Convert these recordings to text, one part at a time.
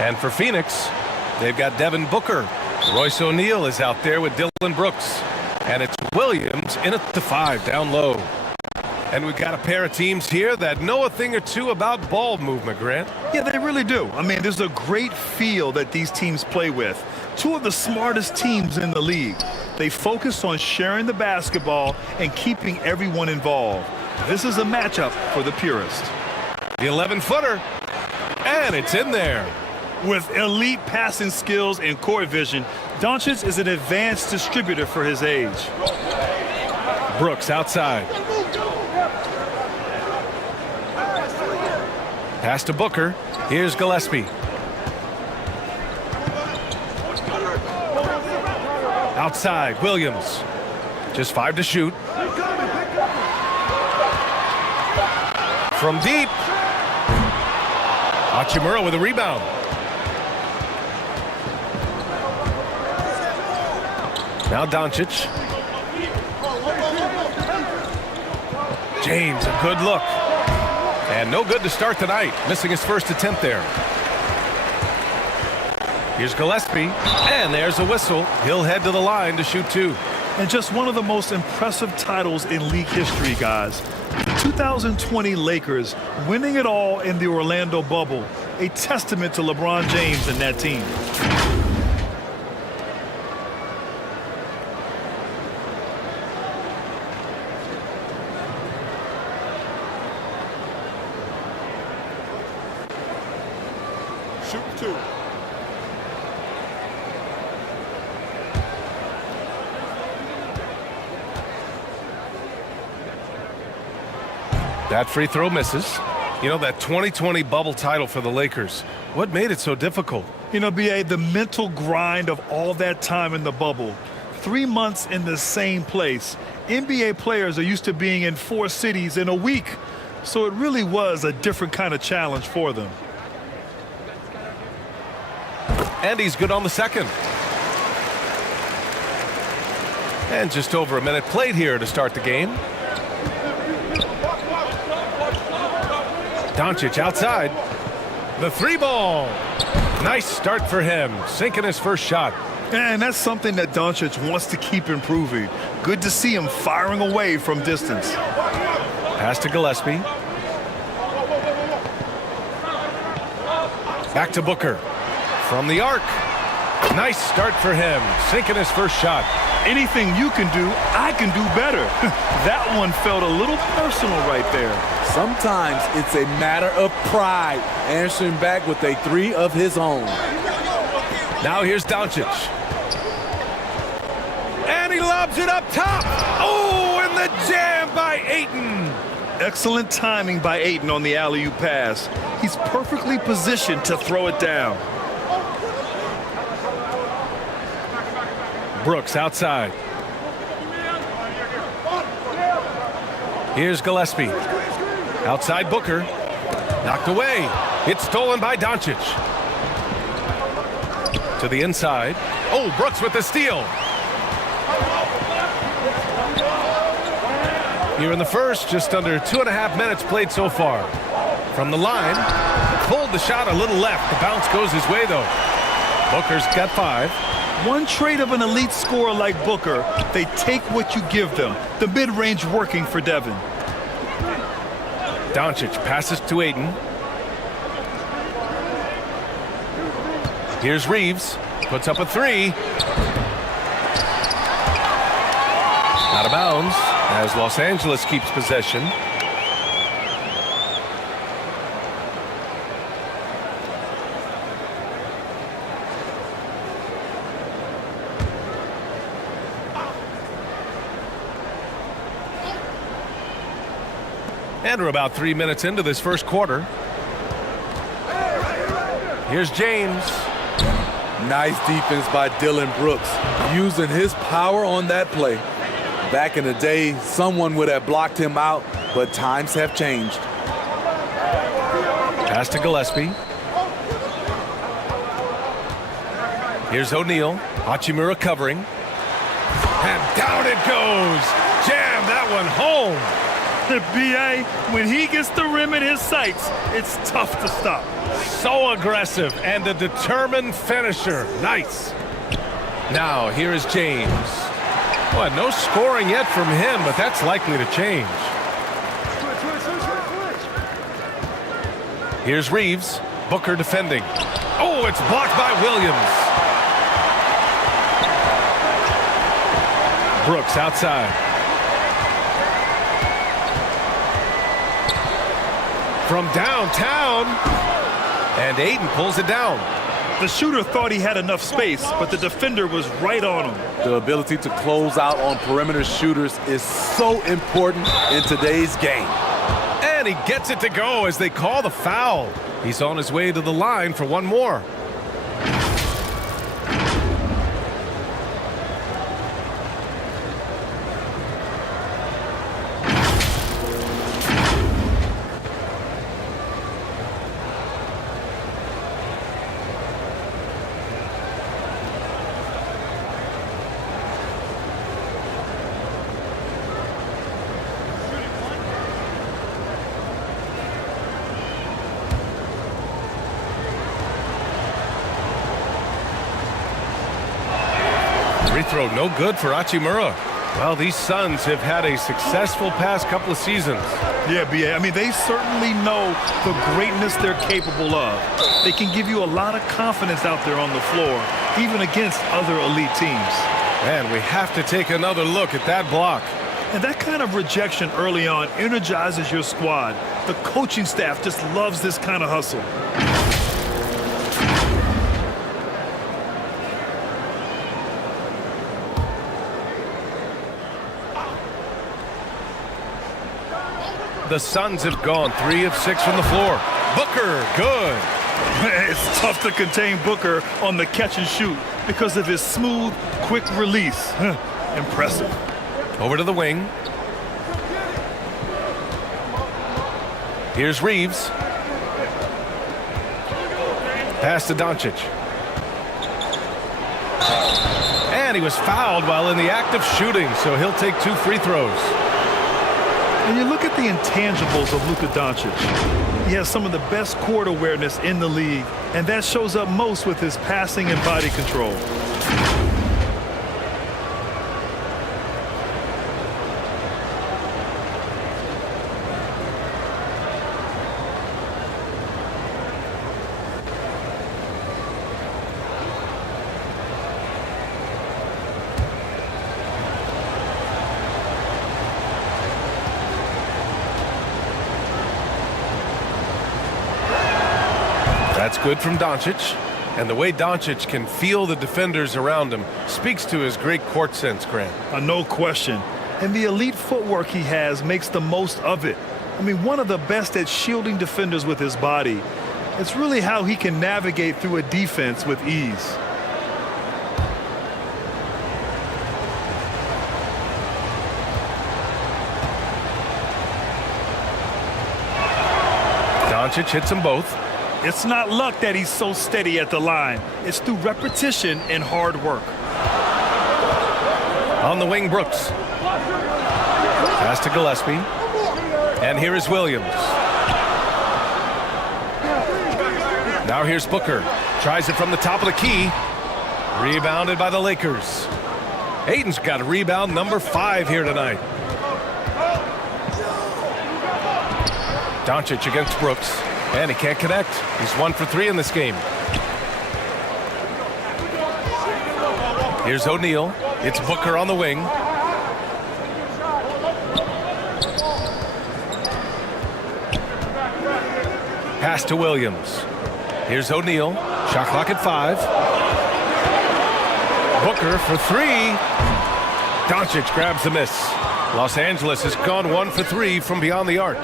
And for Phoenix, they've got Devin Booker. Royce O'Neal is out there with Dylan Brooks. And it's Williams in at the 5 down low. And we've got a pair of teams here that know a thing or two about ball movement, Grant. Yeah, they really do. I mean, there's a great feel that these teams play with. Two of the smartest teams in the league. They focus on sharing the basketball and keeping everyone involved. This is a matchup for the purist. The 11-footer. And it's in there. With elite passing skills and court vision, Doncic is an advanced distributor for his age. Brooks outside. Pass to Booker. Here's Gillespie. Outside, Williams. Just 5 to shoot. From deep. Hachimura with a rebound. Now Doncic. James, a good look. And no good to start tonight, missing his first attempt there. Here's Gillespie, and there's a whistle. He'll head to the line to shoot 2. And just one of the most impressive titles in league history, guys. 2020 Lakers winning it all in the Orlando bubble. A testament to LeBron James and that team. Shoot 2. That free throw misses. You know, that 2020 bubble title for the Lakers, what made it so difficult? You know, B.A., the mental grind of all that time in the bubble. 3 months in the same place. NBA players are used to being in 4 cities in a week. So it really was a different kind of challenge for them. And he's good on the second. And just over a minute played here to start the game. Doncic outside. The 3 ball. Nice start for him, sinking his first shot. And that's something that Doncic wants to keep improving. Good to see him firing away from distance. Pass to Gillespie. Back to Booker. From the arc. Nice start for him, sinking his first shot. Anything you can do, I can do better. That one felt a little personal right there. Sometimes it's a matter of pride, answering back with a 3 of his own. Now here's Doncic. And he lobs it up top. Oh, and the jam by Ayton. Excellent timing by Ayton on the alley-oop pass. He's perfectly positioned to throw it down. Brooks outside. Here's Gillespie. Outside Booker. Knocked away. It's stolen by Doncic. To the inside. Oh, Brooks with the steal. Here in the first, just under 2.5 minutes played so far. From the line. Pulled the shot a little left. The bounce goes his way, though. Booker's got 5. One trait of an elite scorer like Booker, they take what you give them. The mid-range working for Devin. Doncic passes to Ayton. Here's Reeves. Puts up a 3. Out of bounds as Los Angeles keeps possession. And we're about 3 minutes into this first quarter. Here's James. Nice defense by Dylan Brooks, using his power on that play. Back in the day, someone would have blocked him out, but times have changed. Pass to Gillespie. Here's O'Neal. Hachimura covering. And down it goes. Jam that one home. B.A., when he gets the rim in his sights, it's tough to stop. So aggressive and a determined finisher. Nice. Now, here is James. Well, no scoring yet from him, but that's likely to change. Here's Reeves. Booker defending. Oh, it's blocked by Williams. Brooks outside. From downtown. And Ayton pulls it down. The shooter thought he had enough space, but the defender was right on him. The ability to close out on perimeter shooters is so important in today's game. And he gets it to go as they call the foul. He's on his way to the line for one more. Free throw no good for Hachimura. Well, these Suns have had a successful past couple of seasons. Yeah, B.A. I mean, they certainly know the greatness they're capable of. They can give you a lot of confidence out there on the floor, even against other elite teams. And we have to take another look at that block. And that kind of rejection early on energizes your squad. The coaching staff just loves this kind of hustle. The Suns have gone 3 of 6 from the floor. Booker, good. It's tough to contain Booker on the catch and shoot because of his smooth, quick release. Impressive. Over to the wing. Here's Reeves. Pass to Doncic. And he was fouled while in the act of shooting, so he'll take 2 free throws. And you look at the intangibles of Luka Doncic. He has some of the best court awareness in the league, and that shows up most with his passing and body control. That's good from Doncic. And the way Doncic can feel the defenders around him speaks to his great court sense, Grant. No question. And the elite footwork he has makes the most of it. I mean, one of the best at shielding defenders with his body. It's really how he can navigate through a defense with ease. Doncic hits them both. It's not luck that he's so steady at the line. It's through repetition and hard work. On the wing, Brooks. Pass to Gillespie. And here is Williams. Now here's Booker. Tries it from the top of the key. Rebounded by the Lakers. Ayton's got a rebound number 5 here tonight. Doncic against Brooks. And he can't connect. He's 1 for 3 in this game. Here's O'Neal. It's Booker on the wing. Pass to Williams. Here's O'Neal. Shot clock at 5. Booker for 3. Doncic grabs the miss. Los Angeles has gone 1 for 3 from beyond the arc.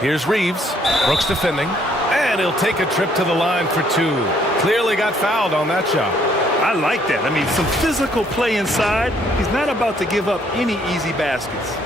Here's Reeves. Brooks defending. And he'll take a trip to the line for 2. Clearly got fouled on that shot. I like that. I mean, some physical play inside. He's not about to give up any easy baskets.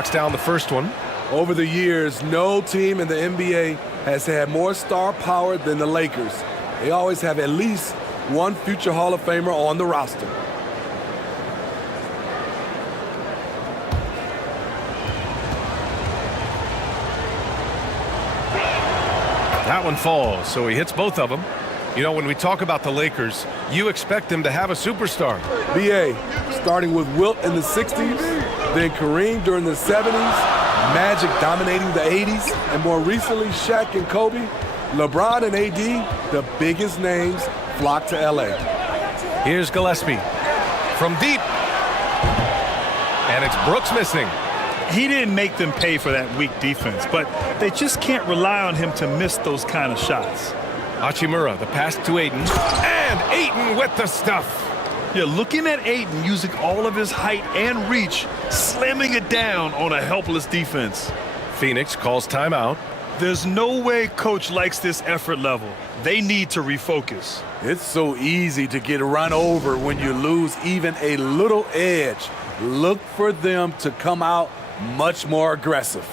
knocks down the first one. Over the years, no team in the NBA has had more star power than the Lakers. They always have at least one future Hall of Famer on the roster. That one falls, so he hits both of them. You know, when we talk about the Lakers, you expect them to have a superstar. B.A., starting with Wilt in the 60s, then Kareem during the 70s, Magic dominating the 80s, and more recently Shaq and Kobe, LeBron and AD, the biggest names flock to L.A. Here's Gillespie from deep. And it's Brooks missing. He didn't make them pay for that weak defense, but they just can't rely on him to miss those kind of shots. Hachimura, the pass to Ayton. And Ayton with the stuff. Yeah, looking at Ayton using all of his height and reach, slamming it down on a helpless defense. Phoenix calls timeout. There's no way coach likes this effort level. They need to refocus. It's so easy to get run over when you lose even a little edge. Look for them to come out much more aggressive.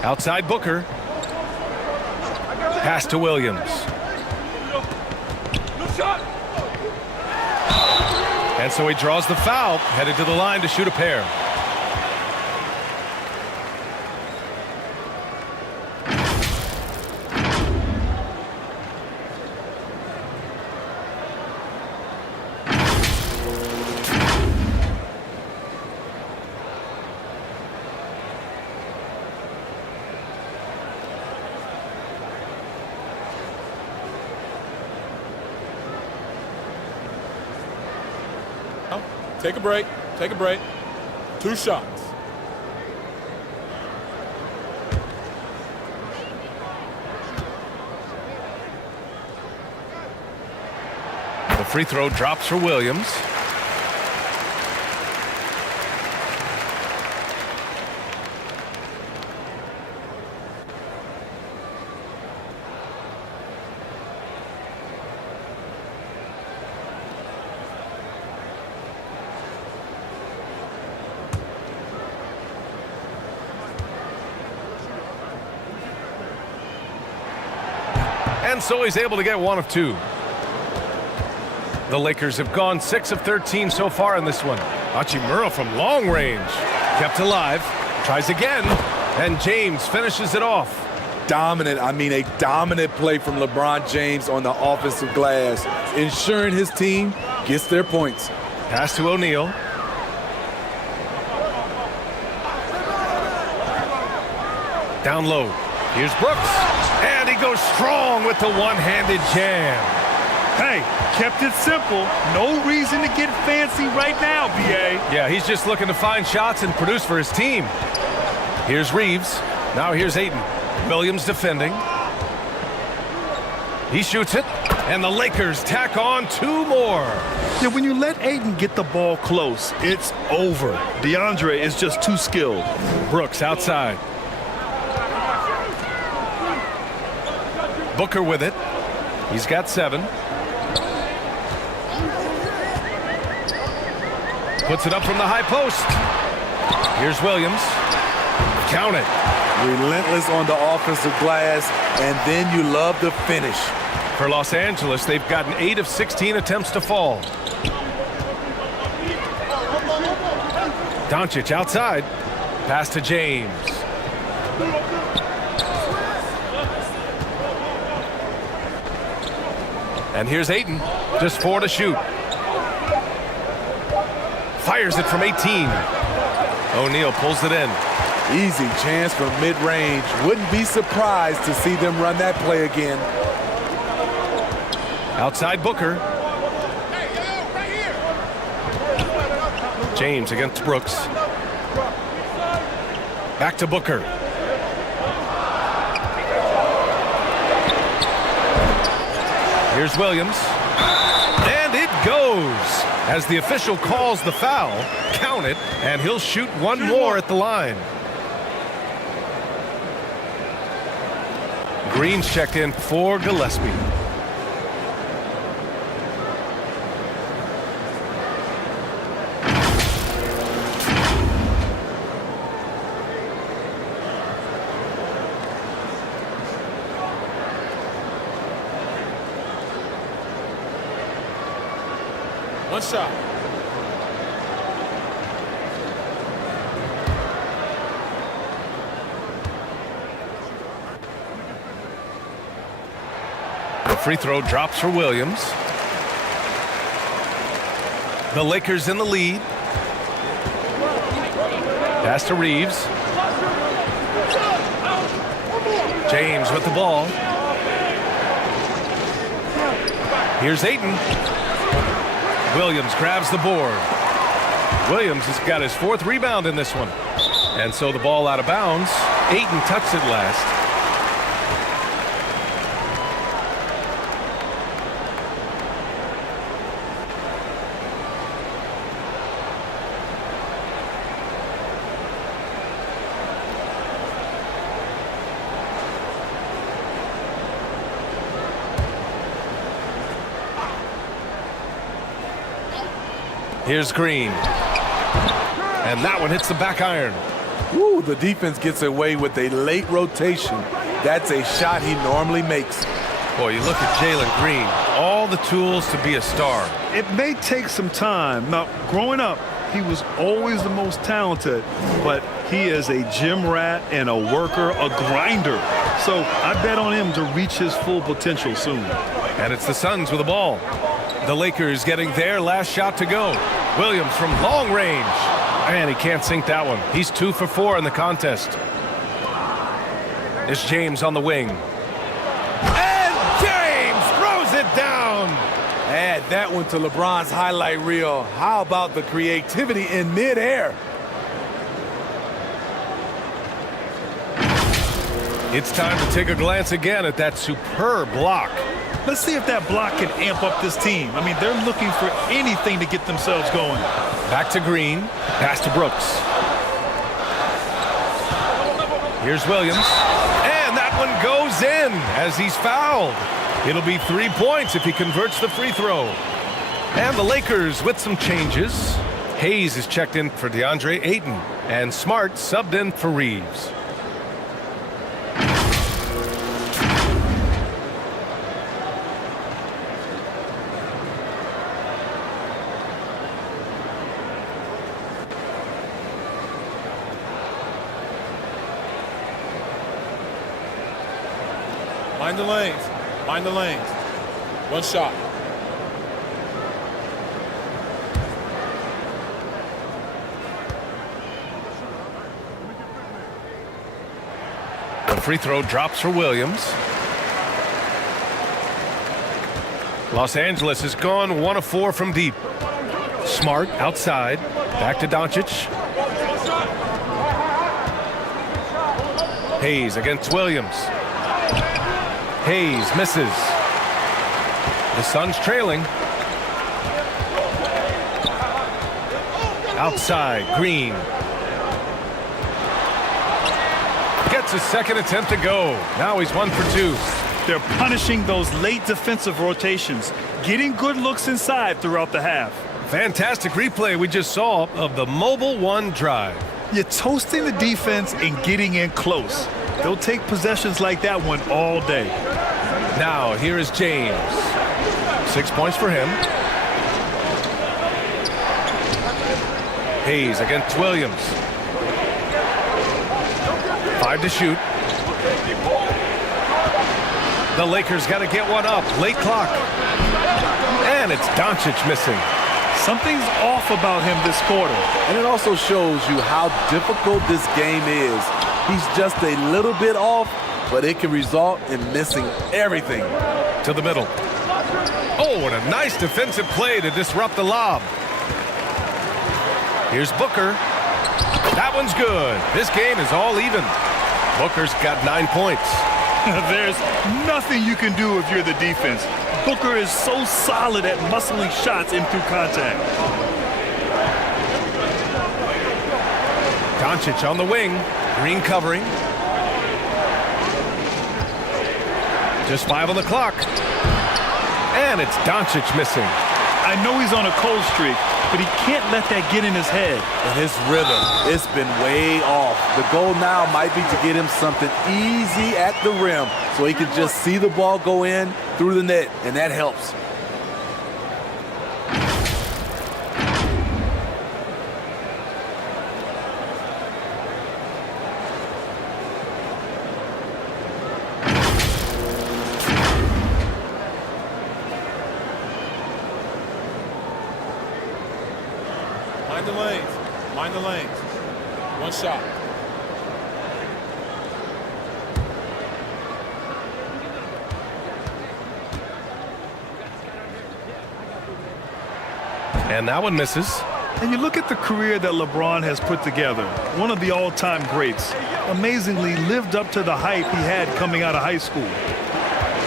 Outside Booker. Pass to Williams. And so he draws the foul, headed to the line to shoot a pair. Take a break. Take a break. 2 shots. The free throw drops for Williams. And so he's able to get 1 of 2. The Lakers have gone 6 of 13 so far in this one. Hachimura from long range. Kept alive. Tries again. And James finishes it off. Dominant, a dominant play from LeBron James on the offensive glass, ensuring his team gets their points. Pass to O'Neal. Down low. Here's Brooks. And he goes strong with the one-handed jam. Hey, kept it simple. No reason to get fancy right now, B.A. Yeah, he's just looking to find shots and produce for his team. Here's Reeves. Now here's Ayton. Williams defending. He shoots it. And the Lakers tack on 2 more. Yeah, when you let Ayton get the ball close, it's over. DeAndre is just too skilled. Brooks outside. Booker with it. He's got 7. puts it up from the high post. Here's Williams. Count it. Relentless on the offensive glass, and then you love the finish. For Los Angeles, they've gotten 8 of 16 attempts to fall. Doncic outside. Pass to James. And here's Ayton. Just 4 to shoot. Fires it from 18. O'Neal pulls it in. Easy chance from mid-range. Wouldn't be surprised to see them run that play again. Outside Booker. James against Brooks. Back to Booker. Here's Williams. And it goes. As the official calls the foul, count it, and he'll shoot one more at the line. Green's checked in for Gillespie. One shot. The free throw drops for Williams. The Lakers in the lead. Pass to Reeves. James with the ball. Here's Ayton. Williams grabs the board. Williams has got his 4th rebound in this one. And so the ball out of bounds. Ayton touched it last. Here's Green. And that one hits the back iron. Ooh, the defense gets away with a late rotation. That's a shot he normally makes. Boy, you look at Jalen Green. All the tools to be a star. It may take some time. Now, growing up, he was always the most talented, but he is a gym rat and a worker, a grinder. So I bet on him to reach his full potential soon. And it's the Suns with the ball. The Lakers getting their last shot to go. Williams from long range. Man, he can't sink that one. He's 2 for 4 in the contest. It's James on the wing. And James throws it down. Add that one to LeBron's highlight reel. How about the creativity in midair? It's time to take a glance again at that superb block. Let's see if that block can amp up this team. I mean, they're looking for anything to get themselves going. Back to Green. Pass to Brooks. Here's Williams. And that one goes in as he's fouled. It'll be 3 points if he converts the free throw. And the Lakers with some changes. Hayes is checked in for DeAndre Ayton. And Smart subbed in for Reeves. Mind the lanes. Mind the lanes. One shot. The free throw drops for Williams. Los Angeles has gone 1 of 4 from deep. Smart outside. Back to Doncic. Hayes against Williams. Hayes misses. The Suns trailing. Outside, Green. Gets a second attempt to go. Now he's 1 for 2. They're punishing those late defensive rotations, getting good looks inside throughout the half. Fantastic replay we just saw of the Mobile One drive. You're toasting the defense and getting in close. They'll take possessions like that one all day. Now, here is James. 6 points for him. Hayes against Williams. 5 to shoot. The Lakers got to get one up. Late clock. And it's Doncic missing. Something's off about him this quarter. And it also shows you how difficult this game is. He's just a little bit off, but it can result in missing everything. To the middle. Oh, and a nice defensive play to disrupt the lob. Here's Booker. That one's good. This game is all even. Booker's got 9 points. There's nothing you can do if you're the defense. Booker is so solid at muscling shots in through contact. Doncic on the wing. Green covering. Just 5 on the clock. And it's Doncic missing. I know he's on a cold streak, but he can't let that get in his head. And his rhythm, it's been way off. The goal now might be to get him something easy at the rim so he can just see the ball go in through the net, and that helps. Mind the lanes. Mind the lanes. One shot. And that one misses. And you look at the career that LeBron has put together. One of the all-time greats. Amazingly lived up to the hype he had coming out of high school.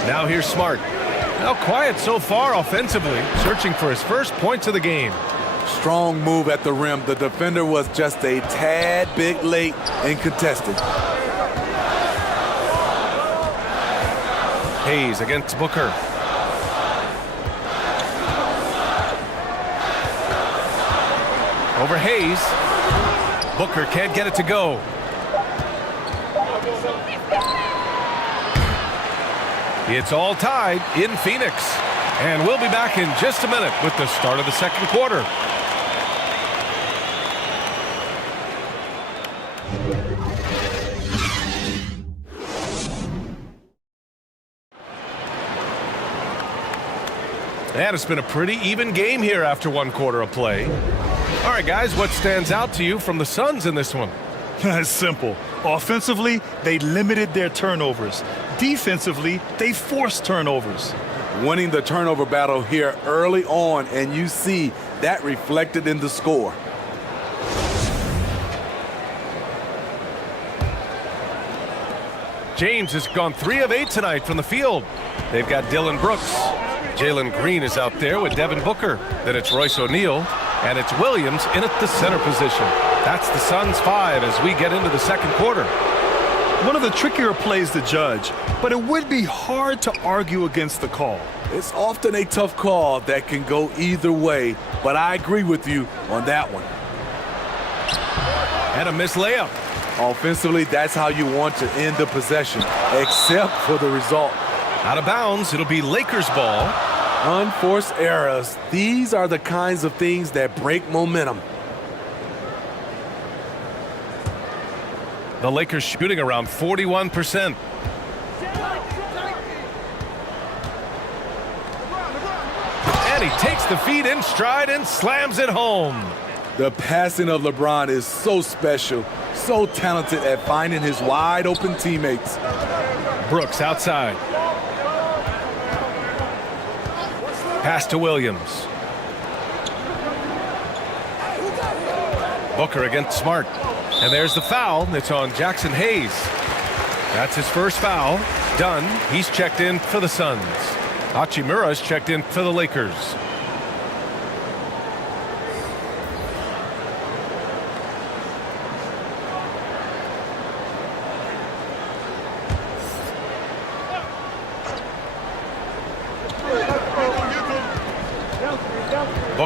Now here's Smart. Now quiet so far offensively, searching for his first points of the game. Strong move at the rim. The defender was just a tad bit late and contested. Hayes against Booker. Over Hayes. Booker can't get it to go. It's all tied in Phoenix. And we'll be back in just a minute with the start of the second quarter. And it's been a pretty even game here after one quarter of play. All right, guys, what stands out to you from the Suns in this one? It's simple. Offensively, they limited their turnovers. Defensively, they forced turnovers. Winning the turnover battle here early on, and you see that reflected in the score. James has gone 3 of 8 tonight from the field. They've got Dillon Brooks. Jalen Green is out there with Devin Booker. Then it's Royce O'Neal, and it's Williams in at the center position. That's the Suns 5 as we get into the second quarter. One of the trickier plays to judge, but it would be hard to argue against the call. It's often a tough call that can go either way, but I agree with you on that one. And a missed layup. Offensively, that's how you want to end the possession, except for the result. Out of bounds, it'll be Lakers ball. Unforced errors. These are the kinds of things that break momentum. The Lakers shooting around 41%. And he takes the feed in stride and slams it home. The passing of LeBron is so special, so talented at finding his wide open teammates. Brooks outside. Pass to Williams. Booker against Smart. And there's the foul. It's on Jackson Hayes. That's his first foul. Done. He's checked in for the Suns. Hachimura's checked in for the Lakers.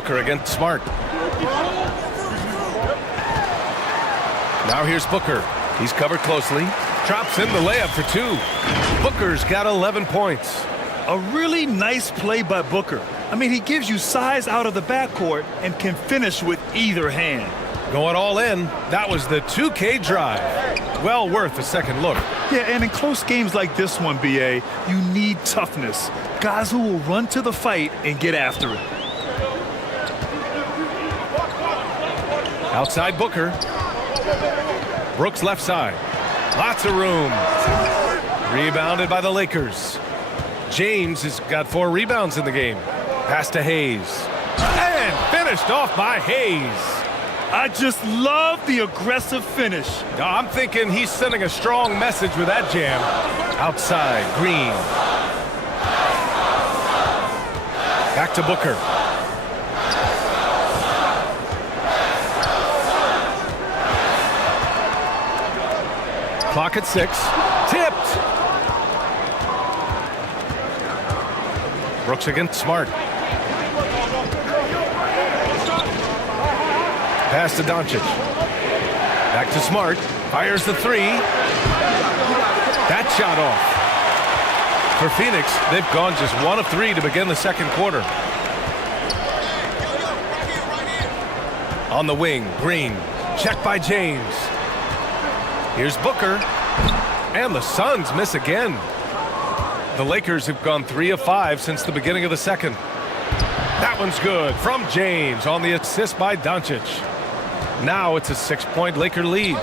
Booker against Smart. Now here's Booker. He's covered closely. Drops in the layup for 2. Booker's got 11 points. A really nice play by Booker. I mean, he gives you size out of the backcourt and can finish with either hand. Going all in. That was the 2K drive. Well worth a second look. Yeah, and in close games like this one, BA, you need toughness. Guys who will run to the fight and get after it. Outside Booker. Brooks left side. Lots of room. Rebounded by the Lakers. James has got 4 rebounds in the game. Pass to Hayes. And finished off by Hayes. I just love the aggressive finish. I'm thinking he's sending a strong message with that jam. Outside, Green. Back to Booker. Clock at 6. Tipped. Brooks against Smart. Pass to Doncic. Back to Smart. Fires the 3. That shot off. For Phoenix, they've gone just 1 of 3 to begin the second quarter. On the wing, Green. Check by James. Here's Booker. And the Suns miss again. The Lakers have gone 3 of 5 since the beginning of the second. That one's good from James on the assist by Doncic. Now it's a 6-point Laker lead.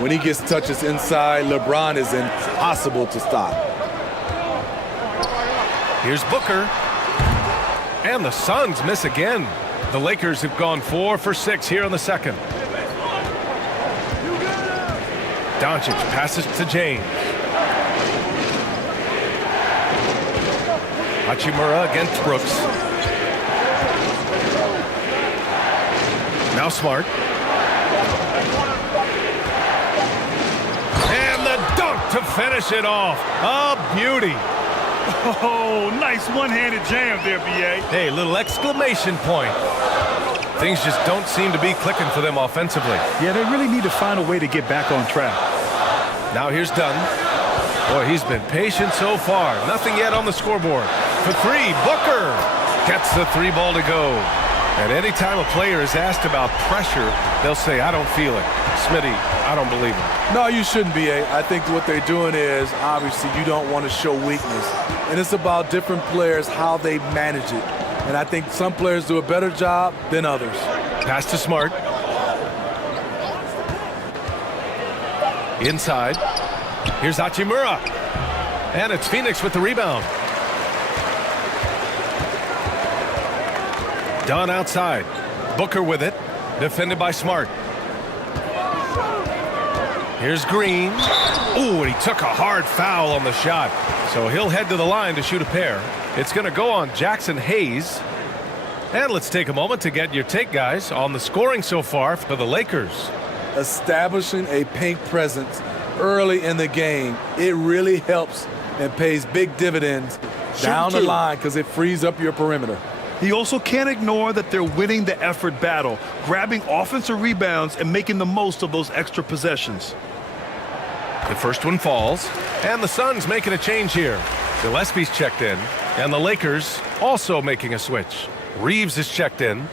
When he gets touches inside, LeBron is impossible to stop. Here's Booker. And the Suns miss again. The Lakers have gone 4 for 6 here in the second. Doncic passes to James. Hachimura against Brooks. Now Smart. And the dunk to finish it off. A beauty. Oh, nice one-handed jam there, BA. Hey, little exclamation point. Things just don't seem to be clicking for them offensively. Yeah, they really need to find a way to get back on track. Now here's Dunn. Boy, he's been patient so far. Nothing yet on the scoreboard. For 3, Booker gets the 3 ball to go. And anytime a player is asked about pressure, they'll say, I don't feel it. Smitty, I don't believe it. No, you shouldn't be. I think what they're doing is, obviously, you don't want to show weakness. And it's about different players, how they manage it. And I think some players do a better job than others. Pass to Smart. Inside. Here's Hachimura. And it's Phoenix with the rebound. Dunn outside. Booker with it. Defended by Smart. Here's Green. Ooh, and he took a hard foul on the shot. So he'll head to the line to shoot a pair. It's going to go on Jackson Hayes. And let's take a moment to get your take, guys, on the scoring so far for the Lakers. Establishing a paint presence early in the game, it really helps and pays big dividends down the line because it frees up your perimeter. He also can't ignore that they're winning the effort battle, grabbing offensive rebounds and making the most of those extra possessions. The first one falls, and the Suns making a change here. Gillespie's checked in, and the Lakers also making a switch. Reeves is checked in.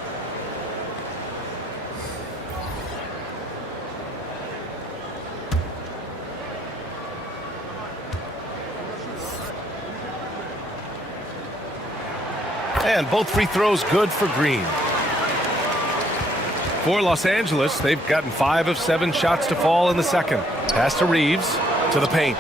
And both free throws good for Green. For Los Angeles, they've gotten 5 of 7 shots to fall in the second. Pass to Reeves, to the paint.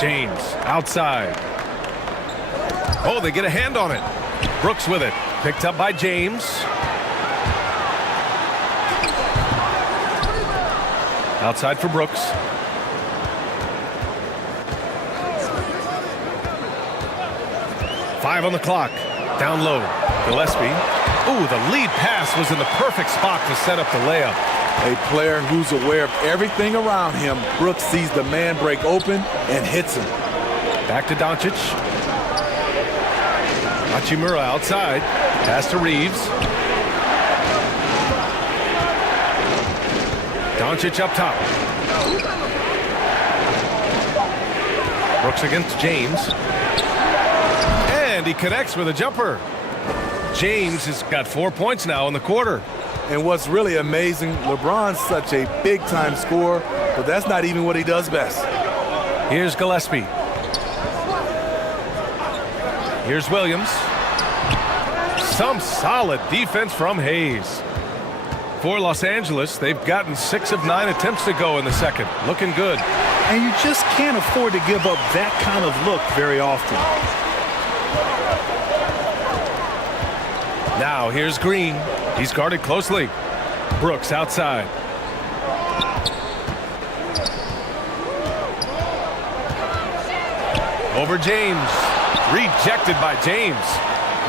James, outside. Oh, they get a hand on it. Brooks with it. Picked up by James. Outside for Brooks. Five on the clock. Down low. Gillespie Ooh, the lead pass was in the perfect spot to set up the layup. A player who's aware of everything around him. Brooks sees the man break open and hits him. Back to Doncic. Hachimura outside. Pass to Reeves. Doncic up top. Brooks against James. And he connects with a jumper. James has got 4 points now in the quarter. And what's really amazing, LeBron's such a big-time scorer, but that's not even what he does best. Here's Gillespie. Here's Williams. Some solid defense from Hayes. For Los Angeles, they've gotten 6 of 9 attempts to go in the second. Looking good. And you just can't afford to give up that kind of look very often. Now here's Green. He's guarded closely. Brooks outside. Over James. Rejected by James.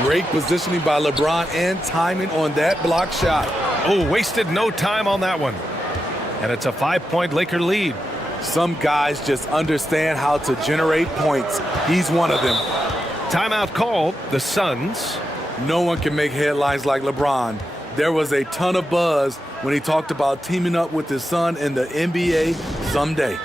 Great positioning by LeBron and timing on that block shot. Oh, wasted no time on that one. And it's a 5-point Laker lead. Some guys just understand how to generate points. He's one of them. Timeout called. The Suns. No one can make headlines like LeBron. There was a ton of buzz when he talked about teaming up with his son in the NBA someday.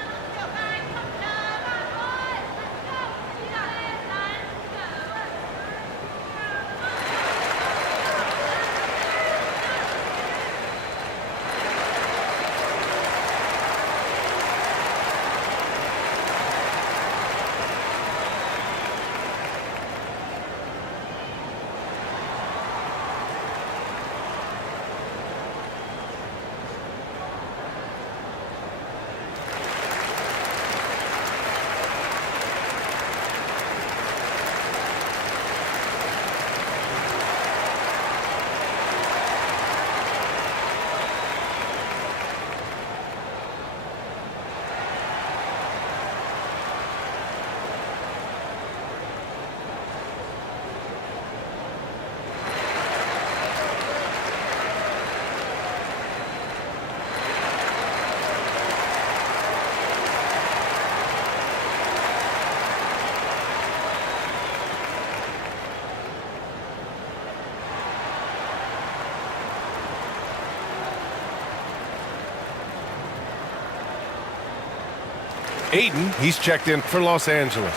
Ayton, he's checked in for Los Angeles.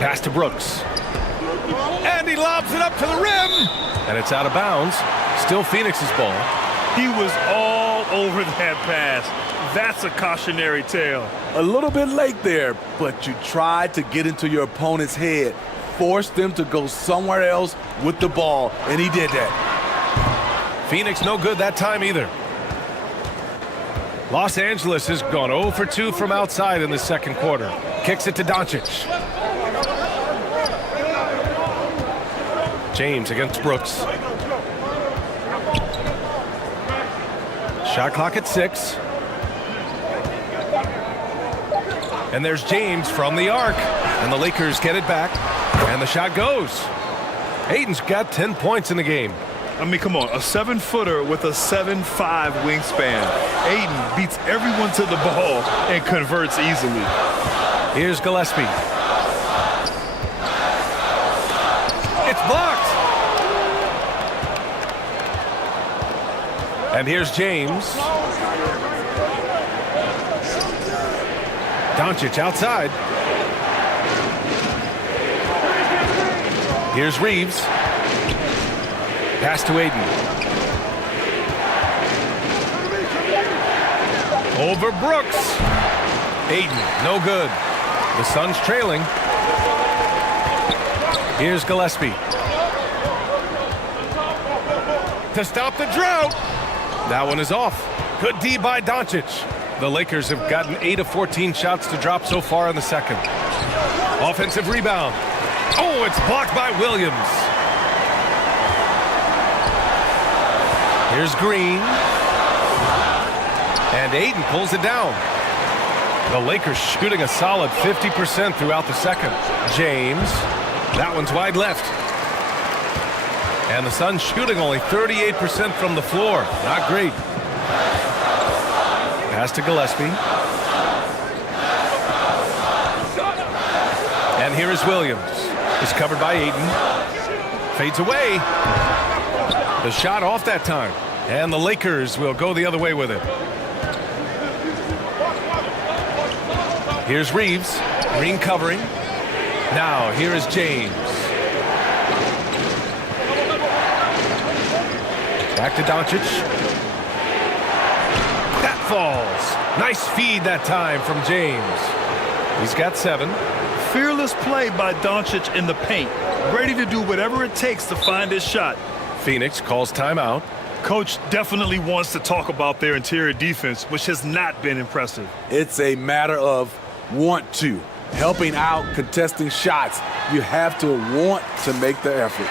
Pass to Brooks. And he lobs it up to the rim. And it's out of bounds. Still Phoenix's ball. He was all over that pass. That's a cautionary tale. A little bit late there, but you tried to get into your opponent's head. Force them to go somewhere else with the ball, and he did that. Phoenix no good that time either. Los Angeles has gone 0 for 2 from outside in the second quarter. Kicks it to Doncic. James against Brooks. Shot clock at 6. And there's James from the arc. And the Lakers get it back. And the shot goes. Ayton's got 10 points in the game. I mean, come on, a 7-footer with a 7'5" wingspan. Ayton beats everyone to the ball and converts easily. Here's Gillespie. It's blocked. And here's James. Doncic outside. Here's Reeves. Pass to Ayton. Over Brooks. Ayton, no good. The Suns trailing. Here's Gillespie. To stop the drought. That one is off. Good D by Doncic. The Lakers have gotten 8 of 14 shots to drop so far in the second. Offensive rebound. Oh, it's blocked by Williams. Here's Green. And Ayton pulls it down. The Lakers shooting a solid 50% throughout the second. James. That one's wide left. And the Suns shooting only 38% from the floor. Not great. Pass to Gillespie. And here is Williams. It's covered by Ayton. Fades away. The shot off that time. And the Lakers will go the other way with it. Here's Reeves. Green covering. Now here is James. Back to Doncic. That falls. Nice feed that time from James. He's got 7. Fearless play by Doncic in the paint. Ready to do whatever it takes to find his shot. Phoenix calls timeout. Coach definitely wants to talk about their interior defense, which has not been impressive. It's a matter of want to. Helping out, contesting shots. You have to want to make the effort.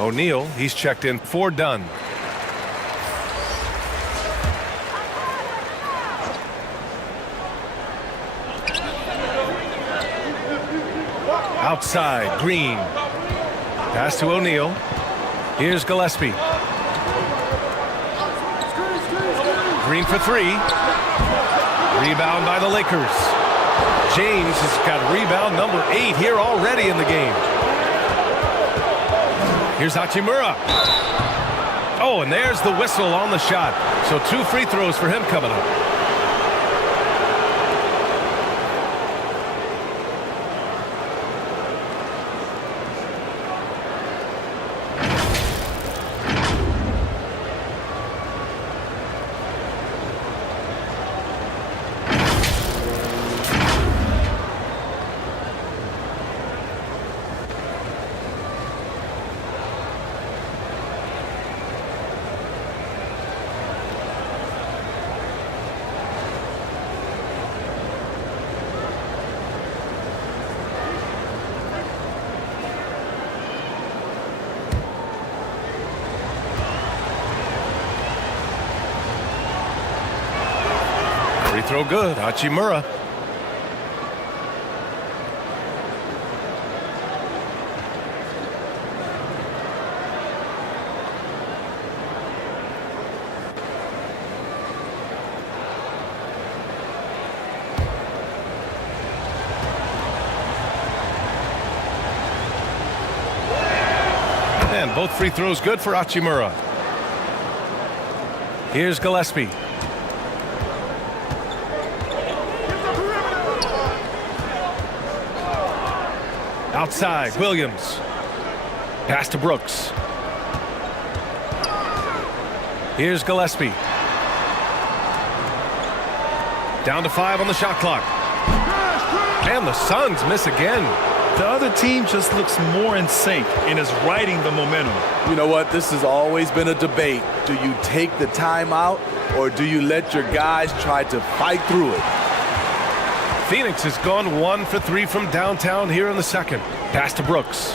O'Neal, he's checked in for Dunn. Outside, Green. Pass to O'Neal. Here's Gillespie. Green for 3. Rebound by the Lakers. James has got rebound number 8 here already in the game. Here's Hachimura. Oh, and there's the whistle on the shot. So 2 free throws for him coming up. Free throw good. Hachimura. And both free throws good for Hachimura. Here's Gillespie. Outside, Williams. Pass to Brooks. Here's Gillespie. Down to 5 on the shot clock. And the Suns miss again. The other team just looks more in sync and is riding the momentum. You know what? This has always been a debate. Do you take the timeout or do you let your guys try to fight through it? Phoenix has gone 1 for 3 from downtown here in the second. Pass to Brooks.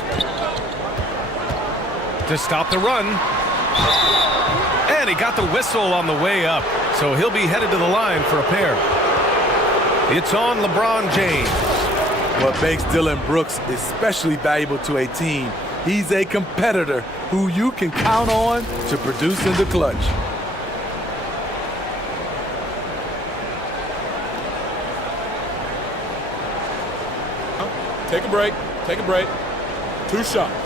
To stop the run. And he got the whistle on the way up. So he'll be headed to the line for a pair. It's on LeBron James. What makes Dillon Brooks especially valuable to a team, he's a competitor who you can count on to produce in the clutch. Take a break. Take a break. 2 shots.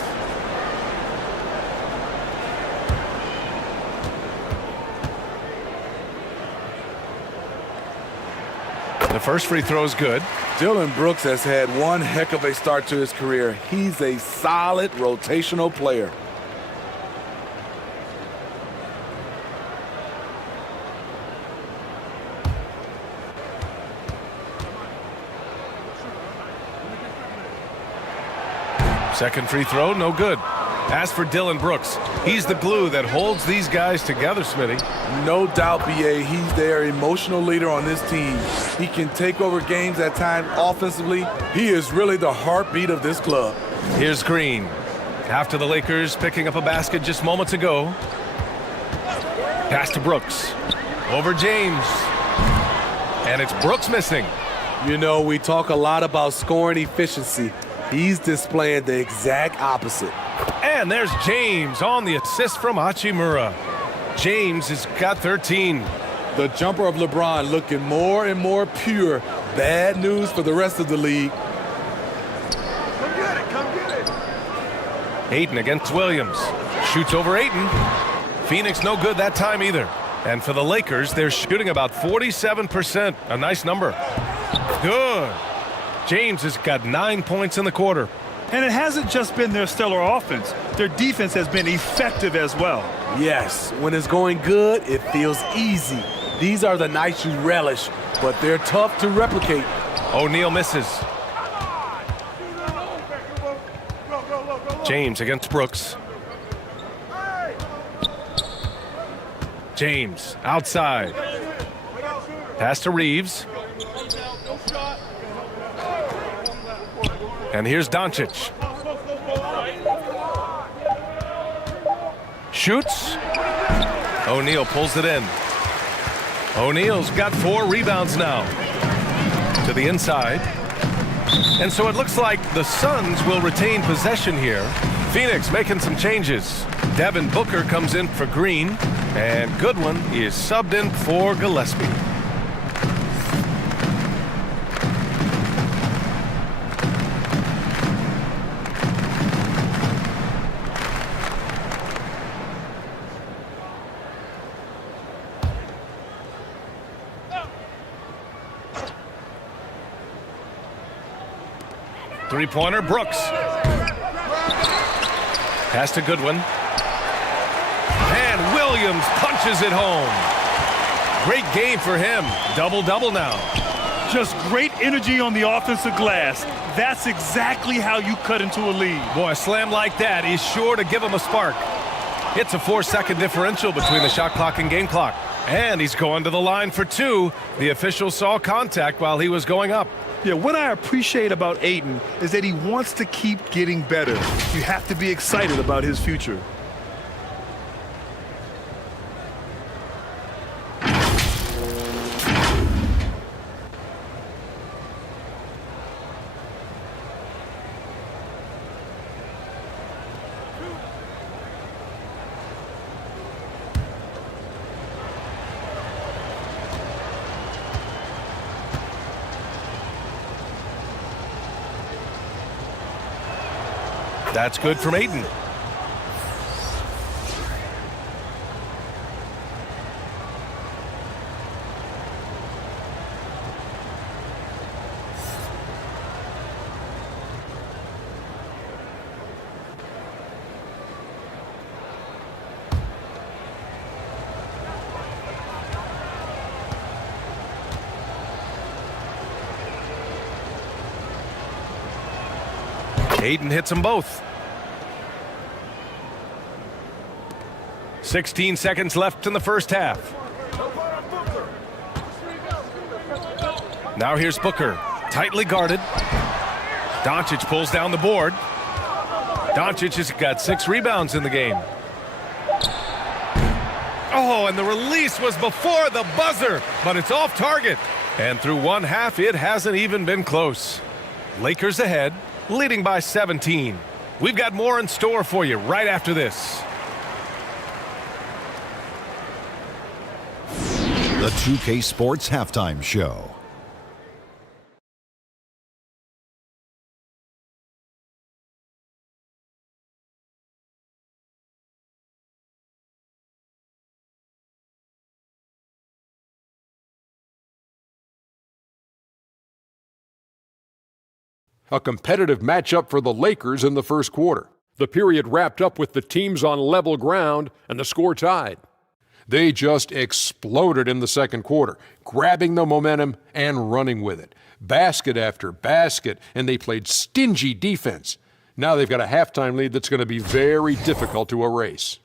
The first free throw is good. Dillon Brooks has had one heck of a start to his career. He's a solid rotational player. Second free throw, no good. As for Dillon Brooks, he's the glue that holds these guys together, Smitty. No doubt, BA, he's their emotional leader on this team. He can take over games at times offensively. He is really the heartbeat of this club. Here's Green. After the Lakers picking up a basket just moments ago. Pass to Brooks. Over James. And it's Brooks missing. You know, we talk a lot about scoring efficiency. He's displaying the exact opposite. And there's James on the assist from Hachimura. James has got 13. The jumper of LeBron looking more and more pure. Bad news for the rest of the league. Come get it, come get it. Ayton against Williams. Shoots over Ayton. Phoenix no good that time either. And for the Lakers, they're shooting about 47%. A nice number. Good. James has got 9 points in the quarter. And it hasn't just been their stellar offense. Their defense has been effective as well. Yes, when it's going good, it feels easy. These are the nights you relish, but they're tough to replicate. O'Neal misses. James against Brooks. James outside. Pass to Reeves. And here's Doncic. Shoots. O'Neal pulls it in. O'Neal's got 4 rebounds now. To the inside. And so it looks like the Suns will retain possession here. Phoenix making some changes. Devin Booker comes in for Green. And Goodwin is subbed in for Gillespie. Three-pointer, Brooks. Pass to Goodwin. And Williams punches it home. Great game for him. Double-double now. Just great energy on the offensive glass. That's exactly how you cut into a lead. Boy, a slam like that is sure to give him a spark. It's a 4-second differential between the shot clock and game clock. And he's going to the line for 2. The official saw contact while he was going up. Yeah, what I appreciate about Ayton is that he wants to keep getting better. You have to be excited about his future. That's good from Ayton. Ayton hits them both. 16 seconds left in the first half. Now here's Booker, tightly guarded. Doncic pulls down the board. Doncic has got 6 rebounds in the game. Oh, and the release was before the buzzer, but it's off target. And through one half, it hasn't even been close. Lakers ahead, leading by 17. We've got more in store for you right after this. The 2K Sports Halftime Show. A competitive matchup for the Lakers in the first quarter. The period wrapped up with the teams on level ground and the score tied. They just exploded in the second quarter, grabbing the momentum and running with it. Basket after basket, and they played stingy defense. Now they've got a halftime lead that's going to be very difficult to erase.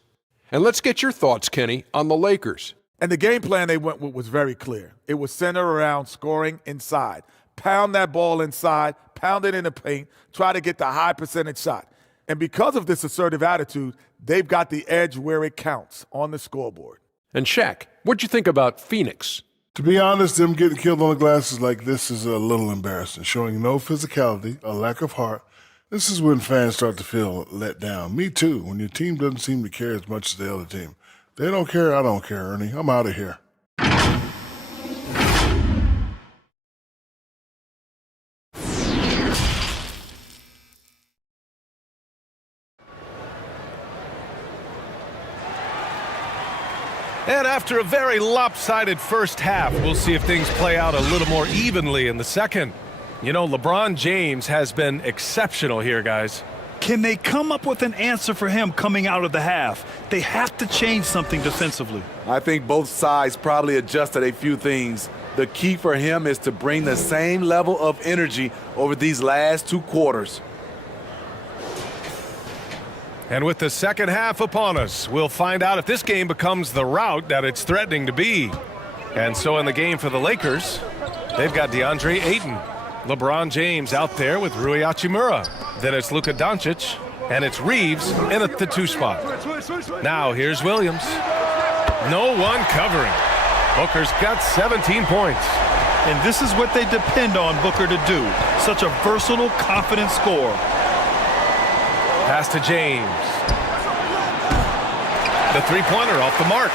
And let's get your thoughts, Kenny, on the Lakers. And the game plan they went with was very clear. It was centered around scoring inside. Pound that ball inside, pound it in the paint, try to get the high percentage shot. And because of this assertive attitude, they've got the edge where it counts on the scoreboard. And Shaq, what'd you think about Phoenix? To be honest, them getting killed on the glasses like this is a little embarrassing, showing no physicality, a lack of heart. This is when fans start to feel let down. Me too, when your team doesn't seem to care as much as the other team. They don't care, I don't care, Ernie. I'm out of here. And after a very lopsided first half, we'll see if things play out a little more evenly in the second. You know, LeBron James has been exceptional here, guys. Can they come up with an answer for him coming out of the half? They have to change something defensively. I think both sides probably adjusted a few things. The key for him is to bring the same level of energy over these last two quarters. And with the second half upon us, we'll find out if this game becomes the rout that it's threatening to be. And so in the game for the Lakers, they've got DeAndre Ayton. LeBron James out there with Rui Hachimura. Then it's Luka Doncic, and it's Reeves in at the 2 spot. Now here's Williams. No one covering. Booker's got 17 points. And this is what they depend on Booker to do. Such a versatile, confident scorer. Pass to James. The three-pointer off the mark.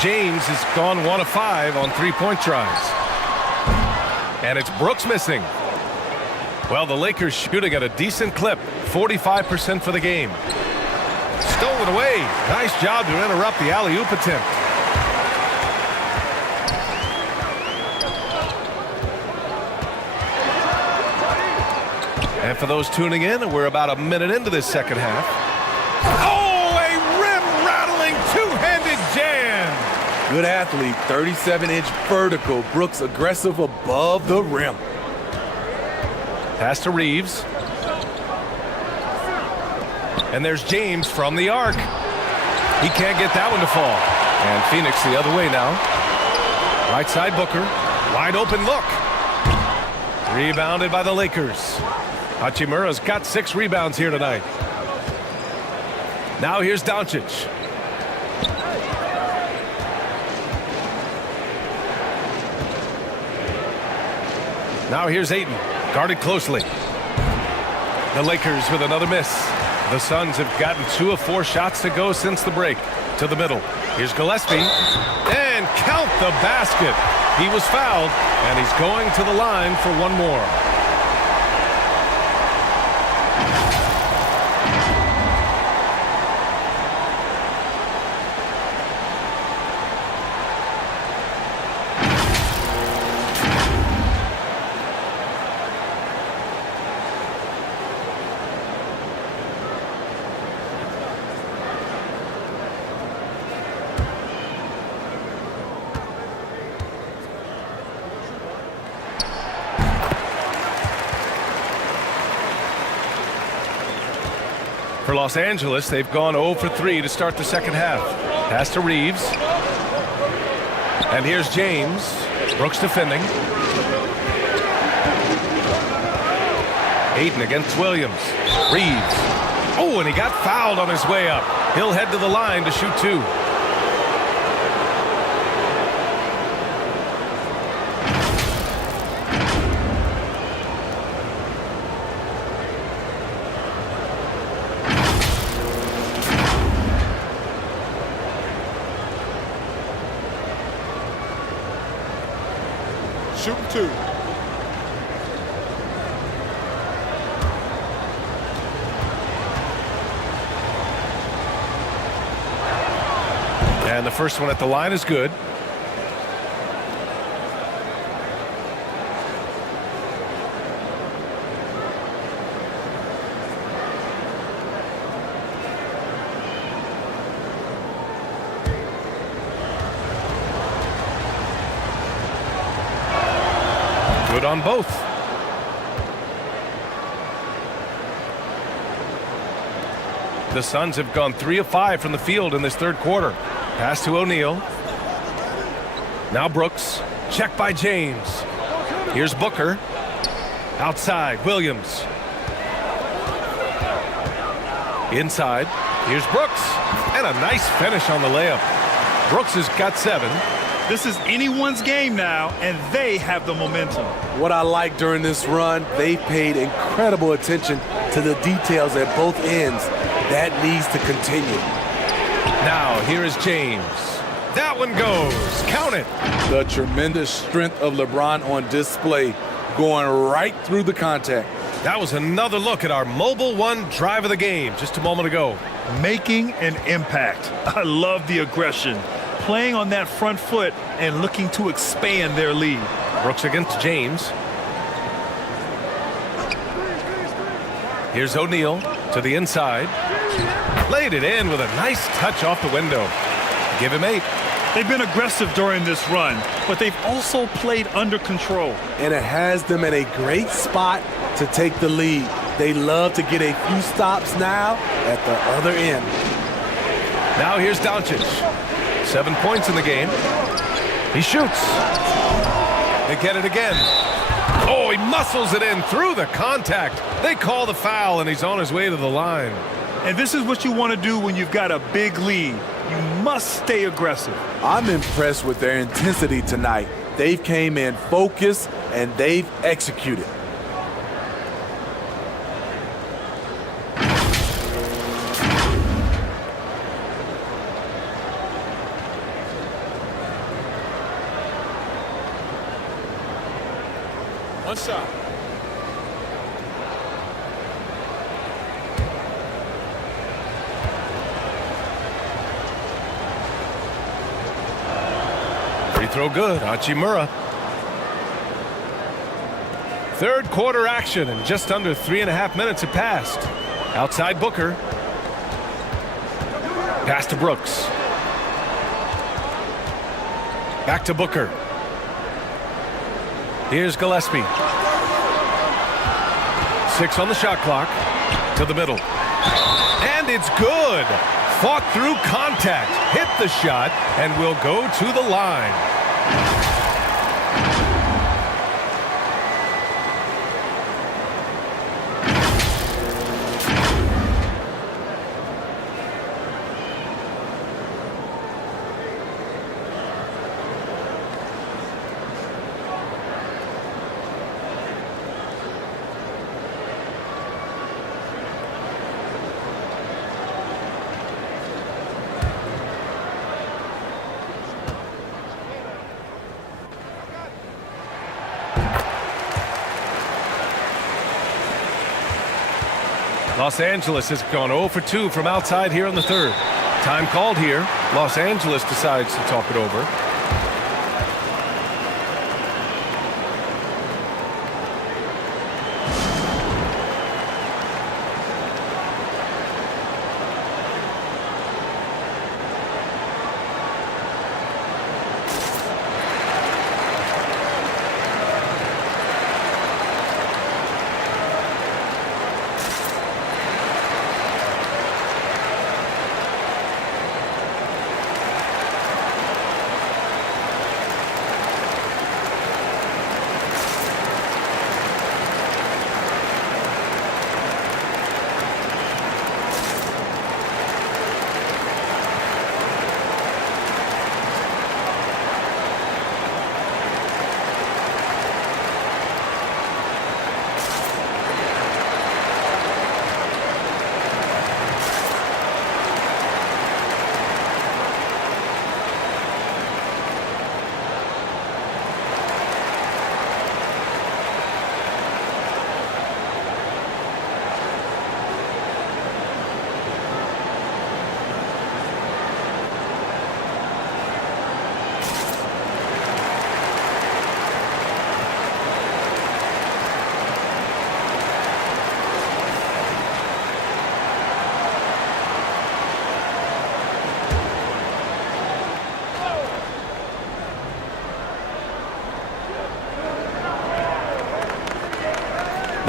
James has gone 1 of 5 on three-point tries. And it's Brooks missing. Well, the Lakers shooting at a decent clip, 45% for the game. Stolen away. Nice job to interrupt the alley-oop attempt. And for those tuning in, we're about a minute into this second half. Oh, a rim-rattling two-handed jam! Good athlete, 37-inch vertical. Brooks aggressive above the rim. Pass to Reeves. And there's James from the arc. He can't get that one to fall. And Phoenix the other way now. Right side Booker. Wide open look. Rebounded by the Lakers. Hachimura's got 6 rebounds here tonight. Now here's Doncic. Now here's Ayton, guarded closely. The Lakers with another miss. The Suns have gotten 2 of 4 shots to go since the break. To the middle. Here's Gillespie. And count the basket. He was fouled, and he's going to the line for one more. For Los Angeles, they've gone 0 for 3 to start the second half. Pass to Reeves. And here's James. Brooks defending. Ayton against Williams. Reeves. Oh, and he got fouled on his way up. He'll head to the line to shoot 2. Shooting 2. And the first one at the line is good. Good on both. The Suns have gone 3 of 5 from the field in this third quarter. Pass to O'Neal. Now Brooks. Check by James. Here's Booker. Outside, Williams. Inside, here's Brooks. And a nice finish on the layup. Brooks has got 7. This is anyone's game now, and they have the momentum. What I like during this run, they paid incredible attention to the details at both ends. That needs to continue. Now, here is James. That one goes. Count it. The tremendous strength of LeBron on display, going right through the contact. That was another look at our Mobile One drive of the game just a moment ago. Making an impact. I love the aggression. Playing on that front foot and looking to expand their lead. Brooks against James. Here's O'Neal to the inside. Laid it in with a nice touch off the window. Give him 8. They've been aggressive during this run, but they've also played under control. And it has them in a great spot to take the lead. They love to get a few stops now at the other end. Now here's Doncic. 7 points in the game. He shoots. They get it again. Oh, he muscles it in through the contact. They call the foul, and he's on his way to the line. And this is what you want to do when you've got a big lead. You must stay aggressive. I'm impressed with their intensity tonight. They've came in focused, and they've executed. One shot. Free throw good. Hachimura. Third quarter action, and just under 3.5 minutes have passed. Outside Booker. Pass to Brooks. Back to Booker. Here's Gillespie. 6 on the shot clock. To the middle. And it's good. Fought through contact. Hit the shot and will go to the line. Los Angeles has gone 0 for 2 from outside here in the third. Time called here. Los Angeles decides to talk it over.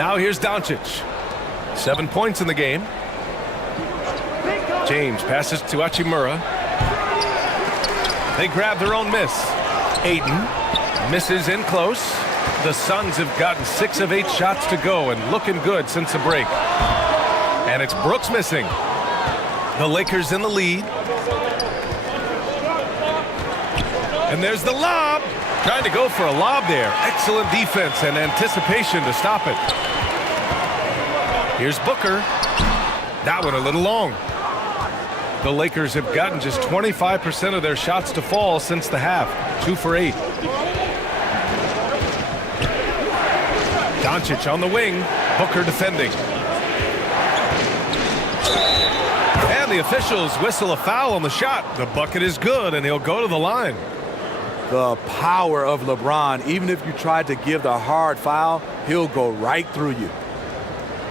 Now here's Doncic. 7 points in the game. James passes to Hachimura. They grab their own miss. Ayton misses in close. The Suns have gotten 6 of 8 shots to go and looking good since the break. And it's Brooks missing. The Lakers in the lead. And there's the lob. Trying to go for a lob there. Excellent defense and anticipation to stop it. Here's Booker. That one a little long. The Lakers have gotten just 25% of their shots to fall since the half. 2 for 8. Doncic on the wing. Booker defending. And the officials whistle a foul on the shot. The bucket is good, and he'll go to the line. The power of LeBron. Even if you tried to give the hard foul, he'll go right through you.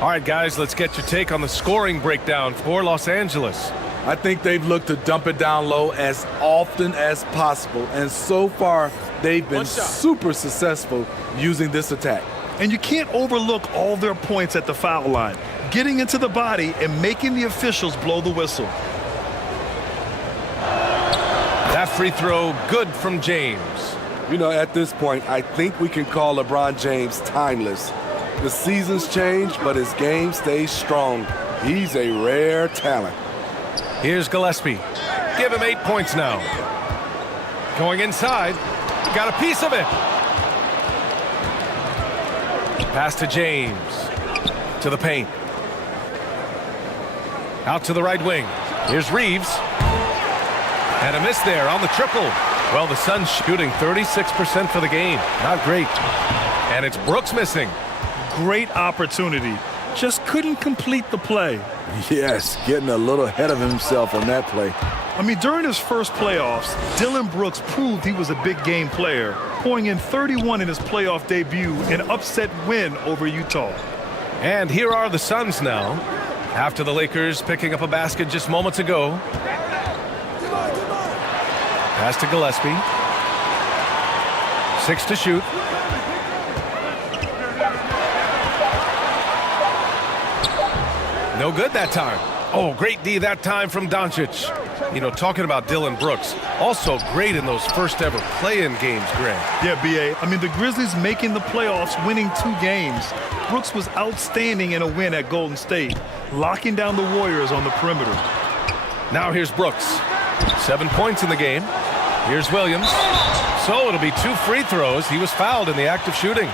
All right, guys, let's get your take on the scoring breakdown for Los Angeles. I think they've looked to dump it down low as often as possible, and so far they've been super successful using this attack. And you can't overlook all their points at the foul line, getting into the body and making the officials blow the whistle. That free throw good from James. You know, at this point, I think we can call LeBron James timeless. The seasons change, but his game stays strong. He's a rare talent. Here's Gillespie. Give him 8 points now. Going inside. Got a piece of it. Pass to James. To the paint. Out to the right wing. Here's Reeves. And a miss there on the triple. Well, the Suns shooting 36% for the game. Not great. And it's Brooks missing. Great opportunity. Just couldn't complete the play. Yes, getting a little ahead of himself on that play. I mean, during his first playoffs, Dillon Brooks proved he was a big game player, pouring in 31 in his playoff debut, an upset win over Utah. And here are the Suns now, after the Lakers picking up a basket just moments ago. Pass to Gillespie. 6 to shoot. No good that time. Oh, great D that time from Doncic. You know, talking about Dillon Brooks, also great in those first ever play-in games, Greg. Yeah, B.A. I mean, the Grizzlies making the playoffs, winning 2 games. Brooks was outstanding in a win at Golden State, locking down the Warriors on the perimeter. Now here's Brooks. 7 points in the game. Here's Williams. So it'll be 2 free throws. He was fouled in the act of shooting.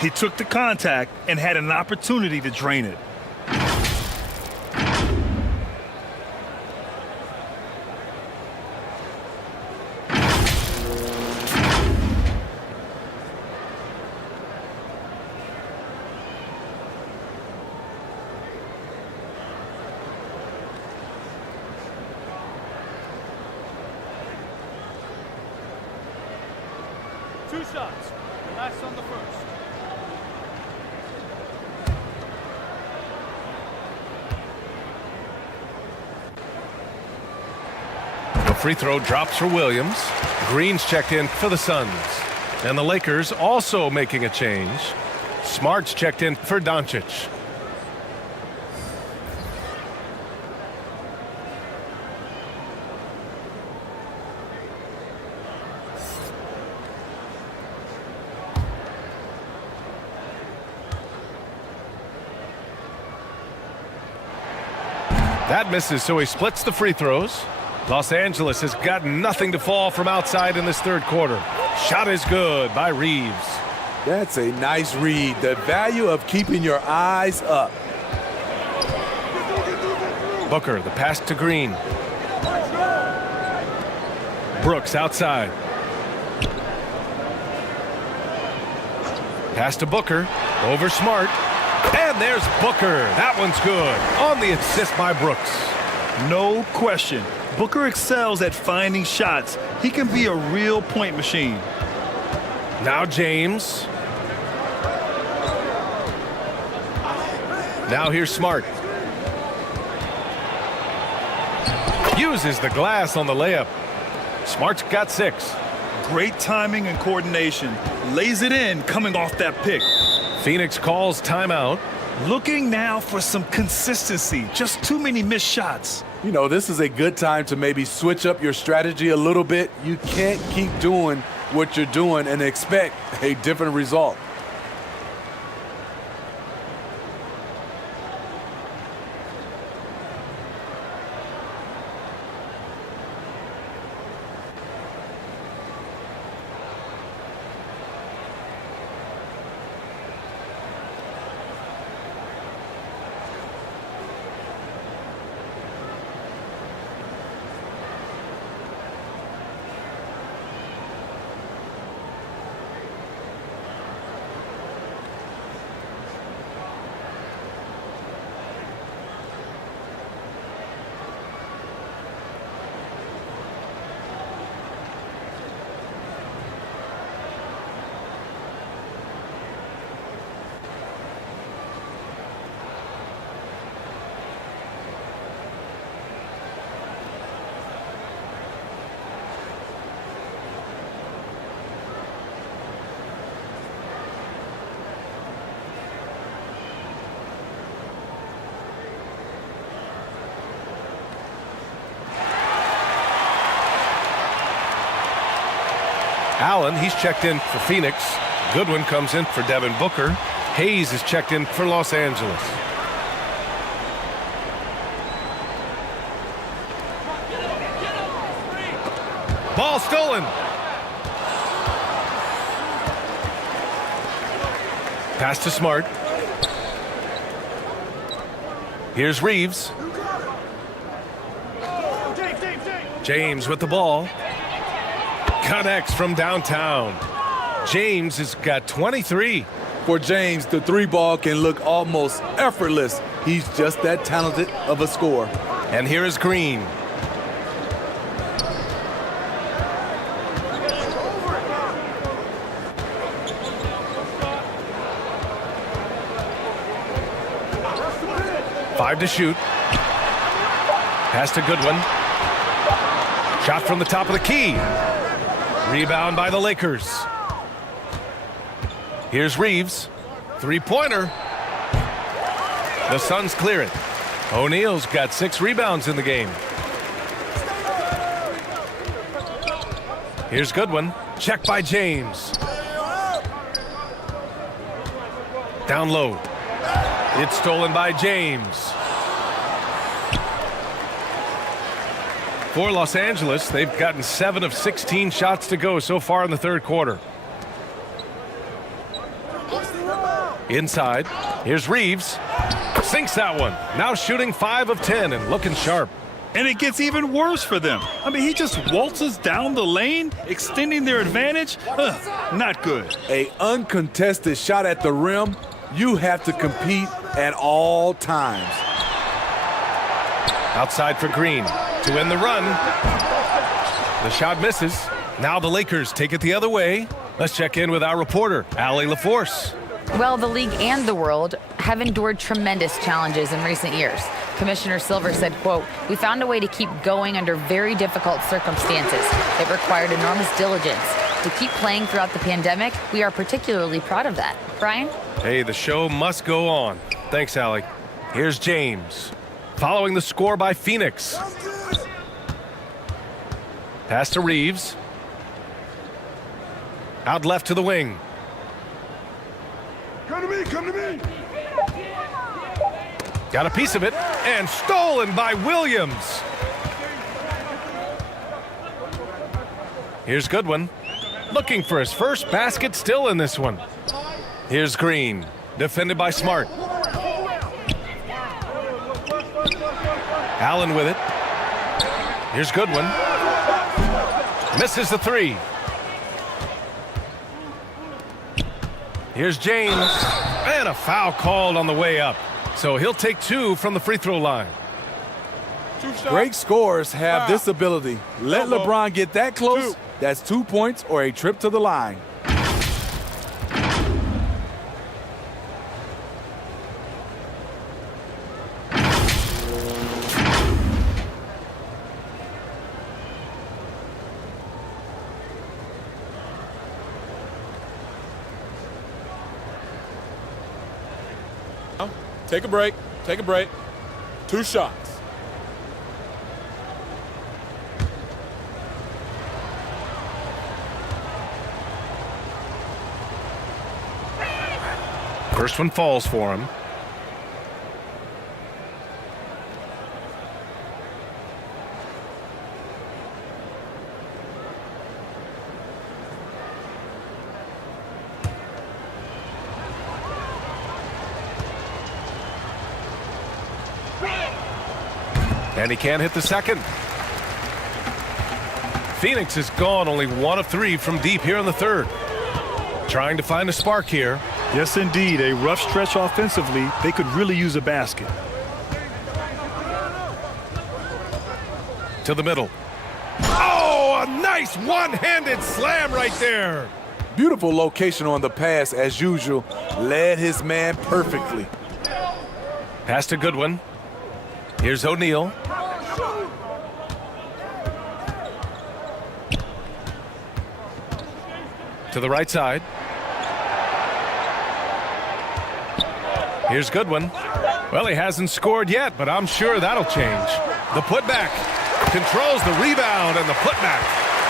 He took the contact and had an opportunity to drain it. Two shots. Last on the first. The free throw drops for Williams. Green's checked in for the Suns. And the Lakers also making a change. Smart's checked in for Doncic. That misses, so he splits the free throws. Los Angeles has got nothing to fall from outside in this third quarter. Shot is good by Reeves. That's a nice read. The value of keeping your eyes up. Booker, the pass to Green. Brooks outside. Pass to Booker. Over Smart. And there's Booker. That one's good. On the assist by Brooks. No question. Booker excels at finding shots. He can be a real point machine. Now James. Now here's Smart. Uses the glass on the layup. Smart's got 6. Great timing and coordination. Lays it in coming off that pick. Phoenix calls timeout. Looking now for some consistency. Just too many missed shots. You know, this is a good time to maybe switch up your strategy a little bit. You can't keep doing what you're doing and expect a different result. Allen, he's checked in for Phoenix. Goodwin comes in for Devin Booker. Hayes is checked in for Los Angeles. Ball stolen. Pass to Smart. Here's Reeves. James with the ball. Connects from downtown. James has got 23. For James, the three ball can look almost effortless. He's just that talented of a scorer. And here is Green. Five to shoot. Pass to Goodwin. Shot from the top of the key. Rebound by the Lakers. Here's Reeves. Three-pointer. The Suns clear it. O'Neal's got 6 rebounds in the game. Here's Goodwin. Check by James. Down low. It's stolen by James. For Los Angeles, they've gotten 7 of 16 shots to go so far in the third quarter. Inside, here's Reeves. Sinks that one. Now shooting 5 of 10 and looking sharp. And it gets even worse for them. I mean, he just waltzes down the lane, extending their advantage. Not good. A uncontested shot at the rim, you have to compete at all times. Outside for Green to end the run. The shot misses. Now the Lakers take it the other way. Let's check in with our reporter, Allie LaForce. Well, the league and the world have endured tremendous challenges in recent years. Commissioner Silver said, quote, "We found a way to keep going under very difficult circumstances. It required enormous diligence. To keep playing throughout the pandemic, we are particularly proud of that." Brian? Hey, the show must go on. Thanks, Allie. Here's James. Following the score by Phoenix. Pass to Reeves. Out left to the wing. Come to me, come to me. Got a piece of it, and stolen by Williams. Here's Goodwin. Looking for his first basket still in this one. Here's Green. Defended by Smart. Allen with it. Here's Goodwin. Misses the three. Here's James. And a foul called on the way up. So he'll take 2 from the free throw line. Great scorers have this ability. Let LeBron get that close. That's 2 points or a trip to the line. Take a break. Take a break. 2 shots. First one falls for him. And he can't hit the second. Phoenix is gone only 1 of 3 from deep here in the third. Trying to find a spark here. Yes, indeed. A rough stretch offensively. They could really use a basket. To the middle. Oh, a nice one-handed slam right there. Beautiful location on the pass, as usual. Led his man perfectly. Pass to Goodwin. Here's O'Neal. To the right side. Here's Goodwin. Well, he hasn't scored yet, but I'm sure that'll change. The putback. Controls the rebound and the putback.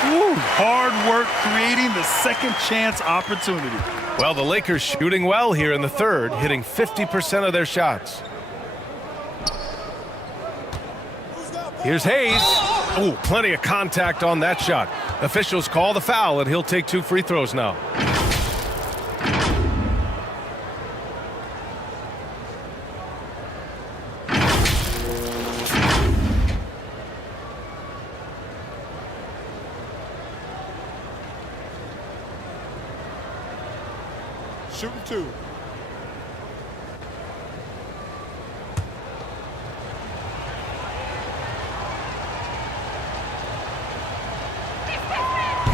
Woo, hard work creating the second chance opportunity. Well, the Lakers shooting well here in the third, hitting 50% of their shots. Here's Hayes. Oh, plenty of contact on that shot. Officials call the foul, and he'll take 2 free throws now. Shooting 2.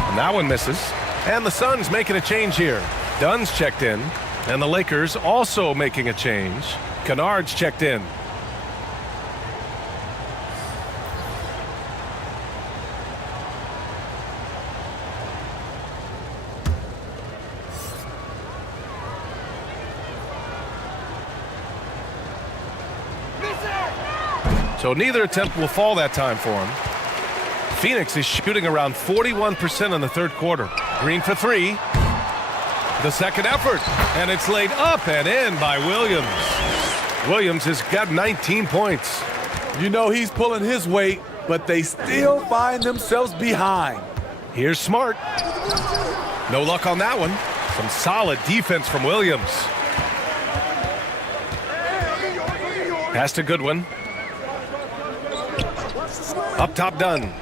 And that one misses. And the Suns making a change here. Dunn's checked in. And the Lakers also making a change. Kennard's checked in. So neither attempt will fall that time for him. Phoenix is shooting around 41% in the third quarter. Green for 3. The second effort, and it's laid up and in by Williams. Williams has got 19 points. You know he's pulling his weight, but they still find themselves behind. Here's Smart. No luck on that one. Some solid defense from Williams. Pass to Goodwin. Up top, Dunn.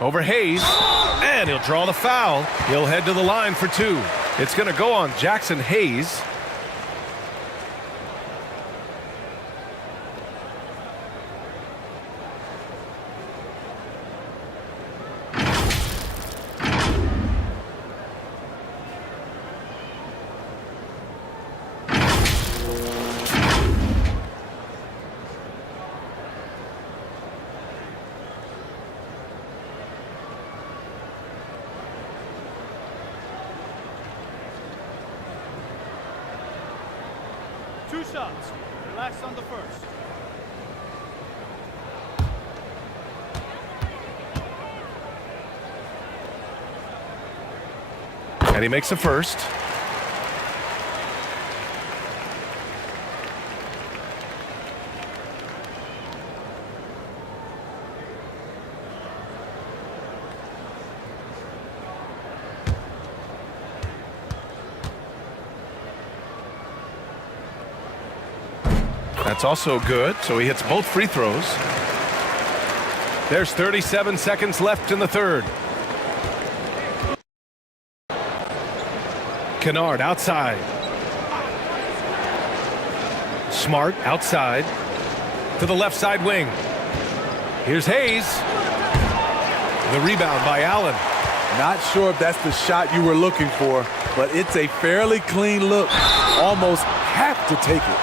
Over Hayes, and he'll draw the foul. He'll head to the line for 2. It's going to go on Jackson Hayes. Two shots. Relax on the first. And he makes the first. That's also good, so he hits both free throws. There's 37 seconds left in the third. Kennard outside. Smart outside to the left side wing. Here's Hayes. The rebound by Allen. Not sure if that's the shot you were looking for, but it's a fairly clean look. Almost have to take it.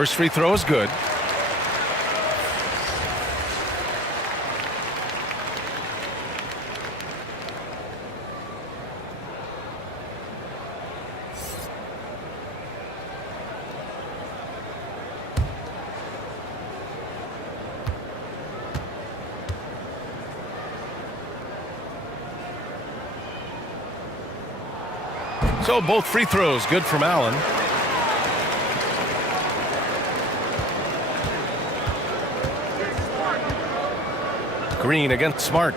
First free throw is good. So both free throws good from Allen. Green against Smart.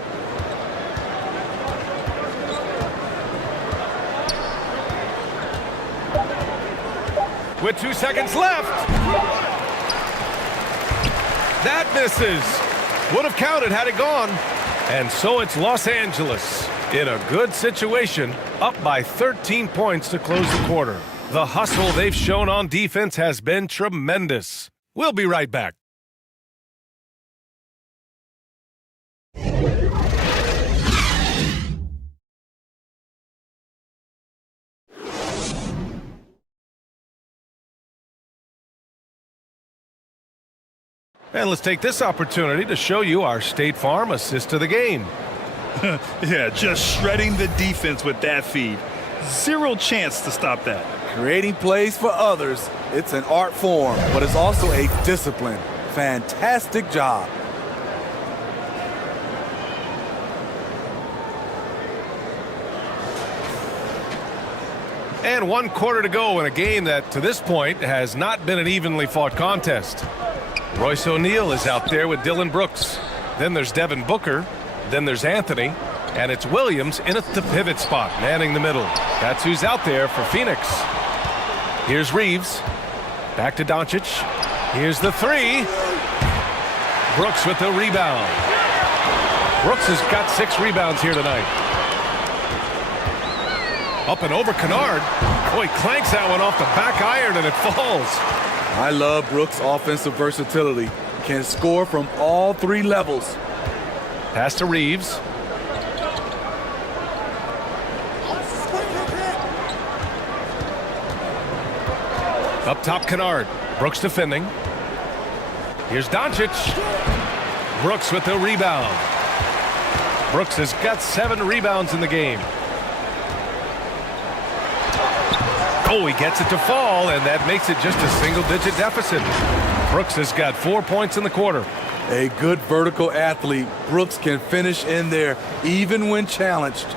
With 2 seconds left. That misses. Would have counted had it gone. And so it's Los Angeles in a good situation, up by 13 points to close the quarter. The hustle they've shown on defense has been tremendous. We'll be right back. And let's take this opportunity to show you our State Farm assist to the game. Yeah, just shredding the defense with that feed. Zero chance to stop that. Creating plays for others, it's an art form, but it's also a discipline. Fantastic job. And 1 quarter to go in a game that, to this point, has not been an evenly fought contest. Royce O'Neal is out there with Dylan Brooks. Then there's Devin Booker. Then there's Anthony. And it's Williams in at the pivot spot, manning the middle. That's who's out there for Phoenix. Here's Reeves. Back to Doncic. Here's the three. Brooks with the rebound. Brooks has got 6 rebounds here tonight. Up and over Kennard. Oh, he clanks that one off the back iron and it falls. I love Brooks' offensive versatility. Can score from all 3 levels. Pass to Reeves. Up top, Kennard. Brooks defending. Here's Doncic. Brooks with the rebound. Brooks has got 7 rebounds in the game. Oh, he gets it to fall, and that makes it just a single-digit deficit. Brooks has got 4 points in the quarter. A good vertical athlete. Brooks can finish in there, even when challenged.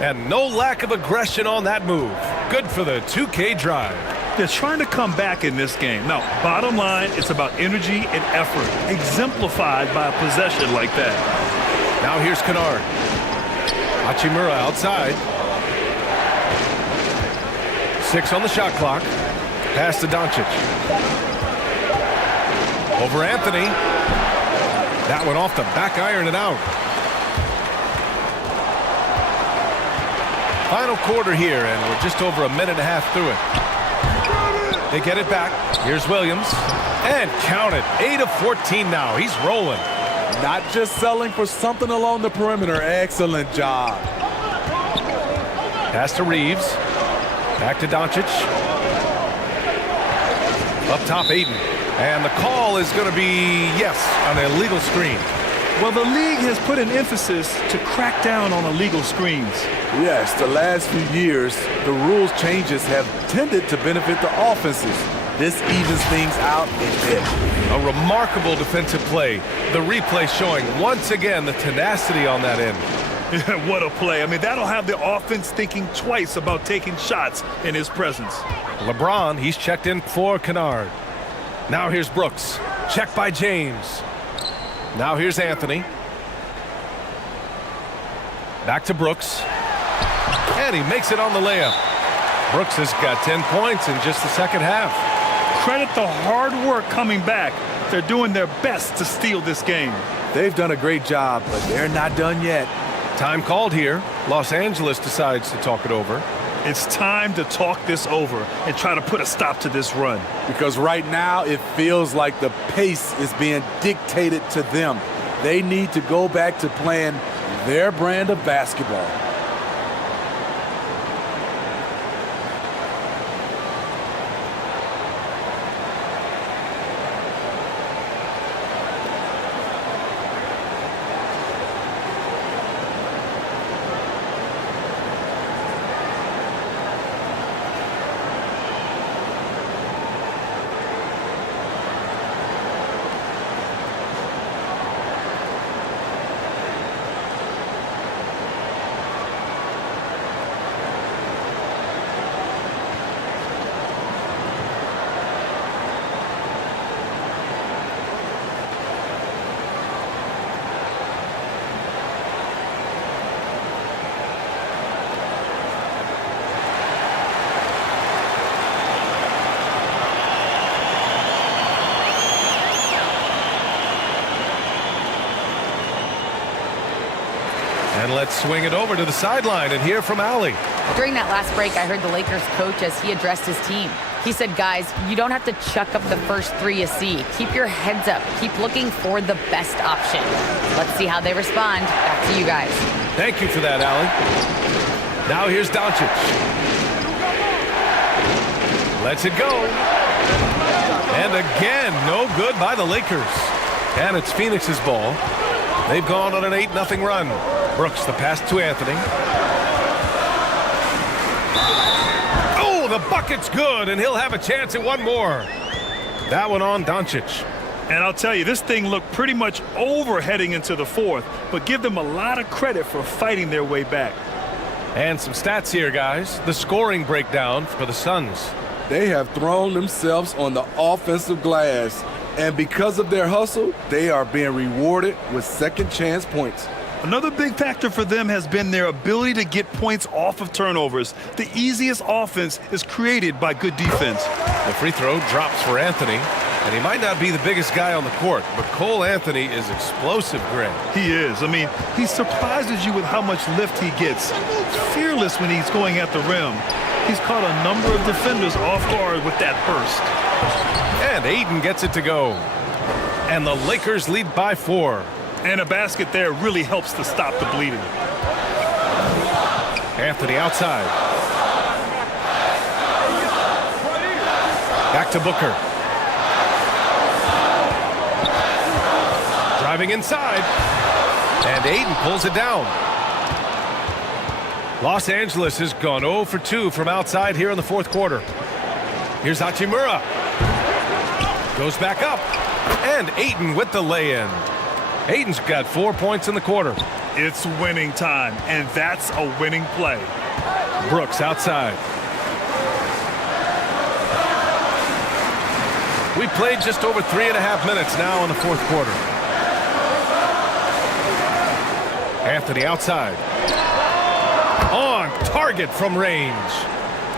And no lack of aggression on that move. Good for the 2K drive. They're trying to come back in this game. Now, bottom line, it's about energy and effort, exemplified by a possession like that. Now here's Kennard. Hachimura outside. 6 on the shot clock. Pass to Doncic. Over Anthony. That one off the back iron and out. Final quarter here, and we're just over a minute and a half through it. They get it back. Here's Williams. And count it. 8 of 14 now. He's rolling. Not just selling for something along the perimeter. Excellent job. Pass to Reeves. Back to Doncic. Up top, Aiden. And the call is going to be, yes, an illegal screen. Well, the league has put an emphasis to crack down on illegal screens. Yes, the last few years, the rules changes have tended to benefit the offenses. This evens things out a bit. A remarkable defensive play. The replay showing once again the tenacity on that end. What a play. I mean, that'll have the offense thinking twice about taking shots in his presence. LeBron, he's checked in for Kennard. Now here's Brooks. Checked by James. Now here's Anthony. Back to Brooks. And he makes it on the layup. Brooks has got 10 points in just the second half. Credit the hard work coming back. They're doing their best to steal this game. They've done a great job, but they're not done yet. Time called here. Los Angeles decides to talk it over. It's time to talk this over and try to put a stop to this run. Because right now it feels like the pace is being dictated to them. They need to go back to playing their brand of basketball. And let's swing it over to the sideline and hear from Allie. During that last break, I heard the Lakers coach as he addressed his team. He said, guys, you don't have to chuck up the first three you see. Keep your heads up. Keep looking for the best option. Let's see how they respond. Back to you guys. Thank you for that, Allie. Now here's Doncic. Lets it go. And again, no good by the Lakers. And it's Phoenix's ball. They've gone on an 8-0 run. Brooks, the pass to Anthony. Oh, the bucket's good, and he'll have a chance at one more. That one on Doncic. And I'll tell you, this thing looked pretty much over heading into the fourth, but give them a lot of credit for fighting their way back. And some stats here, guys. The scoring breakdown for the Suns. They have thrown themselves on the offensive glass, and because of their hustle, they are being rewarded with second chance points. Another big factor for them has been their ability to get points off of turnovers. The easiest offense is created by good defense. The free throw drops for Anthony, and he might not be the biggest guy on the court, but Cole Anthony is explosive, Greg. He is. I mean, he surprises you with how much lift he gets. Fearless when he's going at the rim. He's caught a number of defenders off guard with that burst. And Aiden gets it to go. And the Lakers lead by 4. And a basket there really helps to stop the bleeding. Anthony outside. Back to Booker. Driving inside. And Aiden pulls it down. Los Angeles has gone 0 for 2 from outside here in the fourth quarter. Here's Hachimura. Goes back up. And Ayton with the lay-in. Ayton's got 4 points in the quarter. It's winning time, and that's a winning play. Brooks outside. We played just over 3.5 minutes now in the fourth quarter. Anthony outside. On target from range.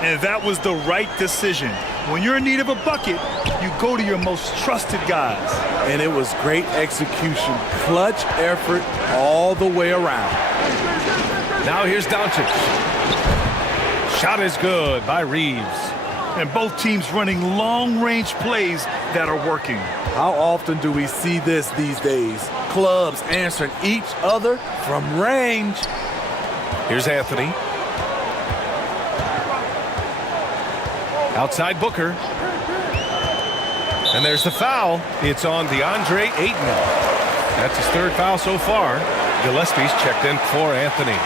And that was the right decision. When you're in need of a bucket, you go to your most trusted guys. And it was great execution. Clutch effort all the way around. Now here's Doncic. Shot is good by Reeves. And both teams running long-range plays that are working. How often do we see this these days? Clubs answering each other from range. Here's Anthony. Outside Booker. And there's the foul. It's on DeAndre Ayton. That's his third foul so far. Gillespie's checked in for Anthony.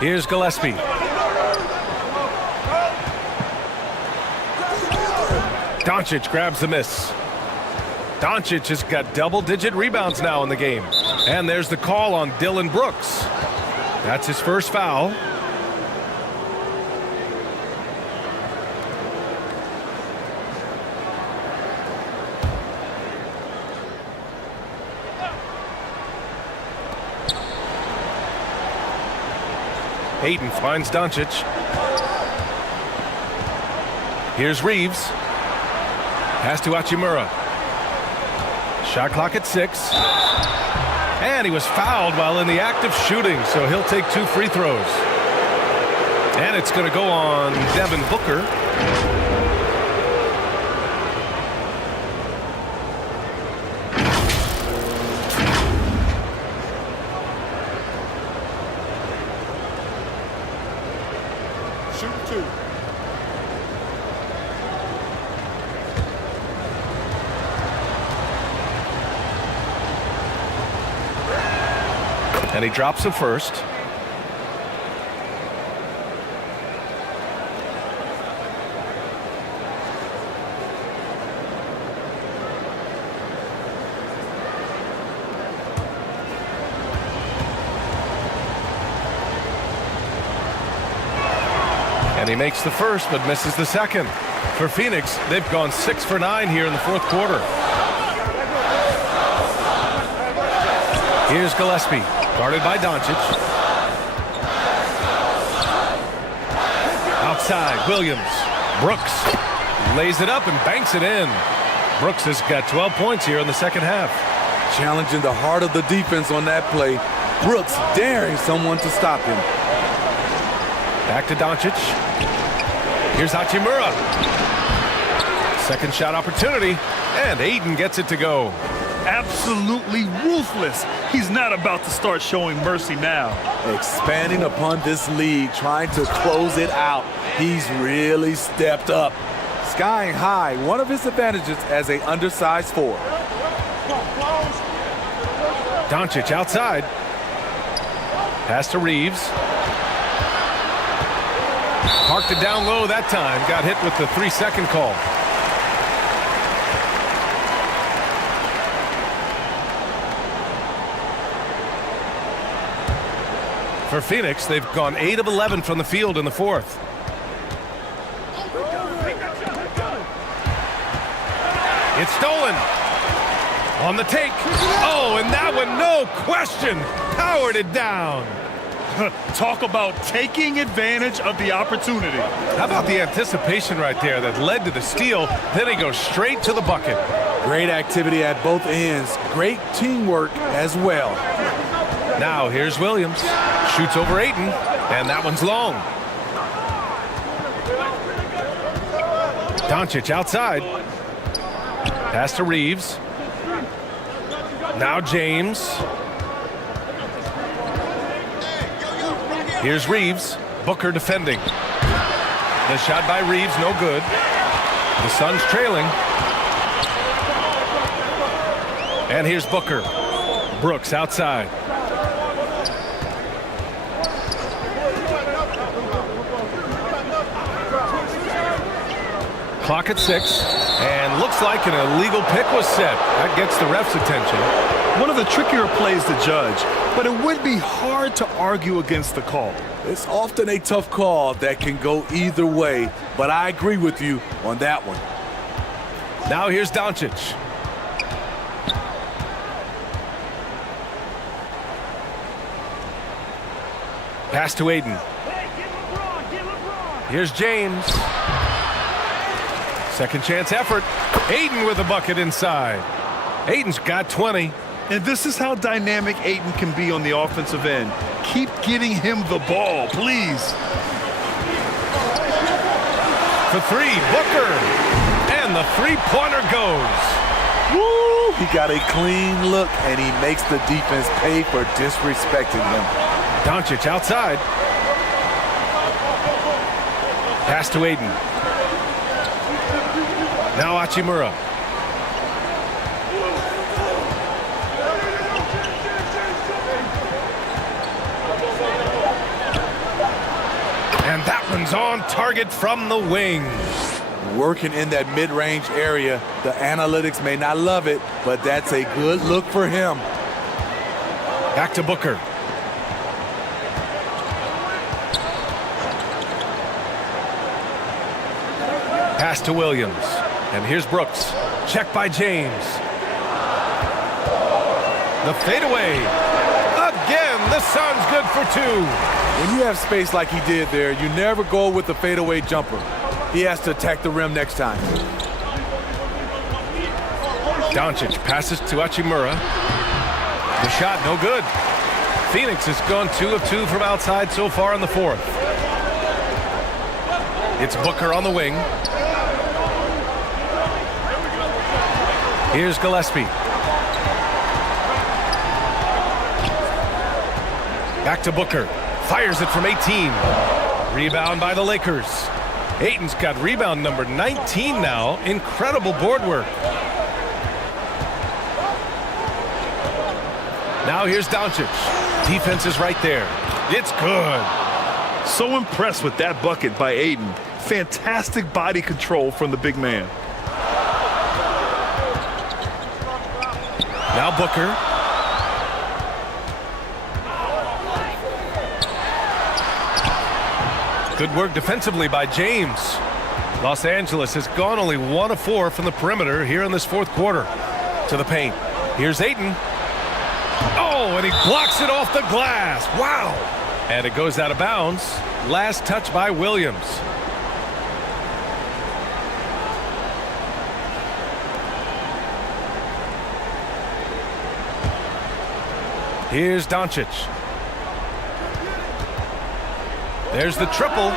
Here's Gillespie. Doncic grabs the miss. Doncic has got double-digit rebounds now in the game. And there's the call on Dillon Brooks. That's his first foul. Ayton finds Doncic. Here's Reeves. Pass to Hachimura. Shot clock at 6. And he was fouled while in the act of shooting, so he'll take 2 free throws. And it's going to go on Devin Booker. Shoot 2. And he drops it first. And he makes the first, but misses the second. For Phoenix, they've gone 6 for 9 here in the fourth quarter. Here's Gillespie, guarded by Doncic. Outside, Williams. Brooks lays it up and banks it in. Brooks has got 12 points here in the second half. Challenging the heart of the defense on that play. Brooks daring someone to stop him. Back to Doncic. Here's Hachimura. Second shot opportunity, and Ayton gets it to go. Absolutely ruthless. He's not about to start showing mercy now. Expanding upon this lead, trying to close it out. He's really stepped up. Skying high, one of his advantages as an undersized forward. Doncic outside. Pass to Reeves. Parked it down low that time. Got hit with the 3-second call. For Phoenix, they've gone 8 of 11 from the field in the fourth. It's stolen. On the take. Oh, and that one, no question, powered it down. Talk about taking advantage of the opportunity. How about the anticipation right there that led to the steal? Then he goes straight to the bucket. Great activity at both ends. Great teamwork as well. Now here's Williams. Shoots over Ayton, and that one's long. Doncic outside. Pass to Reeves. Now James. Here's Reeves. Booker defending. The shot by Reeves, no good. The Suns trailing. And here's Booker. Brooks outside. Clock at 6, and looks like an illegal pick was set. That gets the ref's attention. One of the trickier plays to judge, but it would be hard to argue against the call. It's often a tough call that can go either way, but I agree with you on that one. Now here's Doncic. Pass to Ayton. Here's James. Second chance effort. Ayton with a bucket inside. Ayton's got 20. And this is how dynamic Ayton can be on the offensive end. Keep getting him the ball, please. For three, Booker. And the three-pointer goes. Woo! He got a clean look, and he makes the defense pay for disrespecting him. Doncic outside. Pass to Ayton. Now Hachimura. And that one's on target from the wing. Working in that mid-range area. The analytics may not love it, but that's a good look for him. Back to Booker. Pass to Williams. And here's Brooks. Check by James. The fadeaway. Again, the Suns good for two. When you have space like he did there, you never go with the fadeaway jumper. He has to attack the rim next time. Doncic passes to Hachimura. The shot, no good. Phoenix has gone 2 of 2 from outside so far in the fourth. It's Booker on the wing. Here's Gillespie. Back to Booker. Fires it from 18. Rebound by the Lakers. Ayton's got rebound number 19 now. Incredible board work. Now here's Doncic. Defense is right there. It's good. So impressed with that bucket by Ayton. Fantastic body control from the big man. Now Booker. Good work defensively by James. Los Angeles has gone only 1 of 4 from the perimeter here in this fourth quarter. To the paint. Here's Ayton. Oh, and he blocks it off the glass. Wow. And it goes out of bounds. Last touch by Williams. Here's Doncic. There's the triple.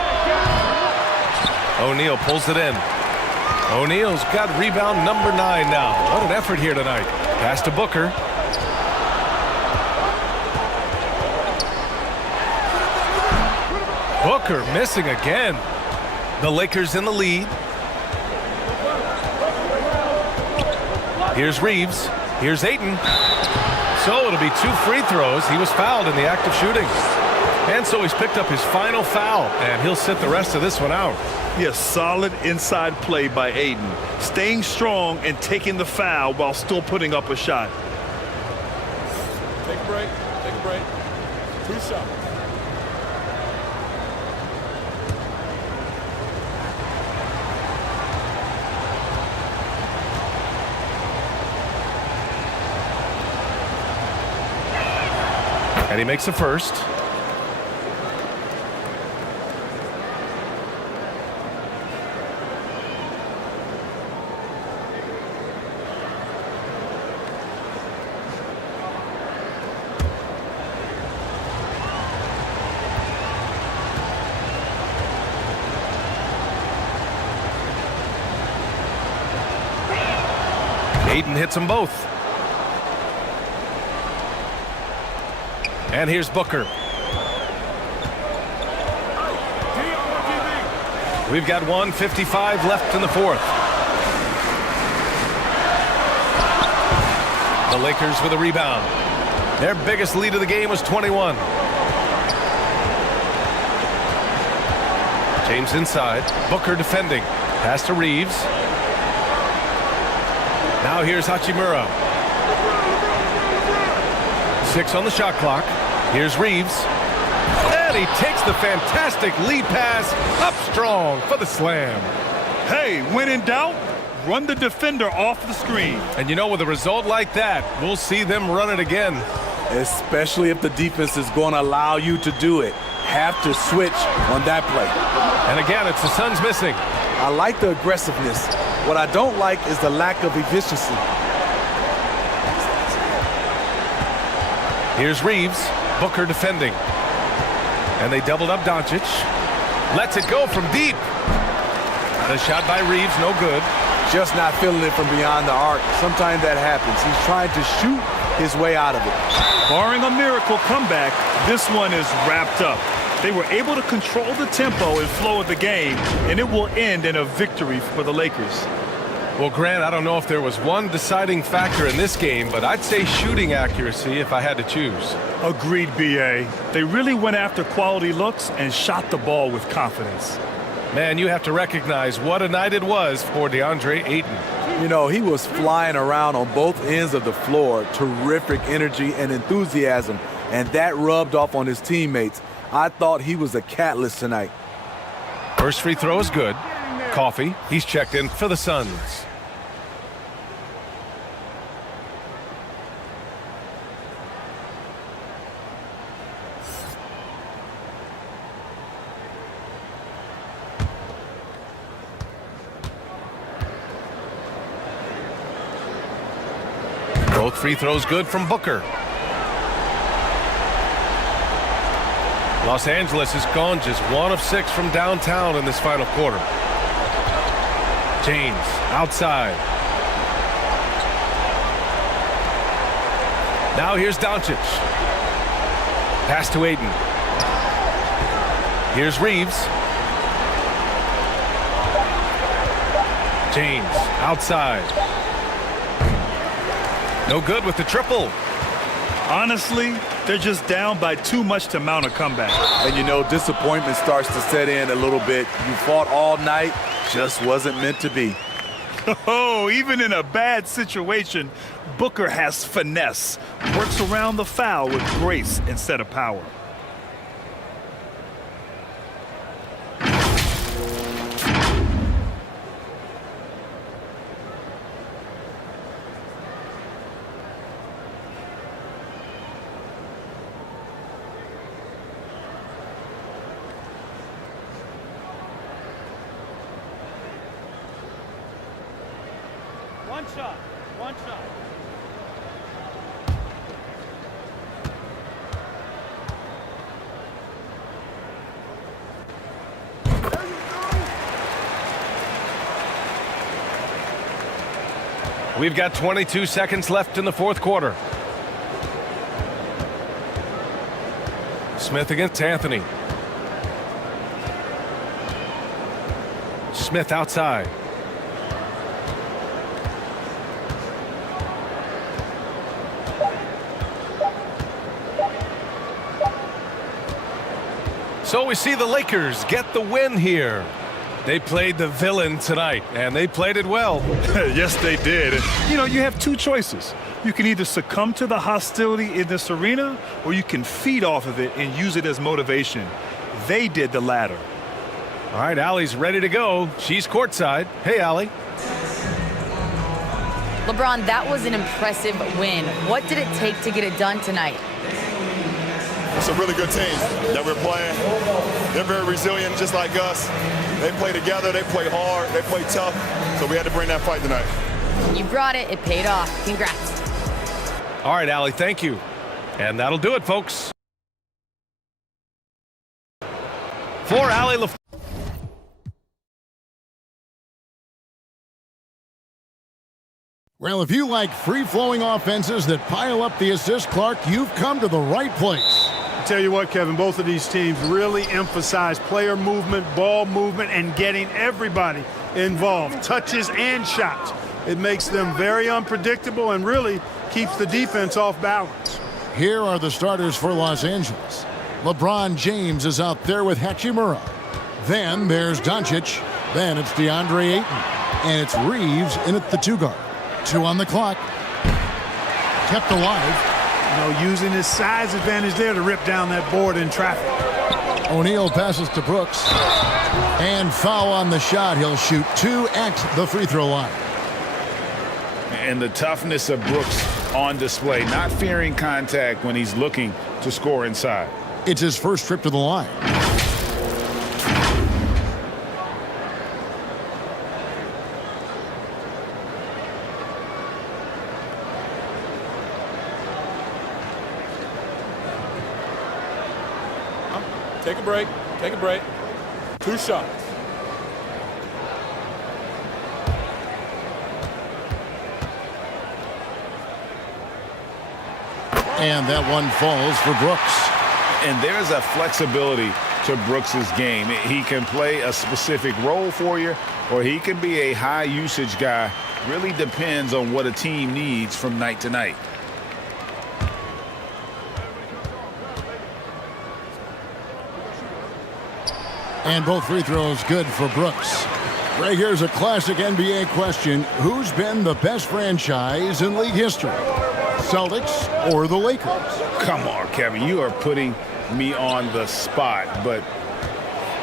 O'Neal pulls it in. O'Neal's got rebound number 9 now. What an effort here tonight. Pass to Booker. Booker missing again. The Lakers in the lead. Here's Reeves. Here's Ayton. So it'll be 2 free throws. He was fouled in the act of shooting. And so he's picked up his final foul, and he'll sit the rest of this one out. Yes, solid inside play by Ayton. Staying strong and taking the foul while still putting up a shot. Take a break. Take a break. 2 shots. And he makes the first. Ayton hits them both. And here's Booker. We've got 1:55 left in the 4th. The Lakers with a rebound. Their biggest lead of the game was 21. James inside. Booker defending. Pass to Reeves. Now here's Hachimura. 6 on the shot clock. Here's Reeves. And he takes the fantastic lead pass up strong for the slam. Hey, when in doubt, run the defender off the screen. And you know, with a result like that, we'll see them run it again. Especially if the defense is going to allow you to do it. Have to switch on that play. And again, it's the Suns missing. I like the aggressiveness. What I don't like is the lack of efficiency. Here's Reeves. Booker defending. And they doubled up Doncic. Lets it go from deep. The shot by Reeves, no good. Just not feeling it from beyond the arc. Sometimes that happens. He's trying to shoot his way out of it. Barring a miracle comeback, this one is wrapped up. They were able to control the tempo and flow of the game, and it will end in a victory for the Lakers. Well, Grant, I don't know if there was one deciding factor in this game, but I'd say shooting accuracy if I had to choose. Agreed, B.A. They really went after quality looks and shot the ball with confidence. Man, you have to recognize what a night it was for DeAndre Ayton. You know, he was flying around on both ends of the floor. Terrific energy and enthusiasm, and that rubbed off on his teammates. I thought he was a catalyst tonight. First free throw is good. Coffee, he's checked in for the Suns. Both free throws good from Booker. Los Angeles has gone just 1 of 6 from downtown in this final quarter. James outside. Now here's Doncic. Pass to Ayton. Here's Reeves. James outside. No good with the triple. Honestly, they're just down by too much to mount a comeback. And you know, disappointment starts to set in a little bit. You fought all night, just wasn't meant to be. Oh, even in a bad situation, Booker has finesse. Works around the foul with grace instead of power. One shot. One shot. We've got 22 seconds left in the fourth quarter. Smith against Anthony. Smith outside. So we see the Lakers get the win here. They played the villain tonight, and they played it well. Yes, they did. You know, you have two choices. You can either succumb to the hostility in this arena, or you can feed off of it and use it as motivation. They did the latter. All right, Allie's ready to go. She's courtside. Hey, Allie. LeBron, that was an impressive win. What did it take to get it done tonight? It's a really good team that we're playing. They're very resilient, just like us. They play together, they play hard, they play tough, so we had to bring that fight tonight. You brought it. It paid off. Congrats. All right, Allie, thank you. And that'll do it, folks. For Allie LaFleur. Well, if you like free-flowing offenses that pile up the assist, Clark, you've come to the right place. I tell you what, Kevin, both of these teams really emphasize player movement, ball movement, and getting everybody involved, touches and shots. It makes them very unpredictable and really keeps the defense off balance. Here are the starters for Los Angeles. LeBron James is out there with Hachimura. Then there's Doncic. Then it's DeAndre Ayton. And it's Reeves in at the two-guard. 2 on the clock. Kept alive. You know, using his size advantage there to rip down that board in traffic. O'Neal passes to Brooks. And foul on the shot. He'll shoot 2 at the free throw line. And the toughness of Brooks on display, not fearing contact when he's looking to score inside. It's his first trip to the line. Take a break. Take a break. 2 shots. And that one falls for Brooks. And there's a flexibility to Brooks's game. He can play a specific role for you, or he can be a high usage guy. Really depends on what a team needs from night to night. And both free throws good for Brooks. Right here's a classic NBA question. Who's been the best franchise in league history? Celtics or the Lakers? Come on, Kevin. You are putting me on the spot, but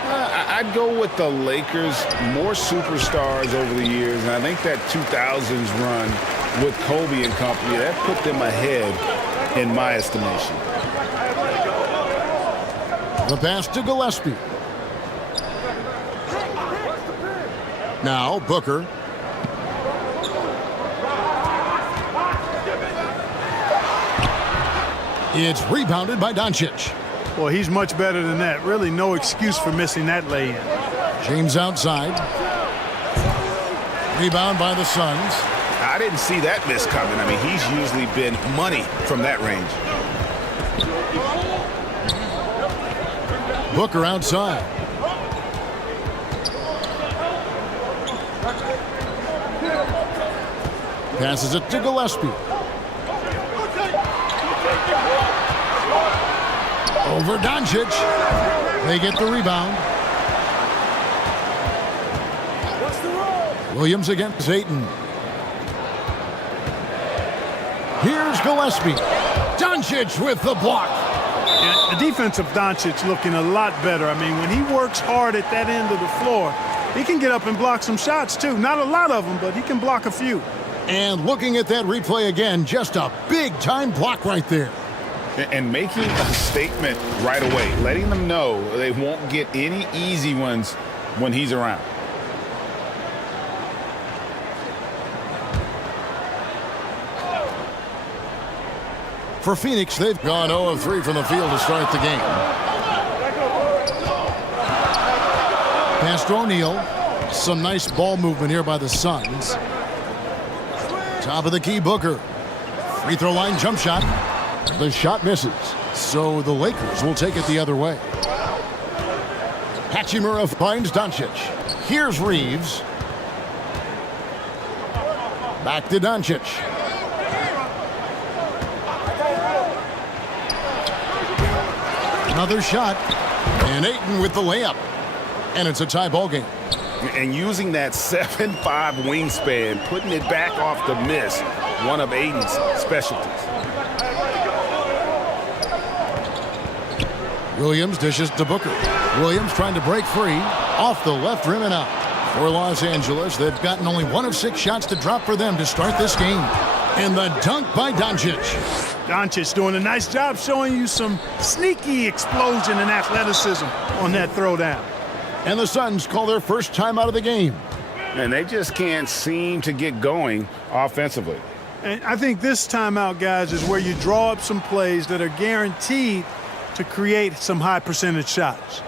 I'd go with the Lakers. More superstars over the years, and I think that 2000s run with Kobe and company, that put them ahead in my estimation. The pass to Gillespie. Now Booker. It's rebounded by Doncic. Well, he's much better than that. Really no excuse for missing that lay-in. James outside. Rebound by the Suns. I didn't see that miss coming. I mean, he's usually been money from that range. Booker outside. Passes it to Gillespie. Over Doncic. They get the rebound. Williams against Ayton. Here's Gillespie. Doncic with the block. And the defense of Doncic looking a lot better. I mean, when he works hard at that end of the floor, he can get up and block some shots too. Not a lot of them, but he can block a few. And looking at that replay again, just a big-time block right there. And making a statement right away, letting them know they won't get any easy ones when he's around. For Phoenix, they've gone 0 of 3 from the field to start the game. Pass to O'Neal. Some nice ball movement here by the Suns. Top of the key, Booker. Free throw line jump shot. The shot misses. So the Lakers will take it the other way. Hachimura finds Doncic. Here's Reeves. Back to Doncic. Another shot. And Ayton with the layup. And it's a tie ball game. And using that 7'5" wingspan, putting it back off the miss, one of Ayton's specialties. Williams dishes to Booker. Williams trying to break free. Off the left rim and out. For Los Angeles, they've gotten only 1 of 6 shots to drop for them to start this game. And the dunk by Doncic. Doncic doing a nice job showing you some sneaky explosion and athleticism on that throwdown. And the Suns call their first time out of the game. And they just can't seem to get going offensively. And I think this timeout, guys, is where you draw up some plays that are guaranteed to create some high percentage shots.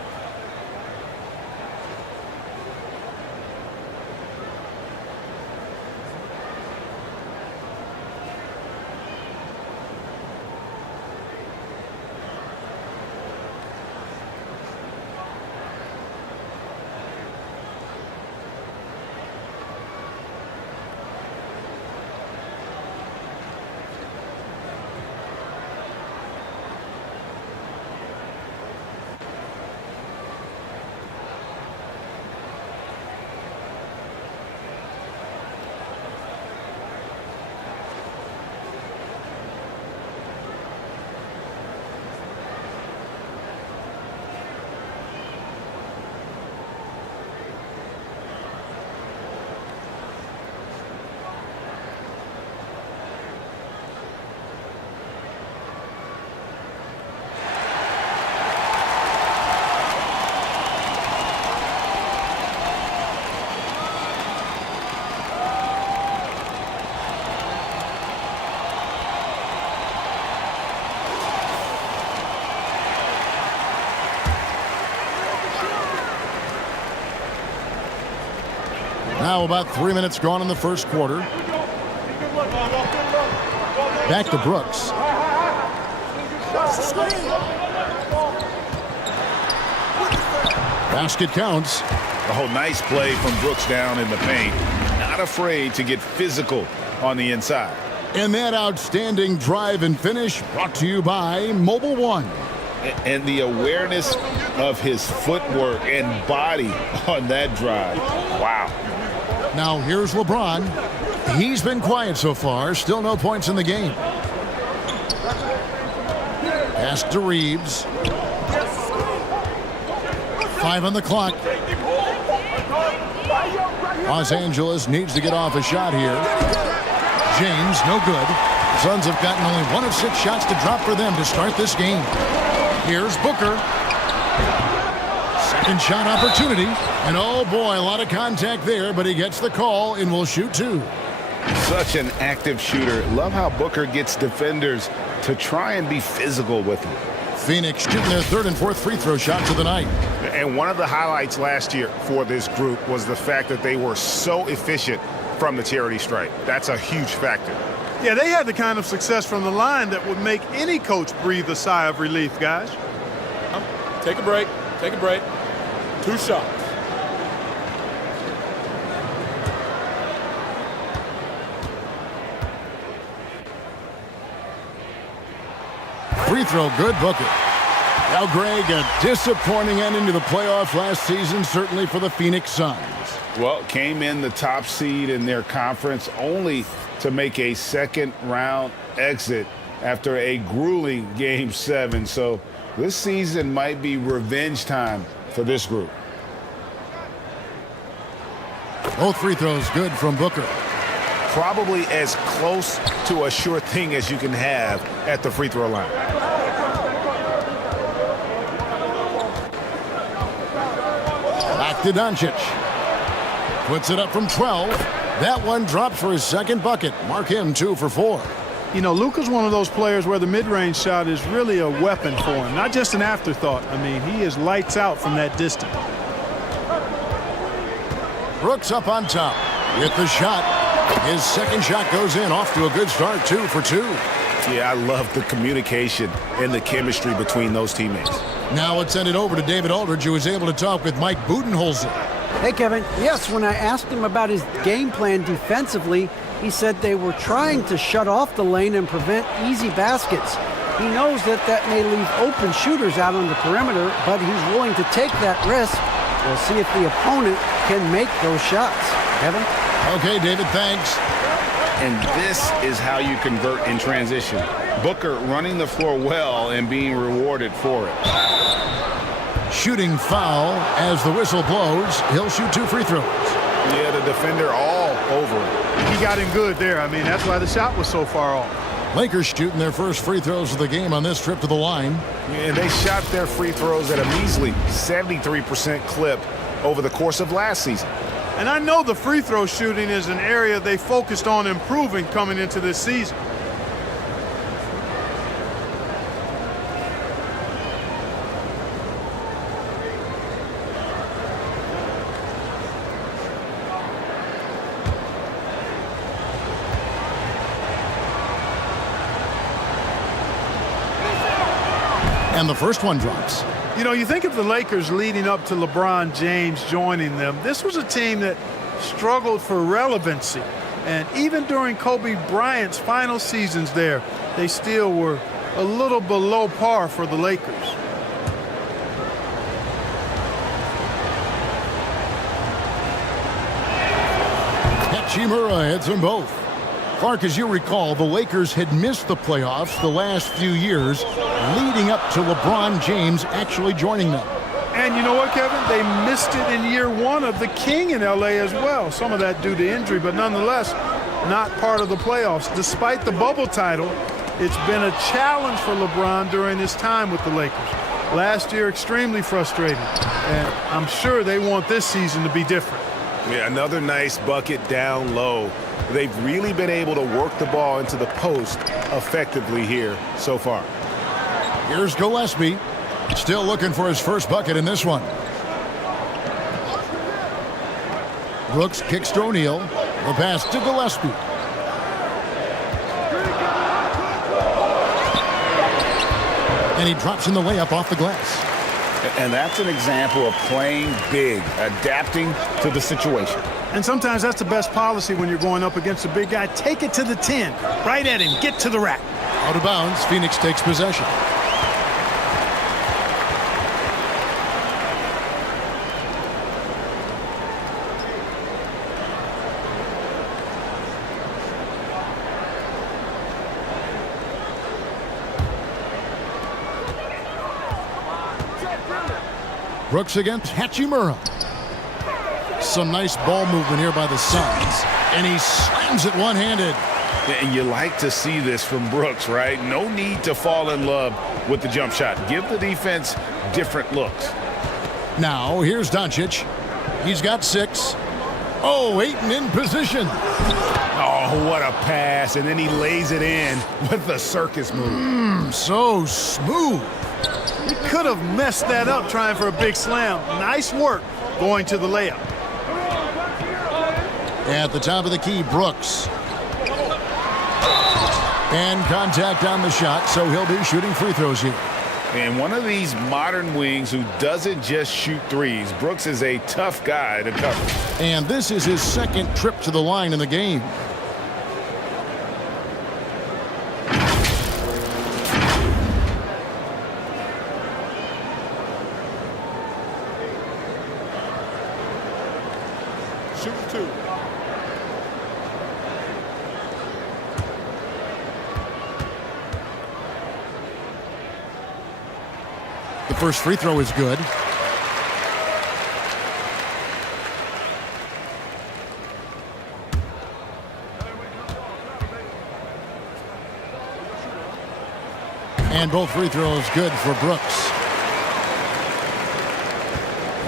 Now about 3 minutes gone in the first quarter. Back to Brooks. Basket counts. Oh, nice play from Brooks down in the paint. Not afraid to get physical on the inside. And that outstanding drive and finish brought to you by Mobile One. And the awareness of his footwork and body on that drive. Wow. Now here's LeBron. He's been quiet so far. Still no points in the game. Pass to Reeves. 5 on the clock. Los Angeles needs to get off a shot here. James, no good. Suns have gotten only 1 of 6 shots to drop for them to start this game. Here's Booker. Second shot opportunity. And oh boy, a lot of contact there, but he gets the call and will shoot 2. Such an active shooter. Love how Booker gets defenders to try and be physical with him. Phoenix shooting their 3rd and 4th free throw shots of the night. And one of the highlights last year for this group was the fact that they were so efficient from the charity stripe. That's a huge factor. Yeah, they had the kind of success from the line that would make any coach breathe a sigh of relief, guys. Take a break. Take a break. 2 shots. Free throw good, Booker. Now, Greg, a disappointing ending to the playoffs last season, certainly for the Phoenix Suns. Well, came in the top seed in their conference only to make a second-round exit after a grueling Game 7. So this season might be revenge time for this group. Both free throws good from Booker. Probably as close to a sure thing as you can have at the free throw line. Back to Doncic. Puts it up from 12. That one drops for his second bucket. Mark him 2 for 4. You know, Luka's one of those players where the mid-range shot is really a weapon for him, not just an afterthought. I mean, he is lights out from that distance. Brooks up on top with the shot. His second shot goes in, off to a good start, 2 for 2. Yeah, I love the communication and the chemistry between those teammates. Now let's send it over to David Aldridge, who was able to talk with Mike Budenholzer. Hey, Kevin. Yes, when I asked him about his game plan defensively, he said they were trying to shut off the lane and prevent easy baskets. He knows that that may leave open shooters out on the perimeter, but he's willing to take that risk. We'll see if the opponent can make those shots. Kevin? Okay, David, thanks. And this is how you convert in transition. Booker running the floor well and being rewarded for it. Shooting foul as the whistle blows. He'll shoot 2 free throws. Yeah, the defender all over it. He got in good there. I mean, that's why the shot was so far off. Lakers shooting their first free throws of the game on this trip to the line. And they shot their free throws at a measly 73% clip over the course of last season. And I know the free throw shooting is an area they focused on improving coming into this season. And the first one drops. You know, you think of the Lakers leading up to LeBron James joining them. This was a team that struggled for relevancy. And even during Kobe Bryant's final seasons there, they still were a little below par for the Lakers. Hachimura hits them both. Clark, as you recall, the Lakers had missed the playoffs the last few years, leading up to LeBron James actually joining them. And you know what, Kevin? They missed it in year 1 of the King in L.A. as well. Some of that due to injury, but nonetheless, not part of the playoffs. Despite the bubble title, it's been a challenge for LeBron during his time with the Lakers. Last year, extremely frustrating. And I'm sure they want this season to be different. Yeah, another nice bucket down low. They've really been able to work the ball into the post effectively here so far. Here's Gillespie, still looking for his first bucket in this one. Brooks kicks to O'Neal. The pass to Gillespie. And he drops in the layup off the glass. And that's an example of playing big, adapting to the situation. And sometimes that's the best policy when you're going up against a big guy. Take it to the 10, right at him, get to the rack. Out of bounds, Phoenix takes possession. Brooks against Hachimura. Some nice ball movement here by the Suns. And he slams it one-handed. And you like to see this from Brooks, right? No need to fall in love with the jump shot. Give the defense different looks. Now, here's Doncic. He's got 6. Oh, Ayton in position. Oh, what a pass. And then he lays it in with the circus move. So smooth. He could have messed that up trying for a big slam. Nice work going to the layup. At the top of the key, Brooks. And contact on the shot, so he'll be shooting free throws here. And one of these modern wings who doesn't just shoot threes. Brooks is a tough guy to cover. And this is his second trip to the line in the game. Shoot 2. The first free throw is good. And both free throws good for Brooks.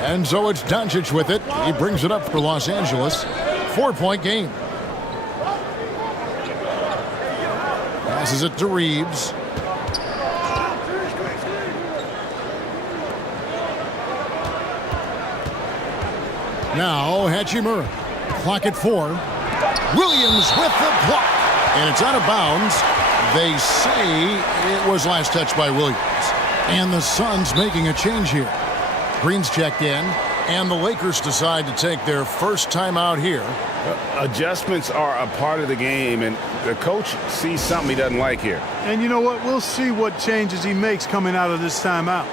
And so it's Doncic with it. He brings it up for Los Angeles. 4-point game. Passes it to Reeves. Now Hachimura. Clock at 4. Williams with the block. And it's out of bounds. They say it was last touched by Williams. And the Suns making a change here. Green's checked in. And the Lakers decide to take their first timeout here. Adjustments are a part of the game, and the coach sees something he doesn't like here. And you know what? We'll see what changes he makes coming out of this timeout.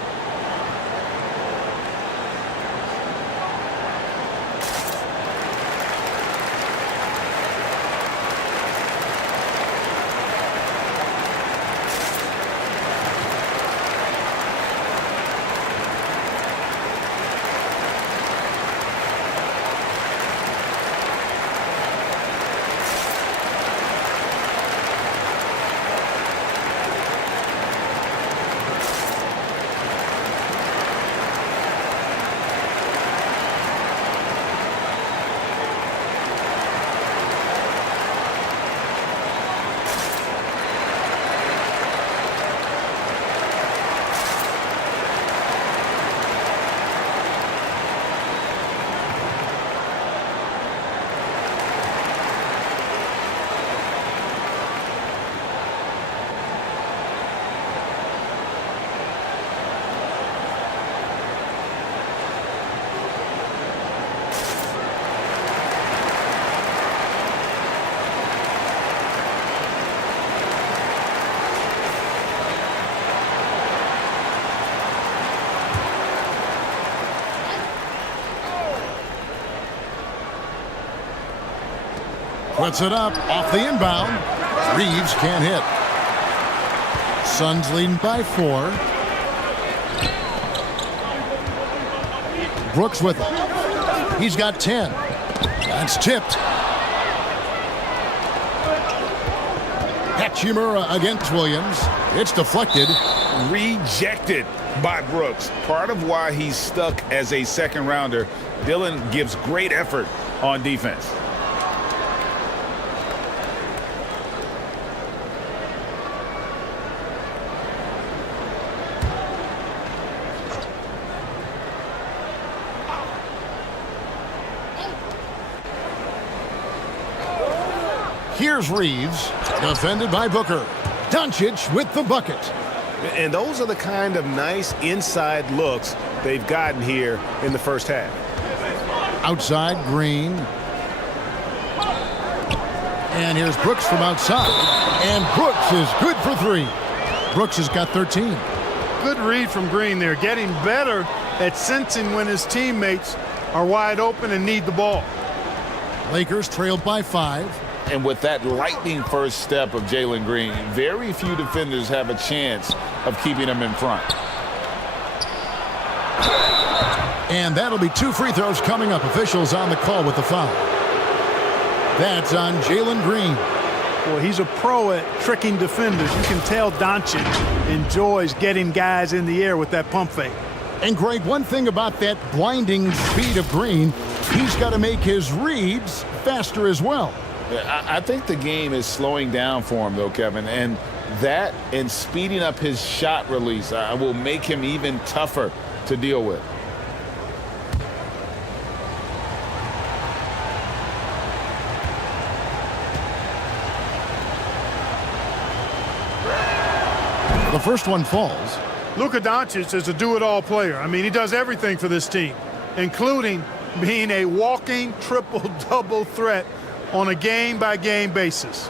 Puts it up off the inbound. Reeves can't hit. Suns leading by 4. Brooks with it. He's got 10. That's tipped. Hachimura against Williams. It's deflected. Rejected by Brooks. Part of why he's stuck as a second rounder. Dillon gives great effort on defense. Here's Reeves, defended by Booker. Doncic with the bucket. And those are the kind of nice inside looks they've gotten here in the first half. Outside, Green. And here's Brooks from outside. And Brooks is good for 3. Brooks has got 13. Good read from Green there, getting better at sensing when his teammates are wide open and need the ball. Lakers trailed by 5. And with that lightning first step of Jalen Green, very few defenders have a chance of keeping him in front. And that'll be 2 free throws coming up. Officials on the call with the foul. That's on Jalen Green. Well, he's a pro at tricking defenders. You can tell Doncic enjoys getting guys in the air with that pump fake. And Greg, one thing about that blinding speed of Green, he's got to make his reads faster as well. I think the game is slowing down for him, though, Kevin. And that and speeding up his shot release will make him even tougher to deal with. The first one falls. Luka Doncic is a do-it-all player. I mean, he does everything for this team, including being a walking triple-double threat on a game-by-game basis.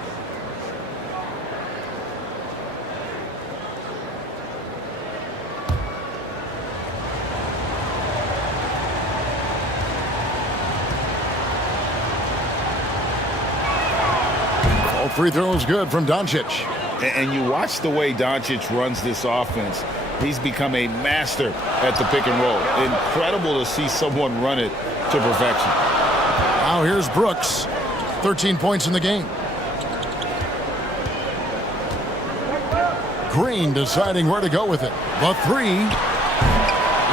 All free throws good from Doncic. And you watch the way Doncic runs this offense. He's become a master at the pick and roll. Incredible to see someone run it to perfection. Now here's Brooks. 13 points in the game. Green deciding where to go with it. The 3.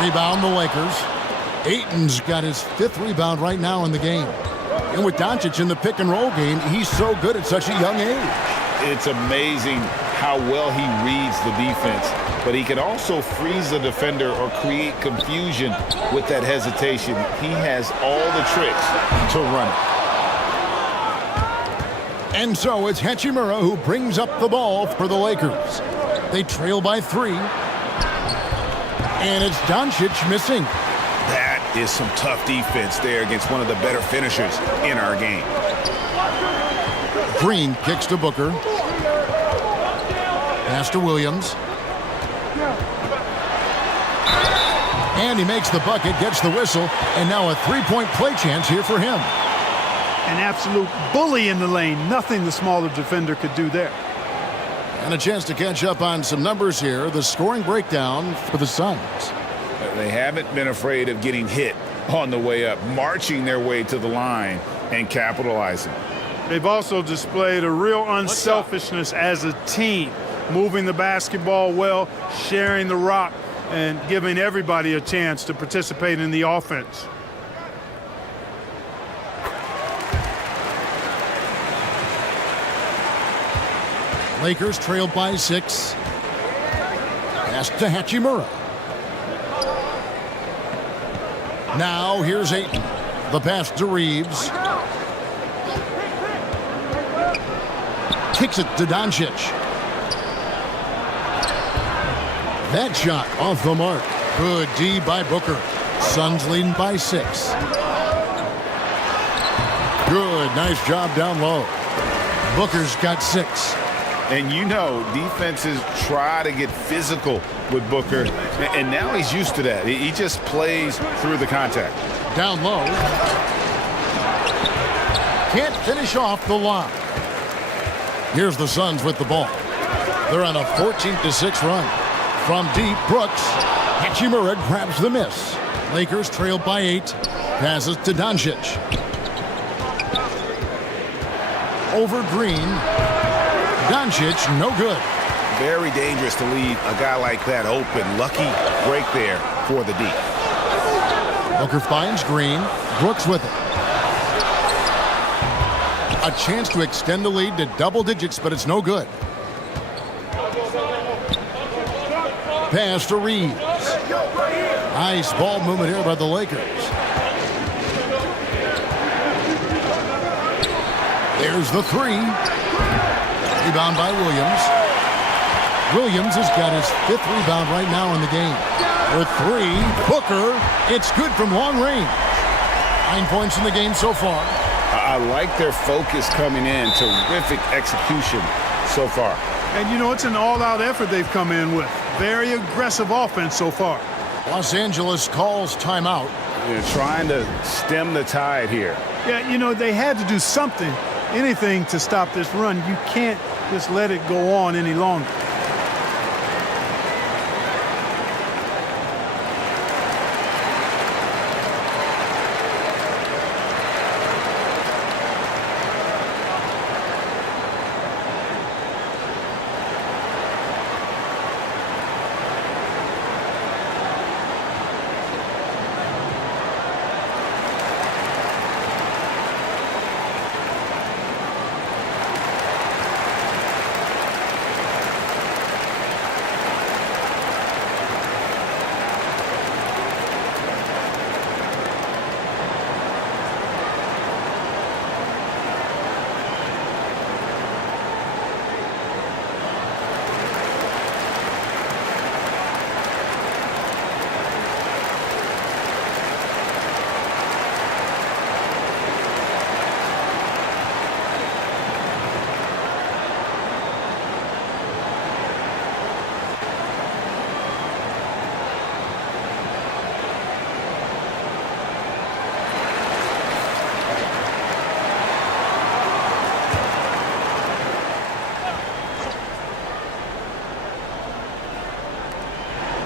Rebound the Lakers. Ayton's got his 5th rebound right now in the game. And with Doncic in the pick and roll game, he's so good at such a young age. It's amazing how well he reads the defense, but he can also freeze the defender or create confusion with that hesitation. He has all the tricks to run it. And so it's Hachimura who brings up the ball for the Lakers. They trail by 3. And it's Doncic missing. That is some tough defense there against one of the better finishers in our game. Green kicks to Booker. Pass to Williams. And he makes the bucket, gets the whistle, and now a three-point play chance here for him. An absolute bully in the lane. Nothing the smaller defender could do there. And a chance to catch up on some numbers here. The scoring breakdown for the Suns. They haven't been afraid of getting hit on the way up, marching their way to the line and capitalizing. They've also displayed a real unselfishness as a team, moving the basketball well, sharing the rock, and giving everybody a chance to participate in the offense. Lakers trailed by 6. Pass to Hachimura. Now here's Ayton. The pass to Reeves. Kicks it to Doncic. That shot off the mark. Good D by Booker. Suns leading by 6. Good, nice job down low. Booker's got 6. And you know, defenses try to get physical with Booker, and now he's used to that. He just plays through the contact. Down low. Can't finish off the line. Here's the Suns with the ball. They're on a 14-6 run. From deep, Brooks. Hachimura grabs the miss. Lakers trailed by 8. Passes to Doncic. Over Green. Doncic, no good. Very dangerous to leave a guy like that open. Lucky break there for the D. Booker finds Green. Brooks with it. A chance to extend the lead to double digits, but it's no good. Pass to Reeves. Nice ball movement here by the Lakers. There's the 3. Rebound by Williams. Williams has got his 5th rebound right now in the game. For 3, Booker. It's good from long range. 9 points in the game so far. I like their focus coming in. Terrific execution so far. And you know, it's an all-out effort they've come in with. Very aggressive offense so far. Los Angeles calls timeout. They're trying to stem the tide here. Yeah, you know, they had to do something, anything to stop this run. You can't just let it go on any longer.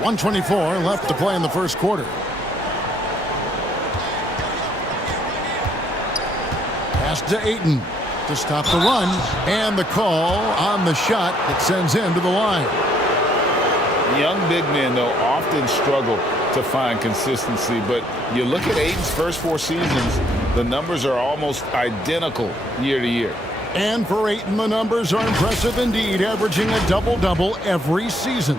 .124 left to play in the first quarter. Pass to Ayton to stop the run, and the call on the shot that sends him to the line. Young big men, though, often struggle to find consistency, but you look at Ayton's first 4 seasons, the numbers are almost identical year to year. And for Ayton, the numbers are impressive indeed, averaging a double-double every season.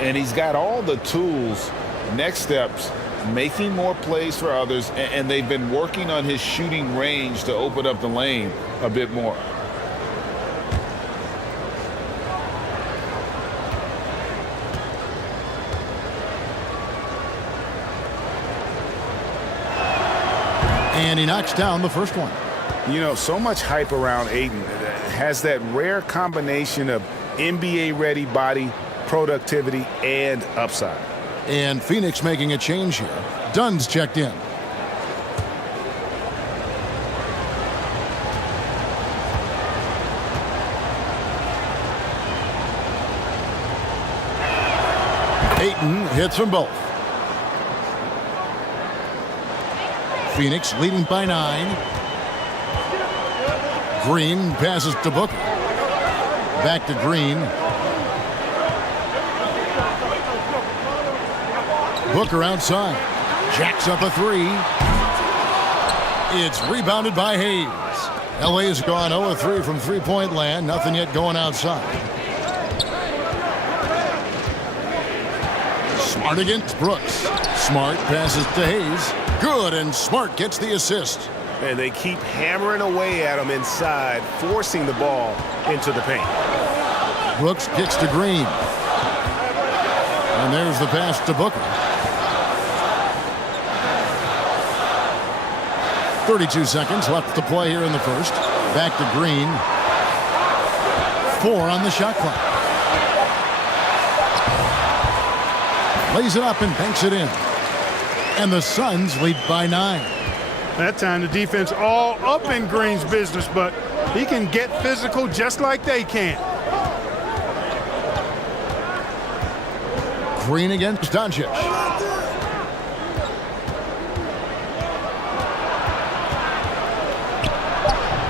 And he's got all the tools, next steps, making more plays for others, and they've been working on his shooting range to open up the lane a bit more. And he knocks down the first one. You know, so much hype around Ayton. Has that rare combination of NBA-ready body, productivity, and upside. And Phoenix making a change here. Dunn's checked in. Ayton hits them both. Phoenix leading by 9. Green passes to Booker. Back to Green. Booker outside. Jacks up a 3. It's rebounded by Hayes. LA has gone 0-3 from three-point land. Nothing yet going outside. Smart against Brooks. Smart passes to Hayes. Good, and Smart gets the assist. And they keep hammering away at him inside, forcing the ball into the paint. Brooks kicks to Green. And there's the pass to Booker. 32 seconds left to play here in the first. Back to Green. 4 on the shot clock. Lays it up and banks it in. And the Suns lead by 9. That time the defense all up in Green's business, but he can get physical just like they can. Green against Doncic.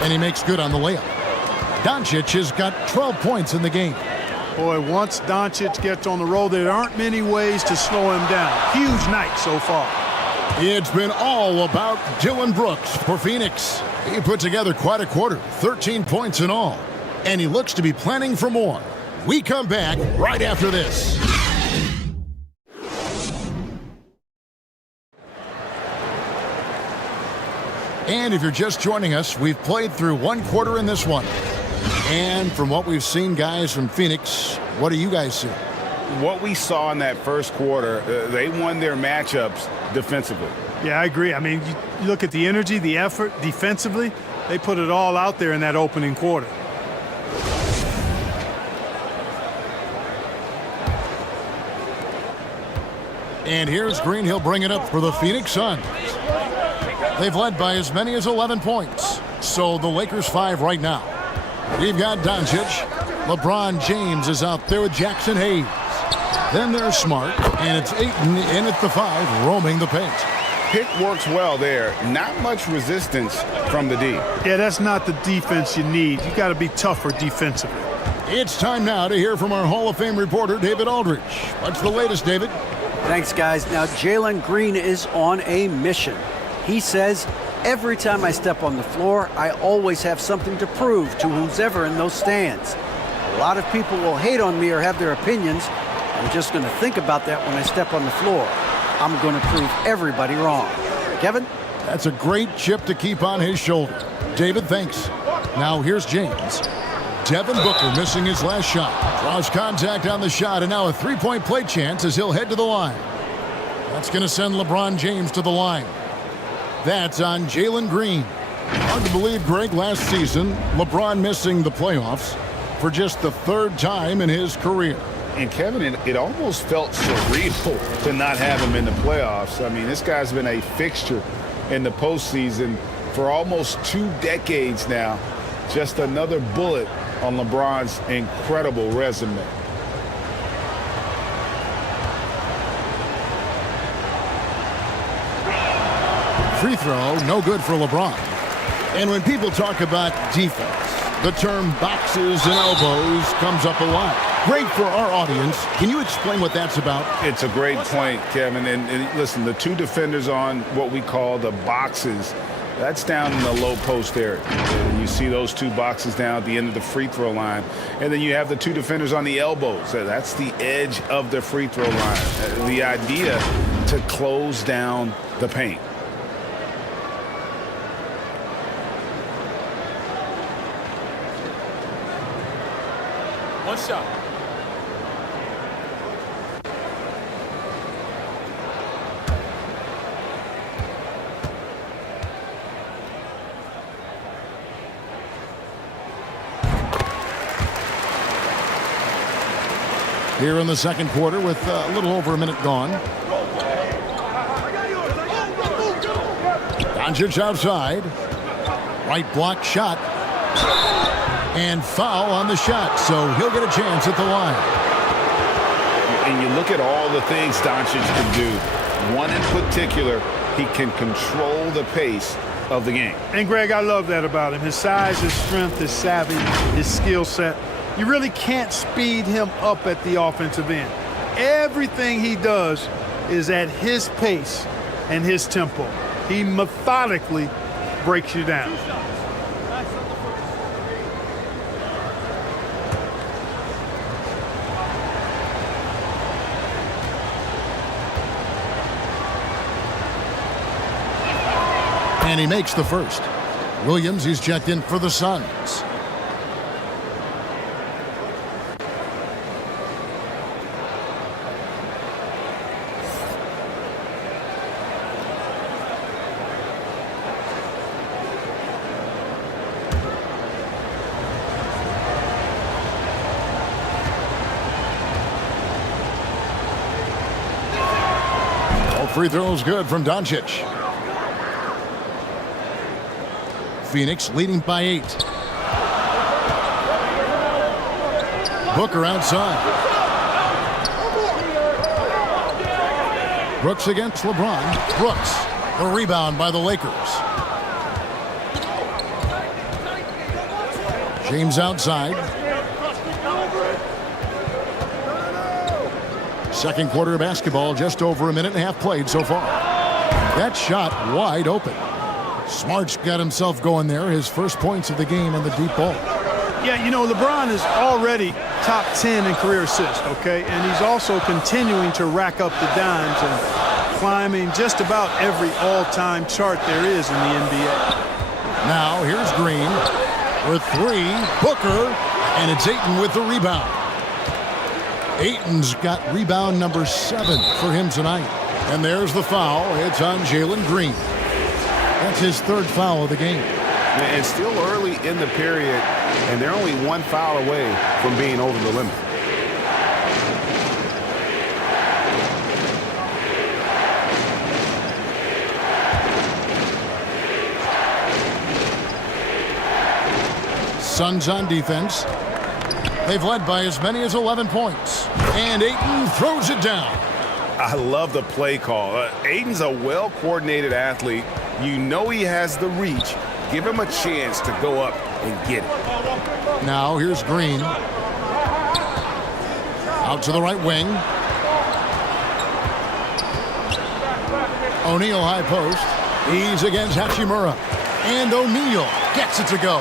And he makes good on the layup. Doncic has got 12 points in the game. Boy, once Doncic gets on the roll, there aren't many ways to slow him down. Huge night so far. It's been all about Dillon Brooks for Phoenix. He put together quite a quarter, 13 points in all. And he looks to be planning for more. We come back right after this. And if you're just joining us, we've played through one quarter in this one. And from what we've seen, guys, from Phoenix, what do you guys see? What we saw in that first quarter, they won their matchups defensively. Yeah, I agree. I mean, you look at the energy, the effort defensively, they put it all out there in that opening quarter. And here's Green. He'll bring it up for the Phoenix Suns. They've led by as many as 11 points. So the Lakers 5 right now. We've got Doncic. LeBron James is out there with Jackson Hayes. Then there's Smart, and it's Ayton in at the 5, roaming the paint. Pick works well there. Not much resistance from the D. Yeah, that's not the defense you need. You got to be tougher defensively. It's time now to hear from our Hall of Fame reporter, David Aldridge. What's the latest, David? Thanks, guys. Now, Jalen Green is on a mission. He says, every time I step on the floor, I always have something to prove to who's ever in those stands. A lot of people will hate on me or have their opinions. I'm just going to think about that when I step on the floor. I'm going to prove everybody wrong. Kevin? That's a great chip to keep on his shoulder. David, thanks. Now here's James. Devin Booker missing his last shot. Draws contact on the shot, and now a three-point play chance as he'll head to the line. That's going to send LeBron James to the line. That's on Jalen Green. Hard to believe, Greg, last season, LeBron missing the playoffs for just the 3rd time in his career. And Kevin, it almost felt surreal to not have him in the playoffs. I mean, this guy's been a fixture in the postseason for almost 2 decades now. Just another bullet on LeBron's incredible resume. Free throw, no good for LeBron. And when people talk about defense, the term boxes and elbows comes up a lot. Great for our audience. Can you explain what that's about? It's a great point, Kevin. And listen, the 2 defenders on what we call the boxes, That's down in the low post area. And you see those two boxes down at the end of the free throw line. And then you have the two defenders on the elbows. So that's the edge of the free throw line. The idea to close down the paint. One shot. Here in the second quarter with a little over a minute gone. Doncic outside. Right block shot. And foul on the shot, so he'll get a chance at the line. And you look at all the things Doncic can do. One in particular, he can control the pace of the game. And, Greg, I love that about him. His size, his strength, his savvy, his skill set. You really can't speed him up at the offensive end. Everything he does is at his pace and his tempo. He methodically breaks you down. And he makes the first. Williams, he's checked in for the Suns. All free throws good from Doncic. Phoenix leading by 8. Booker outside. Brooks against LeBron. Brooks, the rebound by the Lakers. James outside. Second quarter of basketball, just over a minute and a half played so far. That shot wide open. Smart's got himself going there. His first points of the game on the deep ball. Yeah, you know, LeBron is already top 10 in career assists, okay? And he's also continuing to rack up the dimes and climbing just about every all-time chart there is in the NBA. Now, here's Green with 3. Booker, and it's Ayton with the rebound. Ayton's got rebound number 7 for him tonight. And there's the foul. It's on Jalen Green. That's his third foul of the game. It's still early in the period, and they're only one foul away from being over the limit. Suns on defense. They've led by as many as 11 points. And Ayton throws it down. I love the play call. Ayton's a well-coordinated athlete. You know he has the reach. Give him a chance to go up and get it. Now here's Green. Out to the right wing. O'Neal high post. He's against Hachimura. And O'Neal gets it to go.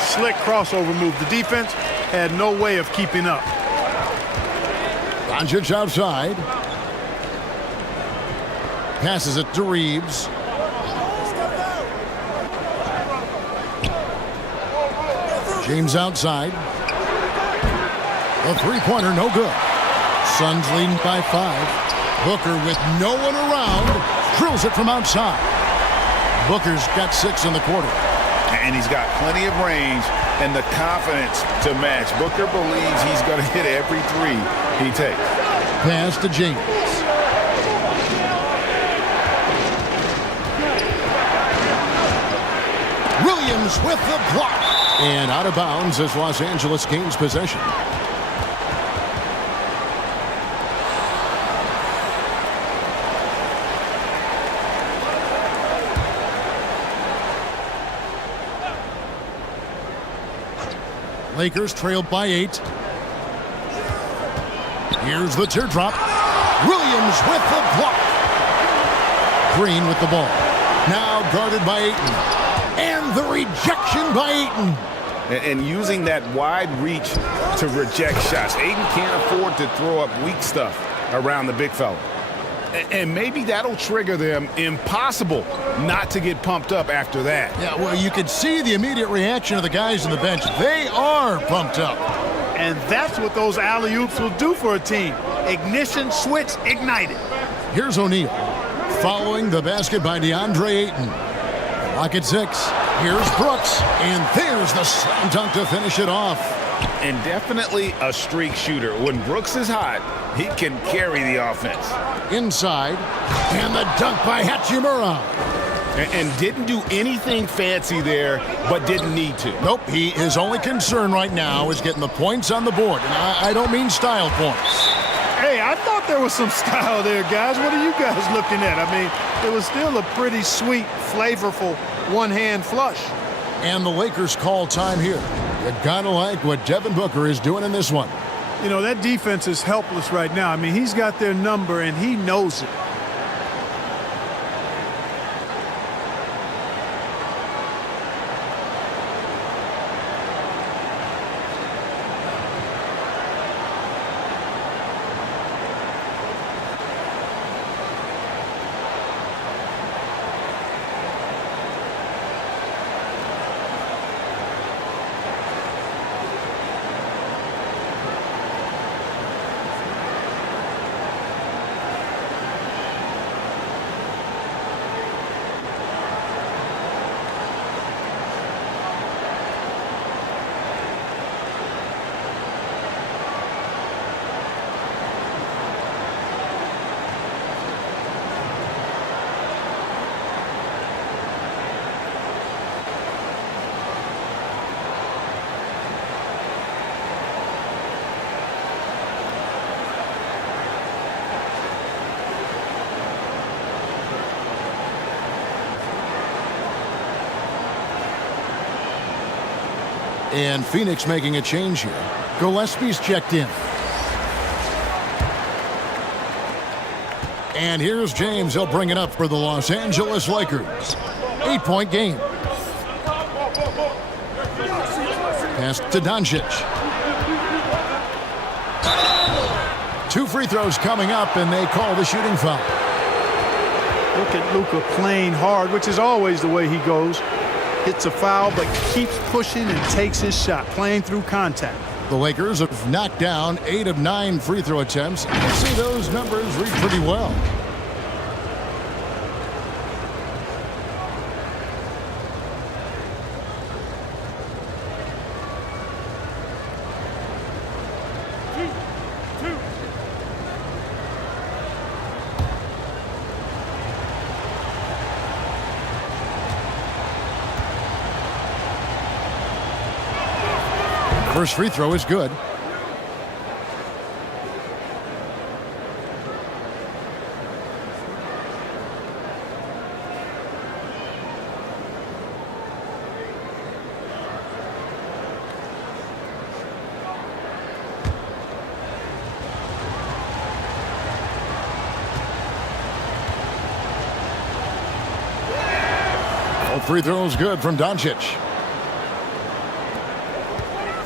Slick crossover move. The defense had no way of keeping up. Doncic outside. Passes it to Reeves. James outside. The three-pointer no good. Suns leading by 5. Booker with no one around drills it from outside. Booker's got 6 in the quarter. And he's got plenty of range and the confidence to match. Booker believes he's going to hit every 3 he takes. Pass to James. Williams with the block. And out of bounds as Los Angeles gains possession. Lakers trailed by 8. Here's the teardrop. Williams with the block. Green with the ball. Now guarded by Ayton. And the rejection by Ayton. And using that wide reach to reject shots. Ayton can't afford to throw up weak stuff around the big fella. And maybe that'll trigger them. Impossible not to get pumped up after that. Yeah, well, you could see the immediate reaction of the guys on the bench. They are pumped up. And that's what those alley-oops will do for a team. Ignition, switch, ignited. Here's O'Neal. Following the basket by DeAndre Ayton. Lock at 6. Here's Brooks. And there's the slam dunk to finish it off. And definitely a streak shooter. When Brooks is hot, he can carry the offense. Inside. And the dunk by Hachimura. And didn't do anything fancy there, but didn't need to. Nope, his only concern right now is getting the points on the board. And I don't mean style points. Hey, I thought there was some style there, guys. What are you guys looking at? I mean, it was still a pretty sweet, flavorful one-hand flush. And the Lakers call time here. You gotta like what Devin Booker is doing in this one. You know, that defense is helpless right now. I mean, he's got their number, and he knows it. And Phoenix making a change here. Gillespie's checked in. And here's James. He'll bring it up for the Los Angeles Lakers. 8-point game. Pass to Doncic. 2 free throws coming up, and they call the shooting foul. Look at Luka playing hard, which is always the way he goes. Hits a foul, but keeps pushing and takes his shot, playing through contact. The Lakers have knocked down 8 of 9 free throw attempts. You can see those numbers read pretty well. First free throw is good. All free throws good from Doncic.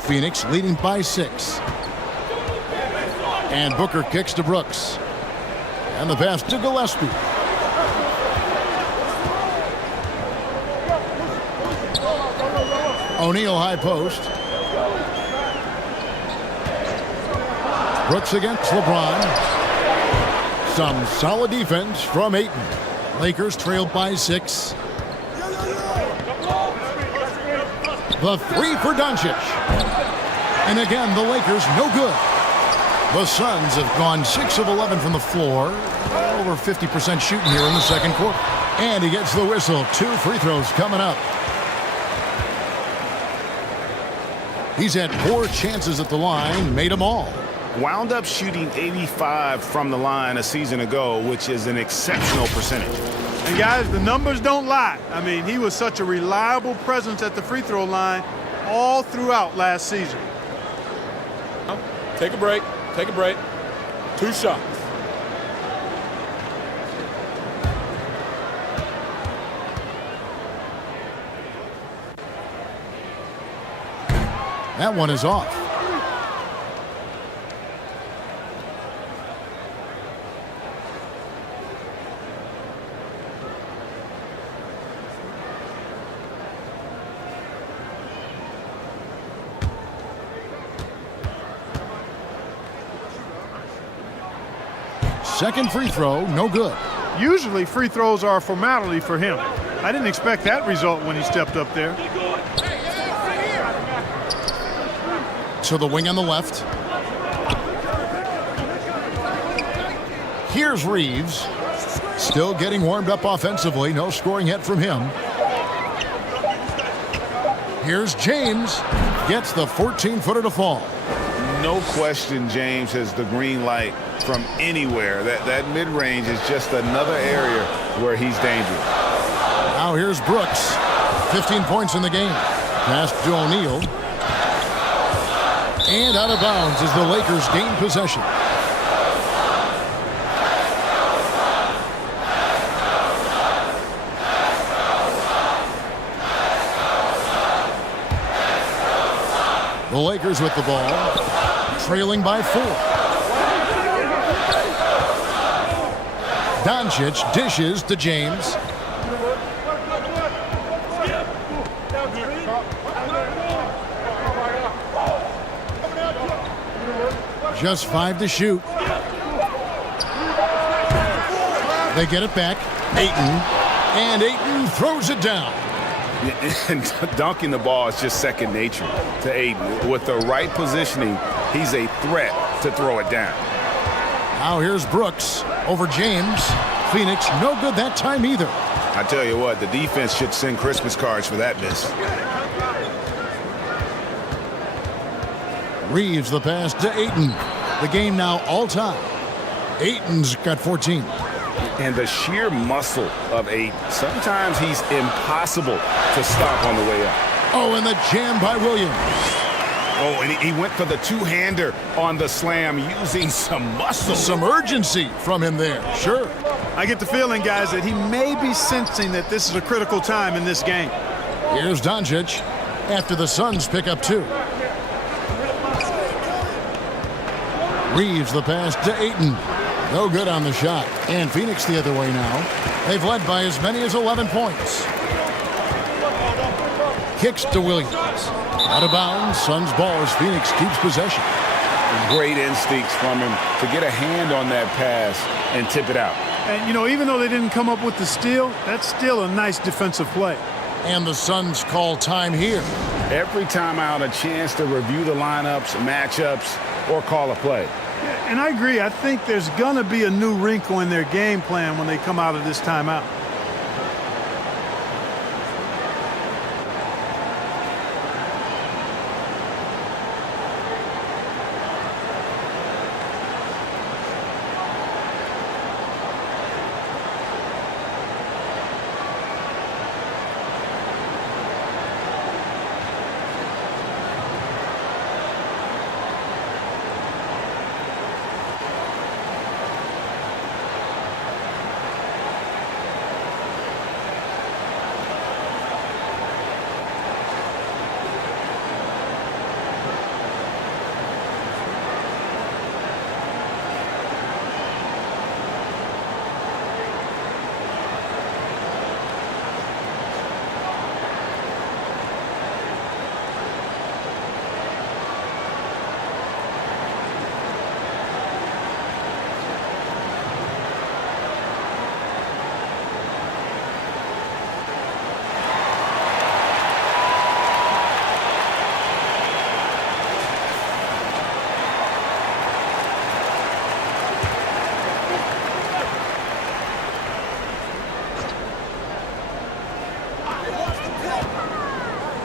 Phoenix leading by 6. And Booker kicks to Brooks. And the pass to Gillespie. O'Neal high post. Brooks against LeBron. Some solid defense from Ayton. Lakers trailed by 6. The 3 for Doncic. And again, the Lakers no good. The Suns have gone 6 of 11 from the floor. Over 50% shooting here in the second quarter. And he gets the whistle. 2 free throws coming up. He's had 4 chances at the line, made them all. Wound up shooting 85 from the line a season ago, which is an exceptional percentage. And guys, the numbers don't lie. I mean, he was such a reliable presence at the free throw line all throughout last season. Take a break. Take a break. 2 shots. That one is off. Second free throw, no good. Usually free throws are a formality for him. I didn't expect that result when he stepped up there. To the wing on the left. Here's Reeves. Still getting warmed up offensively. No scoring yet from him. Here's James. Gets the 14-footer to fall. No question James has the green light from anywhere. That mid-range is just another area where he's dangerous. Now here's Brooks. 15 points in the game. Pass to O'Neal. And out of bounds as the Lakers gain possession. The Lakers with the ball, trailing by 4. Doncic dishes to James. Just 5 to shoot. They get it back. Ayton. And Ayton throws it down. And dunking the ball is just second nature to Ayton. With the right positioning, he's a threat to throw it down. Now here's Brooks over James. Phoenix, no good that time either. I tell you what, the defense should send Christmas cards for that miss. Reeves the pass to Ayton. The game now all time. Ayton's got 14. And the sheer muscle of Ayton. Sometimes he's impossible to stop on the way up. Oh, and the jam by Williams. Oh, and he went for the two-hander on the slam using some muscle. Some urgency from him there, sure. I get the feeling, guys, that he may be sensing that this is a critical time in this game. Here's Doncic after the Suns pick up 2. Reeves the pass to Ayton. No good on the shot. And Phoenix the other way now. They've led by as many as 11 points. Kicks to Williams. Out of bounds. Suns ball as Phoenix keeps possession. Great instincts from him to get a hand on that pass and tip it out. And, you know, even though they didn't come up with the steal, that's still a nice defensive play. And the Suns call time here. Every time out, a chance to review the lineups, matchups, or call a play. And I agree. I think there's going to be a new wrinkle in their game plan when they come out of this timeout.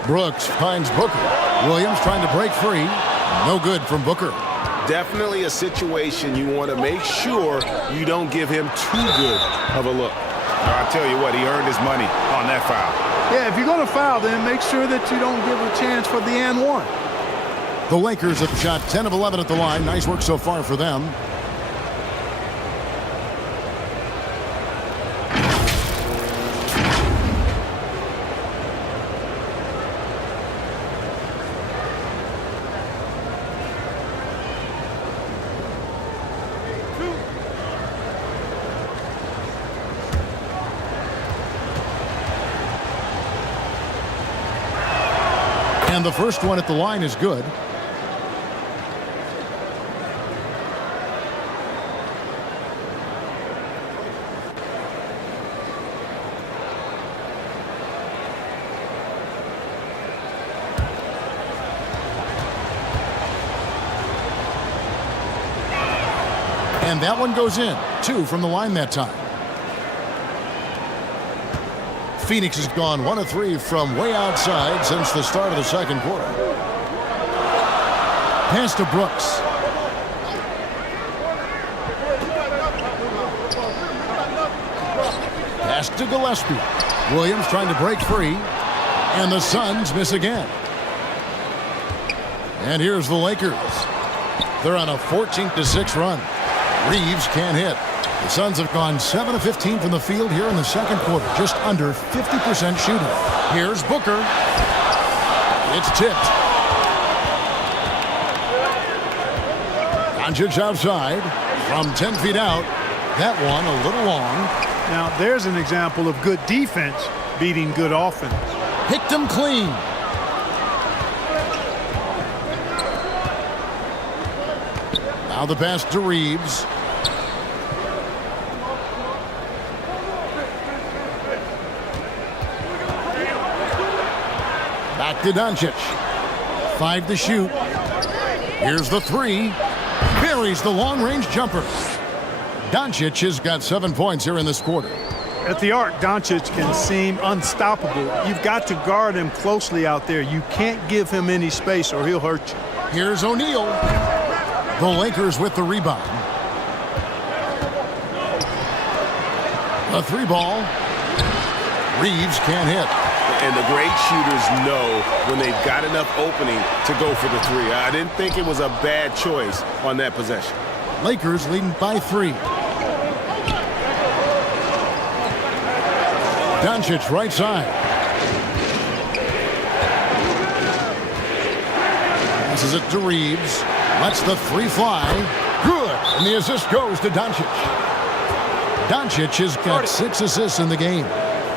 Brooks finds Booker. Williams trying to break free. No good from Booker. Definitely a situation you want to make sure you don't give him too good of a look. I'll tell you what, he earned his money on that foul. Yeah, if you're going to foul, then make sure that you don't give a chance for the and one. The Lakers have shot 10 of 11 at the line. Nice work so far for them. And the first one at the line is good. And that one goes in. 2 from the line that time. Phoenix has gone 1 of 3 from way outside since the start of the second quarter. Pass to Brooks. Pass to Gillespie. Williams trying to break free. And the Suns miss again. And here's the Lakers. They're on a 14-6 run. Reeves can't hit. The Suns have gone 7 of 15 from the field here in the second quarter, just under 50% shooting. Here's Booker. It's tipped. Doncic outside from 10 feet out. That one a little long. Now there's an example of good defense beating good offense. Picked him clean. Now the pass to Reeves. Back to Doncic. 5 to shoot. Here's the 3. Buries the long-range jumper. Doncic has got 7 points here in this quarter. At the arc, Doncic can seem unstoppable. You've got to guard him closely out there. You can't give him any space or he'll hurt you. Here's O'Neal. The Lakers with the rebound. A 3-ball. Reeves can't hit. And the great shooters know when they've got enough opening to go for the 3. I didn't think it was a bad choice on that possession. Lakers leading by 3. Doncic right side. Passes it to Reeves. Lets the 3 fly. Good. And the assist goes to Doncic. Doncic has got 6 assists in the game.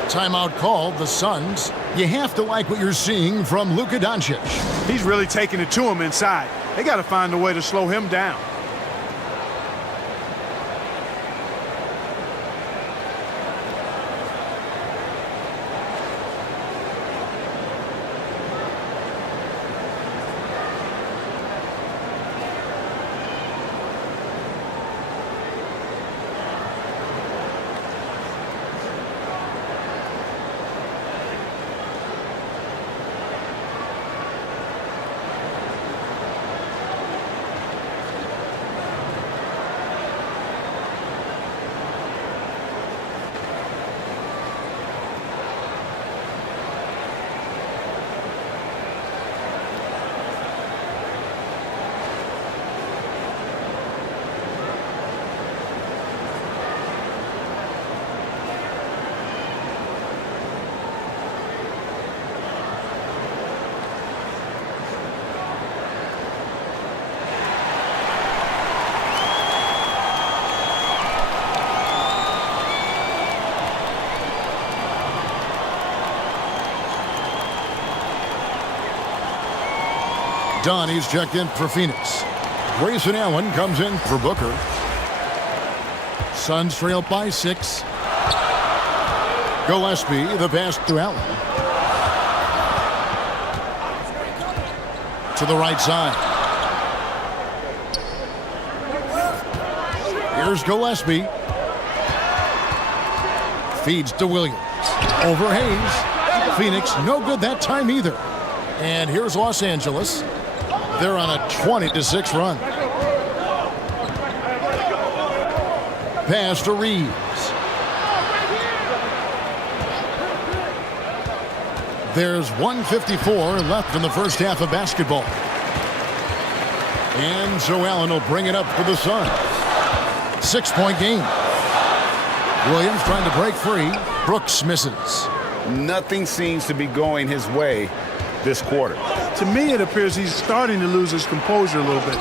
Timeout called, the Suns. You have to like what you're seeing from Luka Doncic. He's really taking it to him inside. They got to find a way to slow him down. Donnie's checked in for Phoenix. Grayson Allen comes in for Booker. Suns trail by 6. Gillespie, the pass to Allen. To the right side. Here's Gillespie. Feeds to Williams. Over Hayes. Phoenix, no good that time either. And here's Los Angeles. They're on a 20-6 run. Pass to Reeves. There's 1:54 left in the first half of basketball. And so Allen will bring it up for the Suns. 6-point game. Williams trying to break free. Brooks misses. Nothing seems to be going his way this quarter. To me, it appears he's starting to lose his composure a little bit.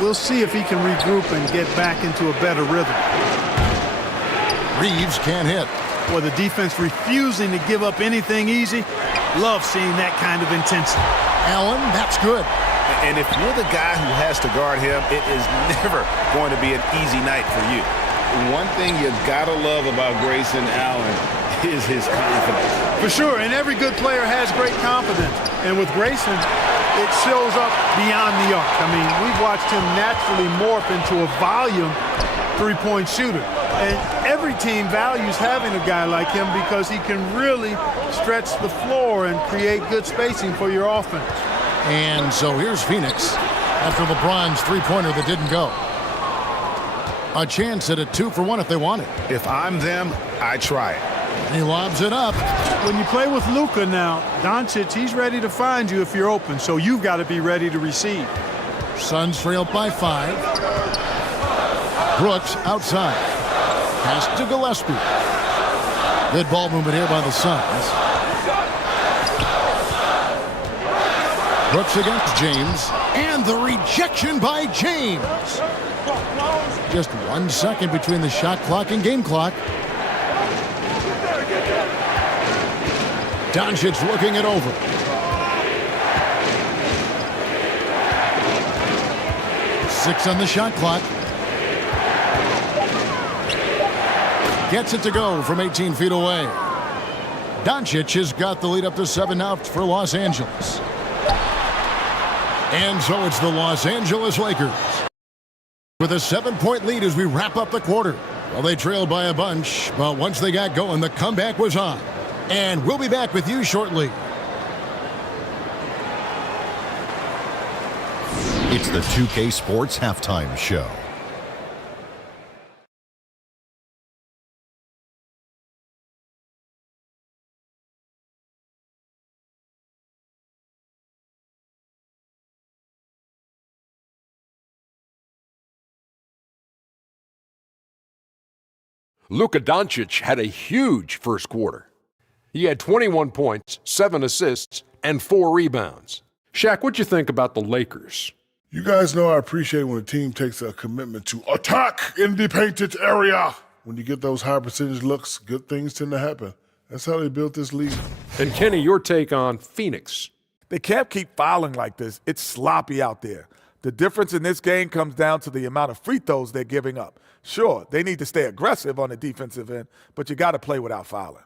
We'll see if he can regroup and get back into a better rhythm. Reeves can't hit. Or the defense refusing to give up anything easy. Love seeing that kind of intensity. Allen, that's good. And if you're the guy who has to guard him, it is never going to be an easy night for you. One thing you gotta love about Grayson Allen is his confidence. For sure, and every good player has great confidence. And with Grayson, it shows up beyond the arc. I mean, we've watched him naturally morph into a volume three-point shooter. And every team values having a guy like him because he can really stretch the floor and create good spacing for your offense. And so here's Phoenix after LeBron's three-pointer that didn't go. A chance at a 2-for-1 if they want it. If I'm them, I try it. And he lobs it up. When you play with Luka now, Doncic, he's ready to find you if you're open, so you've got to be ready to receive. Suns trail by 5. Brooks outside. Pass to Gillespie. Good ball movement here by the Suns. Brooks against James. And the rejection by James. Just 1 second between the shot clock and game clock. Doncic looking it over. Six on the shot clock. Gets it to go from 18 feet away. Doncic has got the lead up to 7 now for Los Angeles. And so it's the Los Angeles Lakers with a 7-point lead as we wrap up the quarter. Well, they trailed by a bunch, but once they got going, the comeback was on. And we'll be back with you shortly. It's the 2K Sports Halftime Show. Luka Doncic had a huge first quarter. He had 21 points, 7 assists, and 4 rebounds. Shaq, what'd you think about the Lakers? You guys know I appreciate when a team takes a commitment to attack in the painted area. When you get those high percentage looks, good things tend to happen. That's how they built this league. And Kenny, your take on Phoenix. They can't keep fouling like this. It's sloppy out there. The difference in this game comes down to the amount of free throws they're giving up. Sure, they need to stay aggressive on the defensive end, but you got to play without fouling.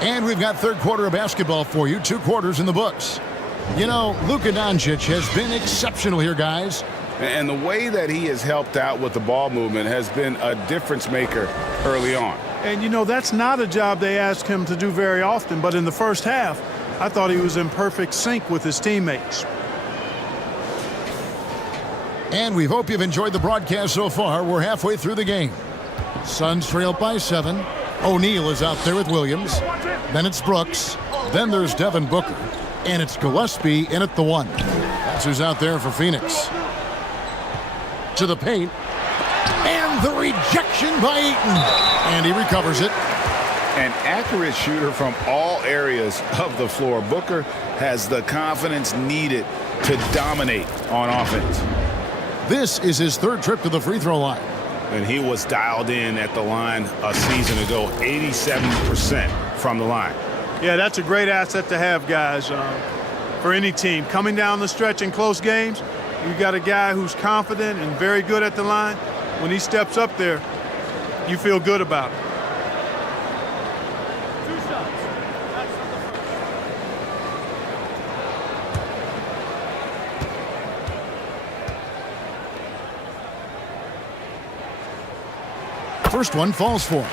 And we've got third quarter of basketball for you. 2 quarters in the books. You know, Luka Doncic has been exceptional here, guys. And the way that he has helped out with the ball movement has been a difference maker early on. And, you know, that's not a job they ask him to do very often. But in the first half, I thought he was in perfect sync with his teammates. And we hope you've enjoyed the broadcast so far. We're halfway through the game. Suns trail by 7. O'Neal is out there with Williams. Then it's Brooks. Then there's Devin Booker. And it's Gillespie in at the 1. That's who's out there for Phoenix. To the paint. And the rejection by Eaton. And he recovers it. An accurate shooter from all areas of the floor. Booker has the confidence needed to dominate on offense. This is his 3rd trip to the free throw line. And he was dialed in at the line a season ago, 87% from the line. Yeah, that's a great asset to have, guys, for any team. Coming down the stretch in close games, you got a guy who's confident and very good at the line. When he steps up there, you feel good about it. 2 shots. That's the first one falls for him.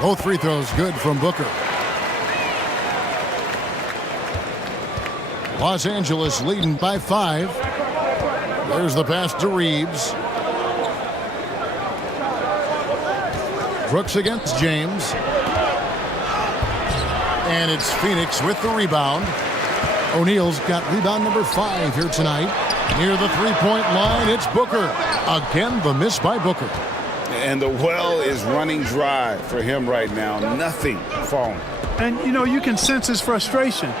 Both free throws good from Booker. Los Angeles leading by 5. There's the pass to Reeves. Brooks against James. And it's Phoenix with the rebound. O'Neal's got rebound number 5 here tonight. Near the three-point line, it's Booker. Again, the miss by Booker. And the well is running dry for him right now. Nothing falling. And, you know, you can sense his frustration.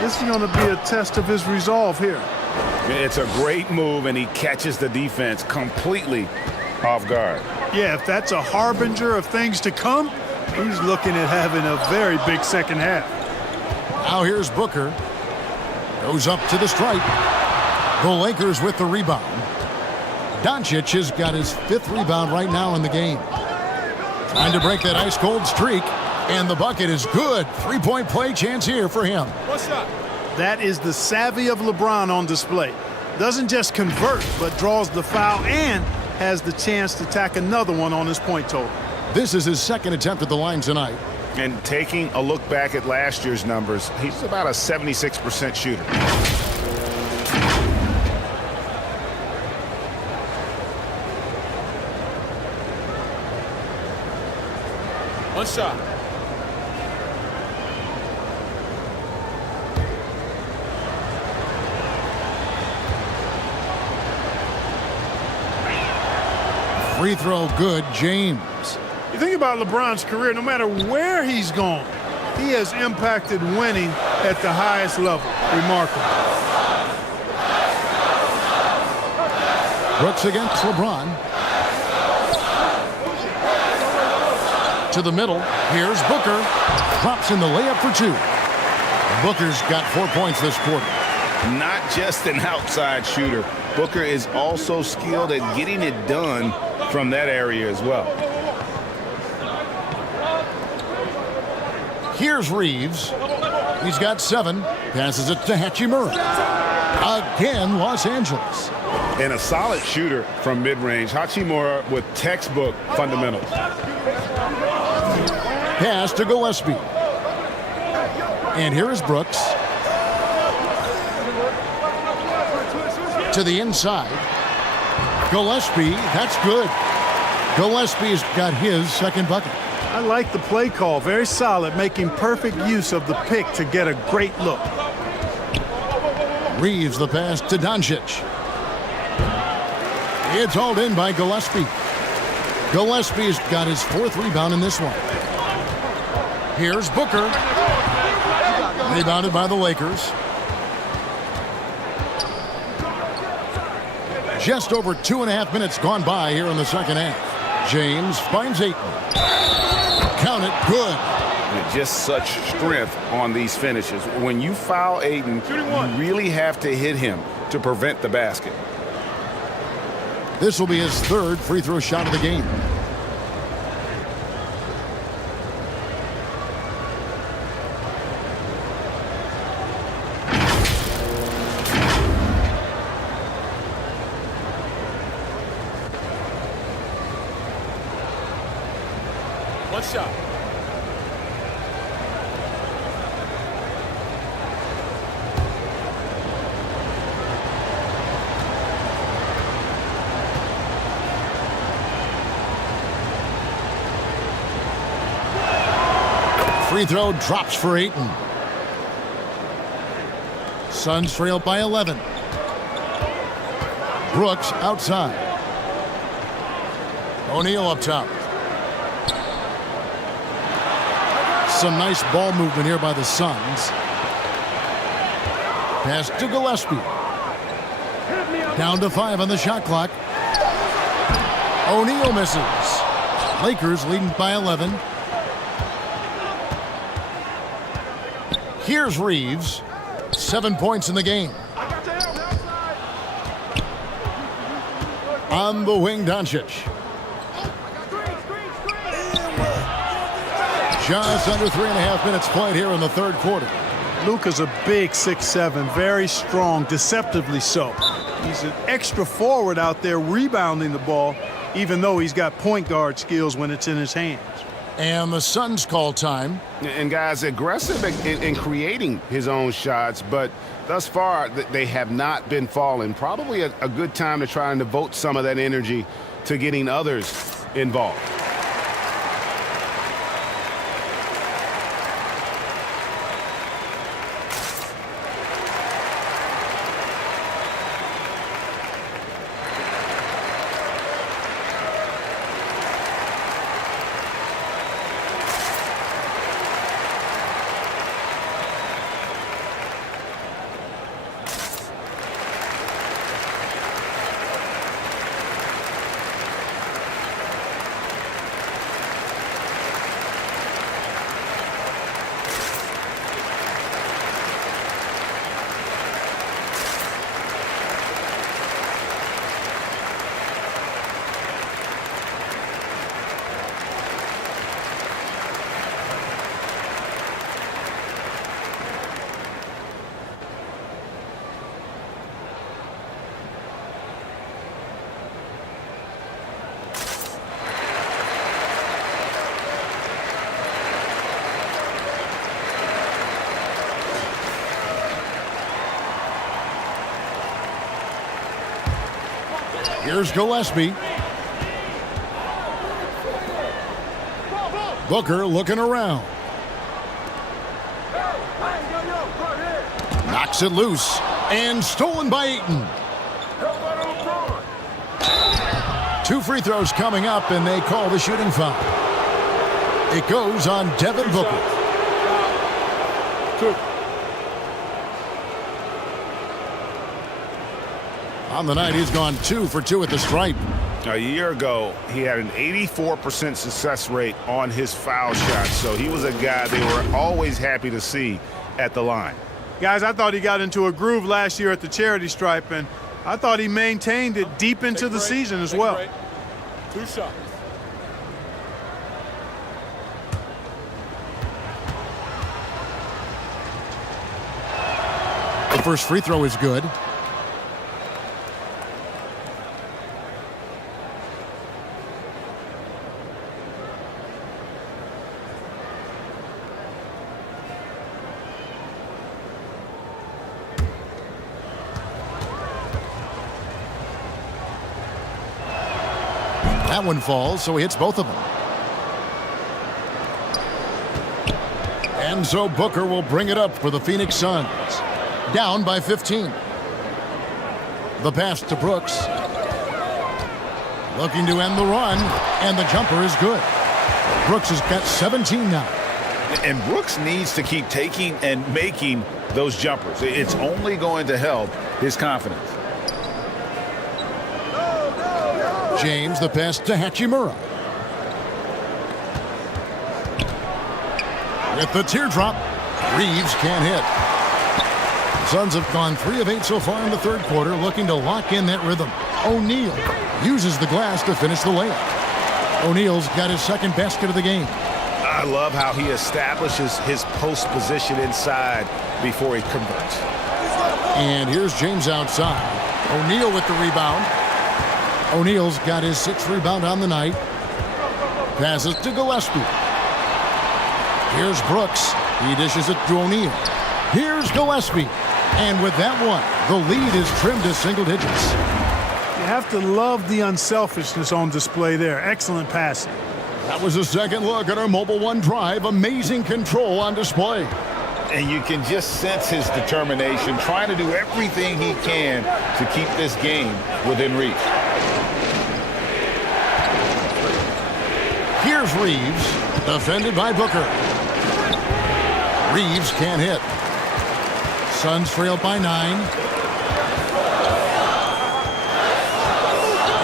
This is going to be a test of his resolve here. It's a great move, and he catches the defense completely off guard. Yeah, if that's a harbinger of things to come, he's looking at having a very big second half. Now here's Booker. Goes up to the stripe. The Lakers with the rebound. Doncic has got his 5th rebound right now in the game. Trying to break that ice-cold streak, and the bucket is good. 3-point play chance here for him. What's up? That is the savvy of LeBron on display. Doesn't just convert, but draws the foul and has the chance to tack another one on his point total. This is his 2nd attempt at the line tonight. And taking a look back at last year's numbers, he's about a 76% shooter. One shot. Free throw good, James. You think about LeBron's career, no matter where he's gone, he has impacted winning at the highest level. Remarkable. Brooks against LeBron. To the middle. Here's Booker. Drops in the layup for 2. Booker's got 4 points this quarter. Not just an outside shooter. Booker is also skilled at getting it done from that area as well. Here's Reeves. He's got 7. Passes it to Hachimura. Again, Los Angeles. And a solid shooter from mid-range. Hachimura with textbook fundamentals. Pass to Gillespie. And here is Brooks. To the inside. Gillespie, that's good. Gillespie's got his 2nd bucket. I like the play call. Very solid, making perfect use of the pick to get a great look. Reeves the pass to Doncic. It's hauled in by Gillespie. Gillespie's got his 4th rebound in this one. Here's Booker. Rebounded by the Lakers. Just over 2.5 minutes gone by here in the second half. James finds Ayton. Count it, good. Just such strength on these finishes. When you foul Ayton, you really have to hit him to prevent the basket. This will be his 3rd free throw shot of the game. One shot. Free throw drops for Ayton. Suns trail by 11. Brooks outside. O'Neal up top. Some nice ball movement here by the Suns. Pass to Gillespie. Down to 5 on the shot clock. O'Neal misses. Lakers leading by 11. Here's Reeves. 7 points in the game. On the wing, Doncic. Just under 3.5 minutes played here in the 3rd quarter. Luka's a big 6'7", very strong, deceptively so. He's an extra forward out there rebounding the ball, even though he's got point guard skills when it's in his hands. And the Suns call time. And guys, aggressive in creating his own shots, but thus far they have not been falling. Probably a good time to try and devote some of that energy to getting others involved. Here's Gillespie. Booker looking around. Knocks it loose and stolen by Ayton. 2 free throws coming up, and they call the shooting foul. It goes on Devin Booker. On the night, he's gone 2 for 2 at the stripe. A year ago, he had an 84% success rate on his foul shot, so he was a guy they were always happy to see at the line. Guys, I thought he got into a groove last year at the charity stripe, and I thought he maintained it deep into the season as well. 2 shots. The first free throw is good. That one falls, so he hits both of them. And so Booker will bring it up for the Phoenix Suns. Down by 15. The pass to Brooks. Looking to end the run, and the jumper is good. Brooks has got 17 now. And Brooks needs to keep taking and making those jumpers. It's only going to help his confidence. James, the pass to Hachimura. With the teardrop, Reeves can't hit. The Suns have gone 3 of 8 so far in the third quarter, looking to lock in that rhythm. O'Neal uses the glass to finish the layup. O'Neal's got his second basket of the game. I love how he establishes his post position inside before he converts. And here's James outside. O'Neal with the rebound. O'Neal's got his 6th rebound on the night. Passes to Gillespie. Here's Brooks. He dishes it to O'Neal. Here's Gillespie. And with that one, the lead is trimmed to single digits. You have to love the unselfishness on display there. Excellent passing. That was a second look at our Mobile One drive. Amazing control on display. And you can just sense his determination, trying to do everything he can to keep this game within reach. Here's Reeves, defended by Booker. Reeves can't hit. Suns trail by 9.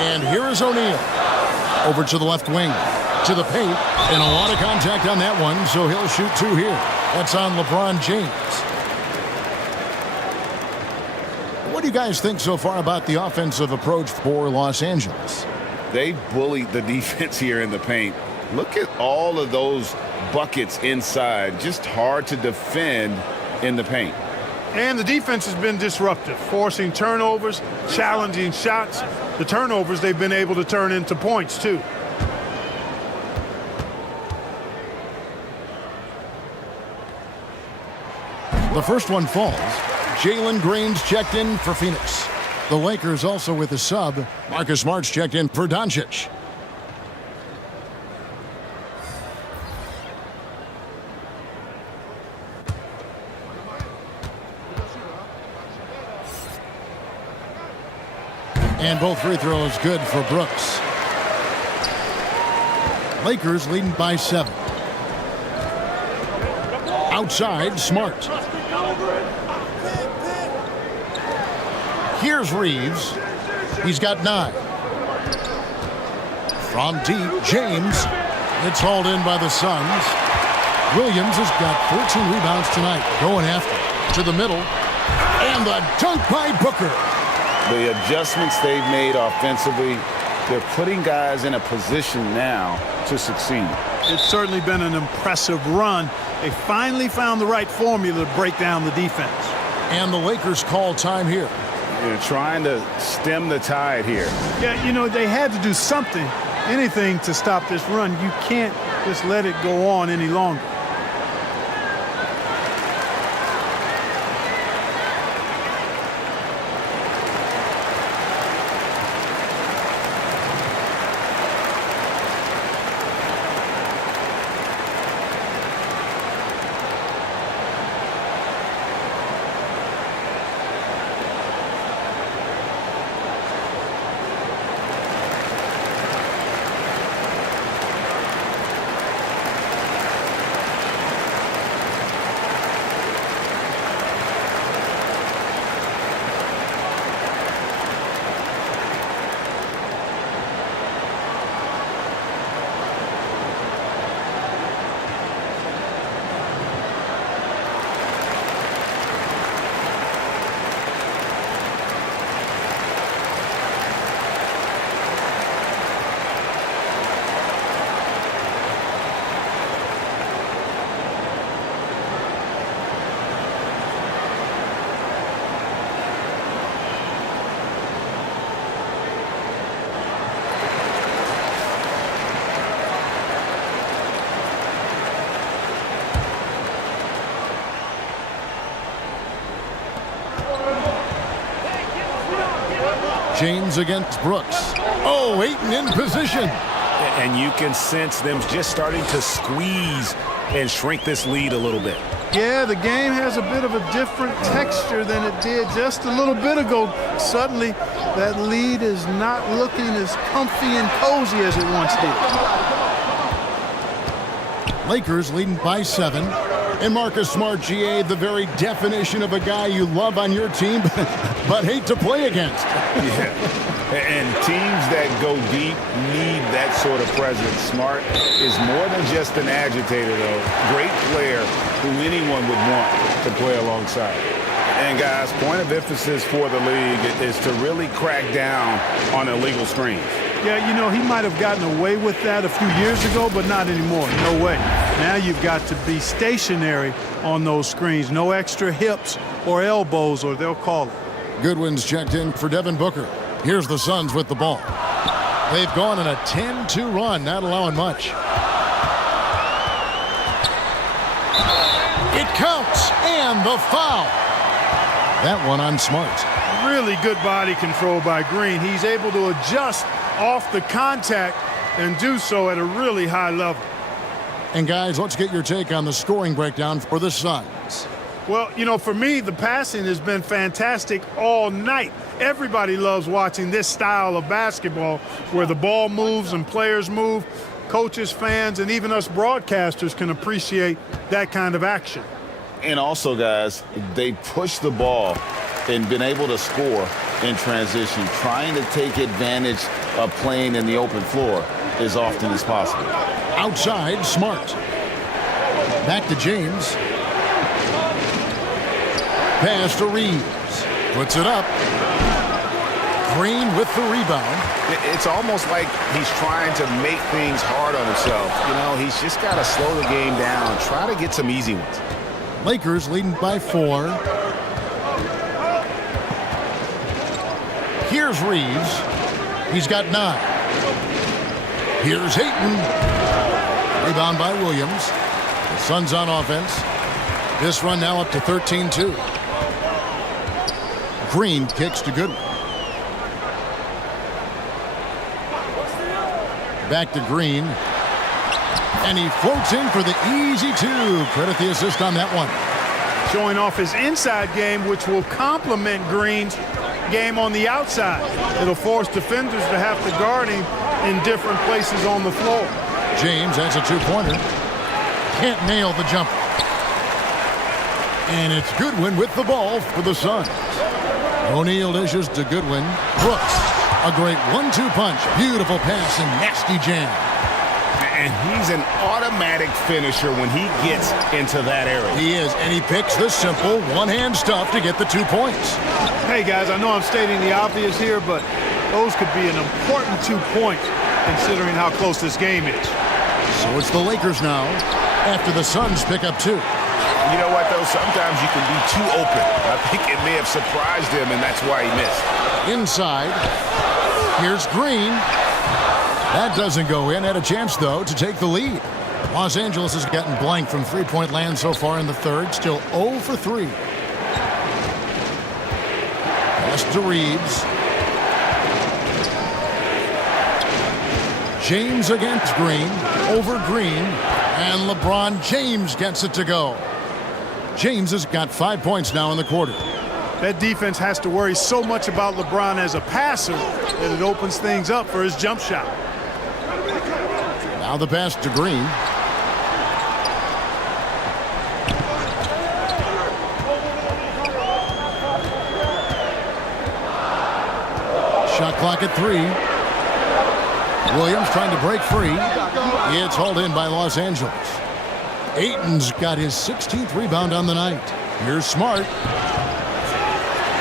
And here is O'Neal. Over to the left wing, to the paint, and a lot of contact on that one, so he'll shoot 2 here. That's on LeBron James. What do you guys think so far about the offensive approach for Los Angeles? They bullied the defense here in the paint. Look at all of those buckets inside. Just hard to defend in the paint. And the defense has been disruptive, forcing turnovers, challenging shots. The turnovers they've been able to turn into points, too. The first one falls. Jalen Green's checked in for Phoenix. The Lakers also with a sub. Marcus Smart's checked in for Doncic. And both free throws good for Brooks. Lakers leading by 7. Outside, Smart. Here's Reeves. He's got 9. From deep, James. It's hauled in by the Suns. Williams has got 14 rebounds tonight. Going after. To the middle. And the dunk by Booker. The adjustments they've made offensively, they're putting guys in a position now to succeed. It's certainly been an impressive run. They finally found the right formula to break down the defense. And the Lakers call time here. They're trying to stem the tide here. Yeah, you know, they had to do something, anything to stop this run. You can't just let it go on any longer. James against Brooks. Oh, Ayton in position. And you can sense them just starting to squeeze and shrink this lead a little bit. Yeah, the game has a bit of a different texture than it did just a little bit ago. Suddenly, that lead is not looking as comfy and cozy as it once did. Lakers leading by 7. And Marcus Smart, GA, the very definition of a guy you love on your team, but hate to play against. Yeah. And teams that go deep need that sort of presence. Smart is more than just an agitator, though. Great player who anyone would want to play alongside. And, guys, point of emphasis for the league is to really crack down on illegal screens. Yeah, you know, he might have gotten away with that a few years ago, but not anymore. No way. Now you've got to be stationary on those screens. No extra hips or elbows, or they'll call it. Goodwin's checked in for Devin Booker. Here's the Suns with the ball. They've gone on a 10-2 run, not allowing much. It counts, and the foul. That one on Smart. Really good body control by Green. He's able to adjust off the contact and do so at a really high level. And guys, let's get your take on the scoring breakdown for the Suns. Well, you know, for me, the passing has been fantastic all night. Everybody loves watching this style of basketball where the ball moves and players move. Coaches, fans, and even us broadcasters can appreciate that kind of action. And also, guys, they push the ball and been able to score in transition, trying to take advantage of playing in the open floor as often as possible. Outside, Smart. Back to James. Pass to Reeves. Puts it up. Green with the rebound. It's almost like he's trying to make things hard on himself. You know, he's just got to slow the game down, try to get some easy ones. Lakers leading by 4. Here's Reeves. He's got 9. Here's Ayton. Rebound by Williams. The Suns on offense. This run now up to 13-2. Green kicks to Goodwin. Back to Green. And he floats in for the easy 2. Credit the assist on that one. Showing off his inside game, which will complement Green's game on the outside. It'll force defenders to have to guard him in different places on the floor. James has a 2-pointer. Can't nail the jumper. And it's Goodwin with the ball for the Suns. O'Neal dishes to Goodwin. Brooks, a great 1-2 punch. Beautiful pass and nasty jam. And he's an automatic finisher when he gets into that area. He is, and he picks the simple one-hand stuff to get the 2 points. Hey, guys, I know I'm stating the obvious here, but those could be an important 2 points considering how close this game is. So it's the Lakers now after the Suns pick up 2. You know what, though? Sometimes you can be too open. I think it may have surprised him, and that's why he missed. Inside. Here's Green. That doesn't go in. Had a chance, though, to take the lead. Los Angeles has gotten blank from three-point land so far in the third. Still 0 for 3. Pass to Reeves. James against Green. Over Green. And LeBron James gets it to go. James has got 5 points now in the quarter. That defense has to worry so much about LeBron as a passer that it opens things up for his jump shot. Now the pass to Green. Shot clock at 3. Williams trying to break free. It's hauled in by Los Angeles. Ayton's got his 16th rebound on the night. Here's Smart.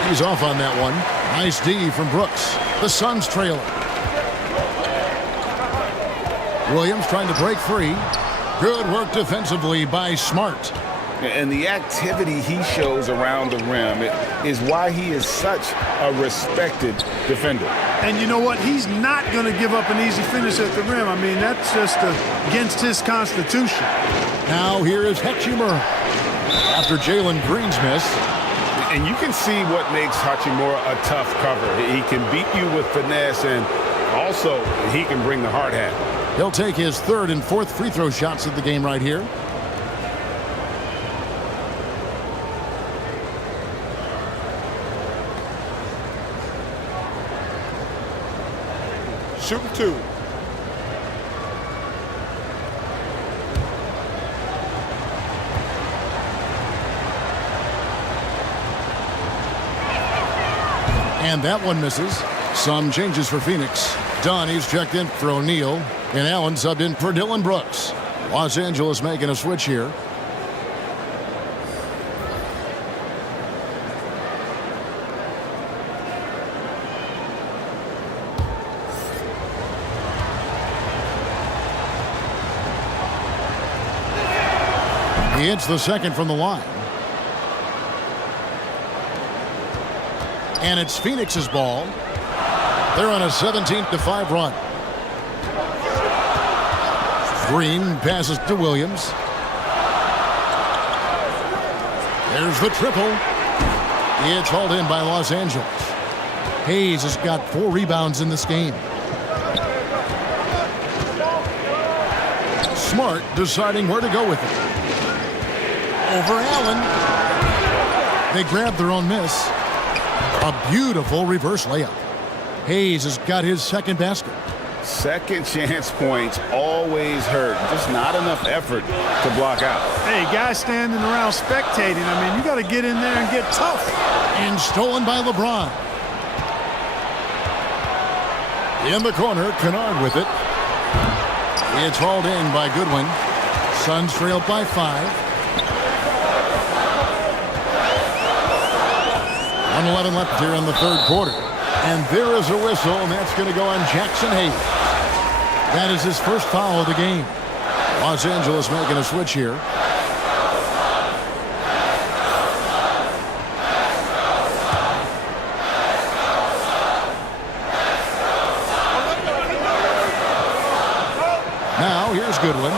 He's off on that one. Nice D from Brooks. The Suns trailing. Williams trying to break free. Good work defensively by Smart. And the activity he shows around the rim is why he is such a respected defender. And you know what? He's not going to give up an easy finish at the rim. I mean, that's just against his constitution. Now here is Hachimura. After Jalen Green's miss. And you can see what makes Hachimura a tough cover. He can beat you with finesse, and also he can bring the hard hat. He'll take his third and fourth free throw shots of the game right here. Shooting two. And that one misses. Some changes for Phoenix. Donnie's checked in for O'Neal, and Allen subbed in for Dillon Brooks. Los Angeles making a switch here. He hits the second from the line. And it's Phoenix's ball. They're on a 17-5 run. Green passes to Williams. There's the triple. It's hauled in by Los Angeles. Hayes has got 4 rebounds in this game. Smart deciding where to go with it. Over Allen. They grab their own miss. A beautiful reverse layup. Hayes has got his second basket. Second chance points always hurt. Just not enough effort to block out. Hey, guys standing around spectating. I mean, you got to get in there and get tough. And stolen by LeBron. In the corner, Kennard with it. It's hauled in by Goodwin. Suns trail by 5. 1:11 left here in the third quarter. And there is a whistle, and that's going to go on Jackson Hayes. That is his first foul of the game. Los Angeles making a switch here. Now here's Goodwin.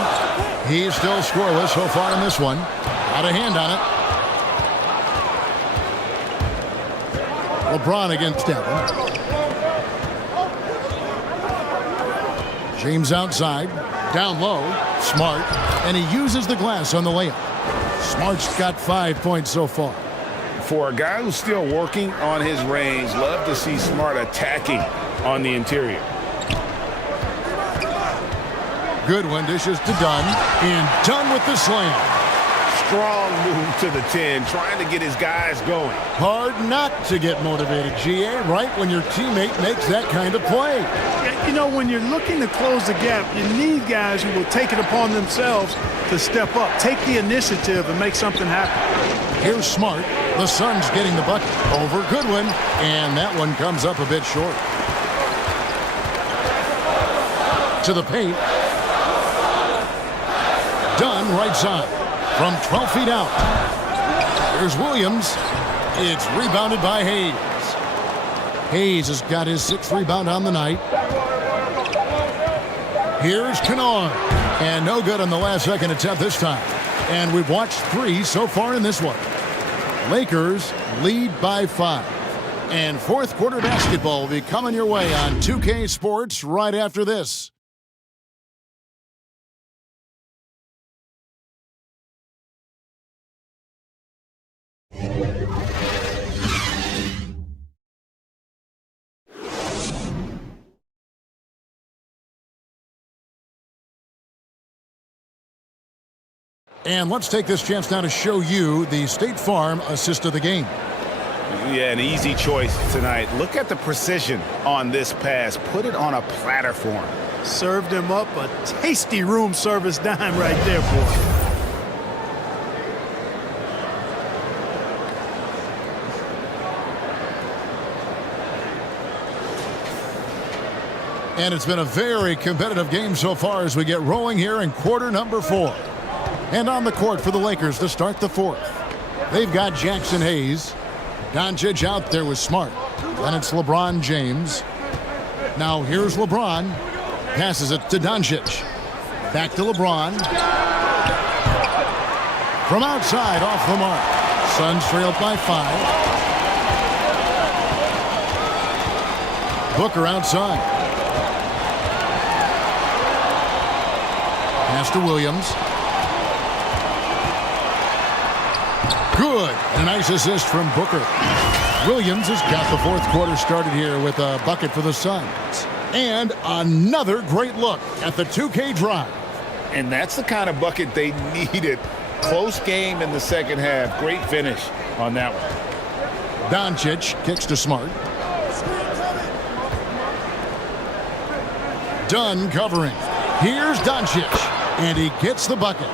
He's still scoreless so far in this one. Out of hand on it. LeBron against Allen. James outside. Down low. Smart. And he uses the glass on the layup. Smart's got 5 points so far. For a guy who's still working on his range, love to see Smart attacking on the interior. Goodwin dishes to Dunn. And Dunn with the slam. Strong move to the 10, trying to get his guys going. Hard not to get motivated, GA, right when your teammate makes that kind of play. Yeah, you know, when you're looking to close the gap, you need guys who will take it upon themselves to step up, take the initiative, and make something happen. Here's Smart. The Suns getting the bucket over Goodwin, and that one comes up a bit short. To the paint. Dunn right side. From 12 feet out. Here's Williams. It's rebounded by Hayes. Hayes has got his 6th rebound on the night. Here's Kennard. And no good on the last second attempt this time. And we've watched 3 so far in this one. Lakers lead by 5. And fourth quarter basketball will be coming your way on 2K Sports right after this. And let's take this chance now to show you the State Farm assist of the game. Yeah, an easy choice tonight. Look at the precision on this pass. Put it on a platter for him. Served him up a tasty room service dime right there, boy. And it's been a very competitive game so far as we get rolling here in quarter number 4. And on the court for the Lakers to start the fourth. They've got Jackson Hayes. Doncic out there with Smart. Then it's LeBron James. Now here's LeBron. Passes it to Doncic. Back to LeBron. From outside off the mark. Suns trailed by 5. Booker outside. Pass to Williams. Good. A nice assist from Booker. Williams has got the fourth quarter started here with a bucket for the Suns. And another great look at the 2K drive. And that's the kind of bucket they needed. Close game in the second half. Great finish on that one. Doncic kicks to Smart. Dunn covering. Here's Doncic. And he gets the bucket.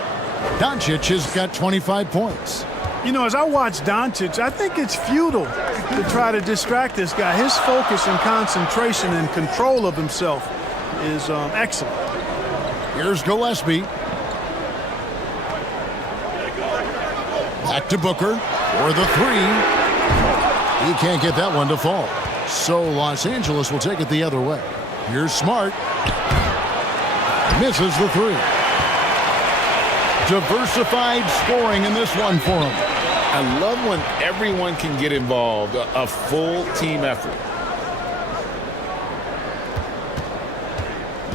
Doncic has got 25 points. You know, as I watch Doncic, I think it's futile to try to distract this guy. His focus and concentration and control of himself is excellent. Here's Gillespie. Back to Booker for the 3. He can't get that one to fall. So Los Angeles will take it the other way. Here's Smart. Misses the 3. Diversified scoring in this one for him. I love when everyone can get involved, a full team effort.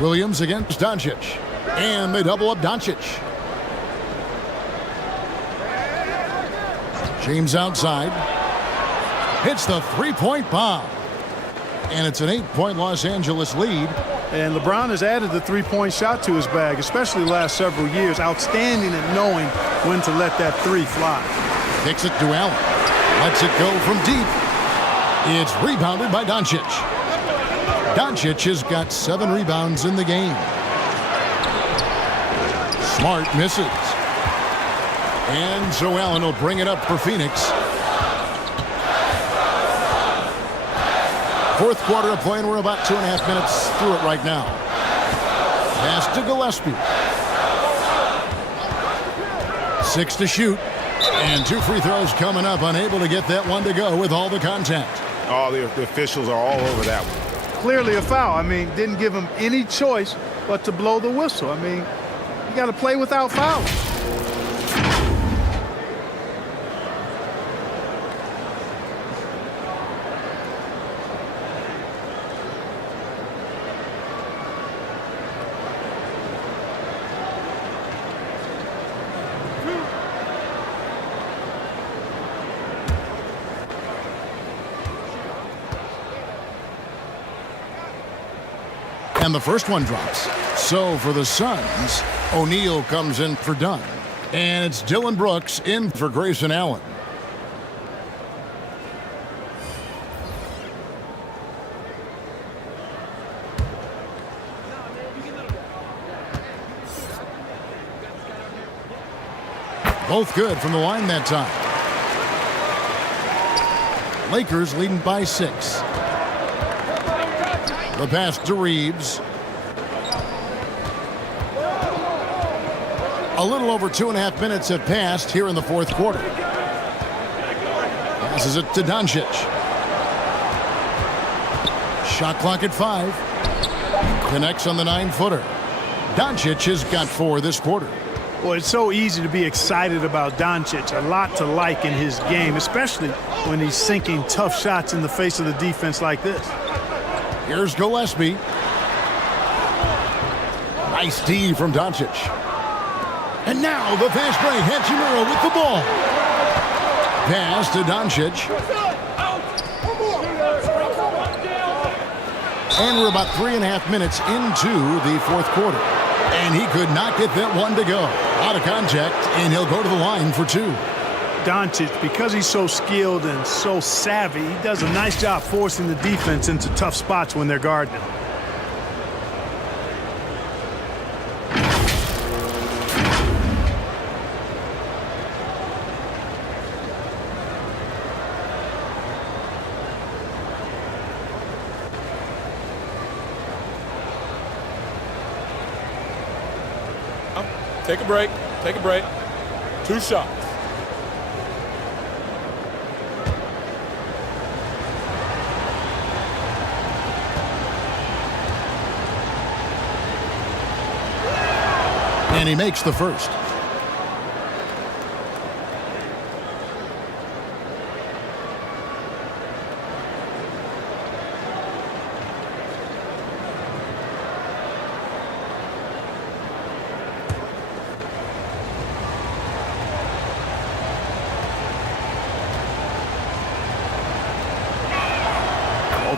Williams against Doncic. And they double up Doncic. James outside. Hits the three-point bomb. And it's an 8-point Los Angeles lead. And LeBron has added the three-point shot to his bag, especially the last several years. Outstanding at knowing when to let that 3 fly. Kicks it to Allen. Lets it go from deep. It's rebounded by Doncic. Doncic has got 7 rebounds in the game. Smart misses. And so Allen will bring it up for Phoenix. Fourth quarter of play, and we're about 2.5 minutes through it right now. Pass to Gillespie. 6 to shoot. And 2 free throws coming up. Unable to get that one to go with all the contact. Oh, the officials are all over that one. Clearly a foul. I mean, didn't give him any choice but to blow the whistle. I mean, you got to play without fouls. And the first one drops. So for the Suns, O'Neal comes in for Dunn. And it's Dillon Brooks in for Grayson Allen. Both good from the line that time. Lakers leading by 6. The pass to Reeves. A little over 2.5 minutes have passed here in the fourth quarter. Passes it to Doncic. Shot clock at 5. Connects on the 9-footer. Doncic has got 4 this quarter. Well, it's so easy to be excited about Doncic. A lot to like in his game, especially when he's sinking tough shots in the face of the defense like this. Here's Gillespie. Nice D from Doncic. And now the fast break. Hachimura with the ball. Pass to Doncic. And we're about 3.5 minutes into the fourth quarter. And he could not get that one to go. Out of contact, and he'll go to the line for 2. Doncic, because he's so skilled and so savvy, he does a nice job forcing the defense into tough spots when they're guarding him. Take a break. Take a break. 2 shots. And he makes the first.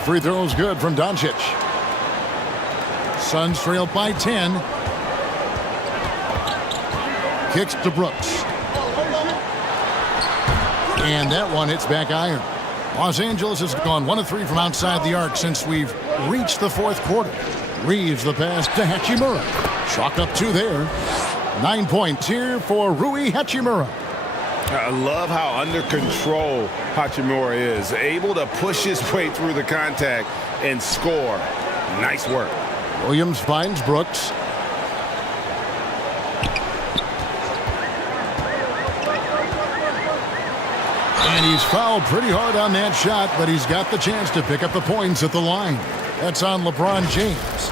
Free throw's good from Doncic. Suns trail by 10. Kicks to Brooks. And that one hits back iron. Los Angeles has gone 1 of 3 from outside the arc since we've reached the fourth quarter. Reeves the pass to Hachimura. Chalk up 2 there. 9 points here for Rui Hachimura. I love how under control Hachimura is. Able to push his way through the contact and score. Nice work. Williams finds Brooks. And he's fouled pretty hard on that shot, but he's got the chance to pick up the points at the line. That's on LeBron James.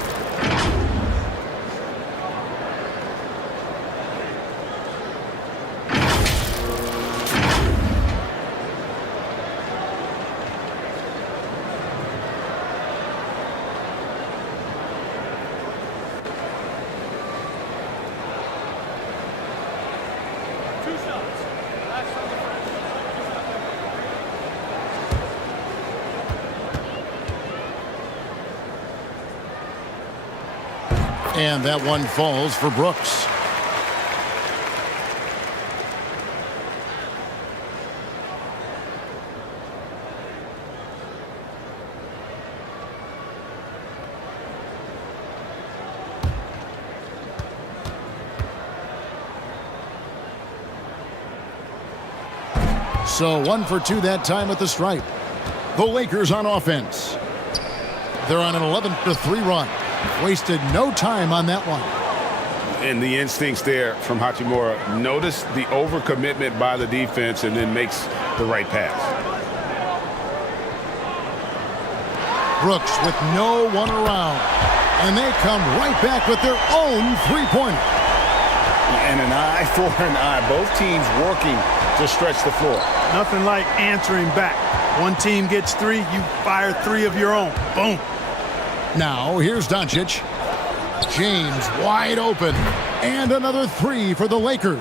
And that one falls for Brooks. So 1 for 2 that time at the stripe. The Lakers on offense. They're on an 11-3 run. Wasted no time on that one. And the instincts there from Hachimura. Notice the overcommitment by the defense and then makes the right pass. Brooks with no one around. And they come right back with their own three-pointer. And an eye for an eye. Both teams working to stretch the floor. Nothing like answering back. One team gets 3, you fire 3 of your own. Boom. Now, here's Doncic. James wide open. And another 3 for the Lakers.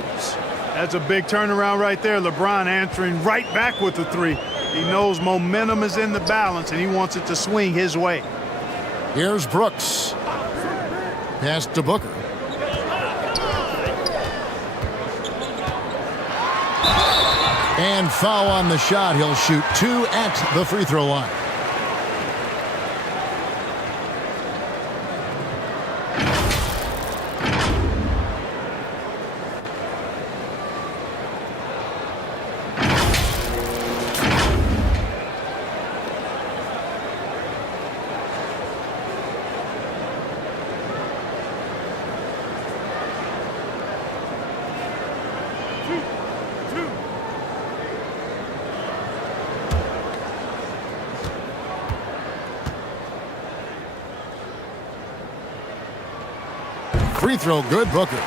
That's a big turnaround right there. LeBron answering right back with the 3. He knows momentum is in the balance, and he wants it to swing his way. Here's Brooks. Pass to Booker. And foul on the shot. He'll shoot 2 at the free throw line. Free throw good, Booker.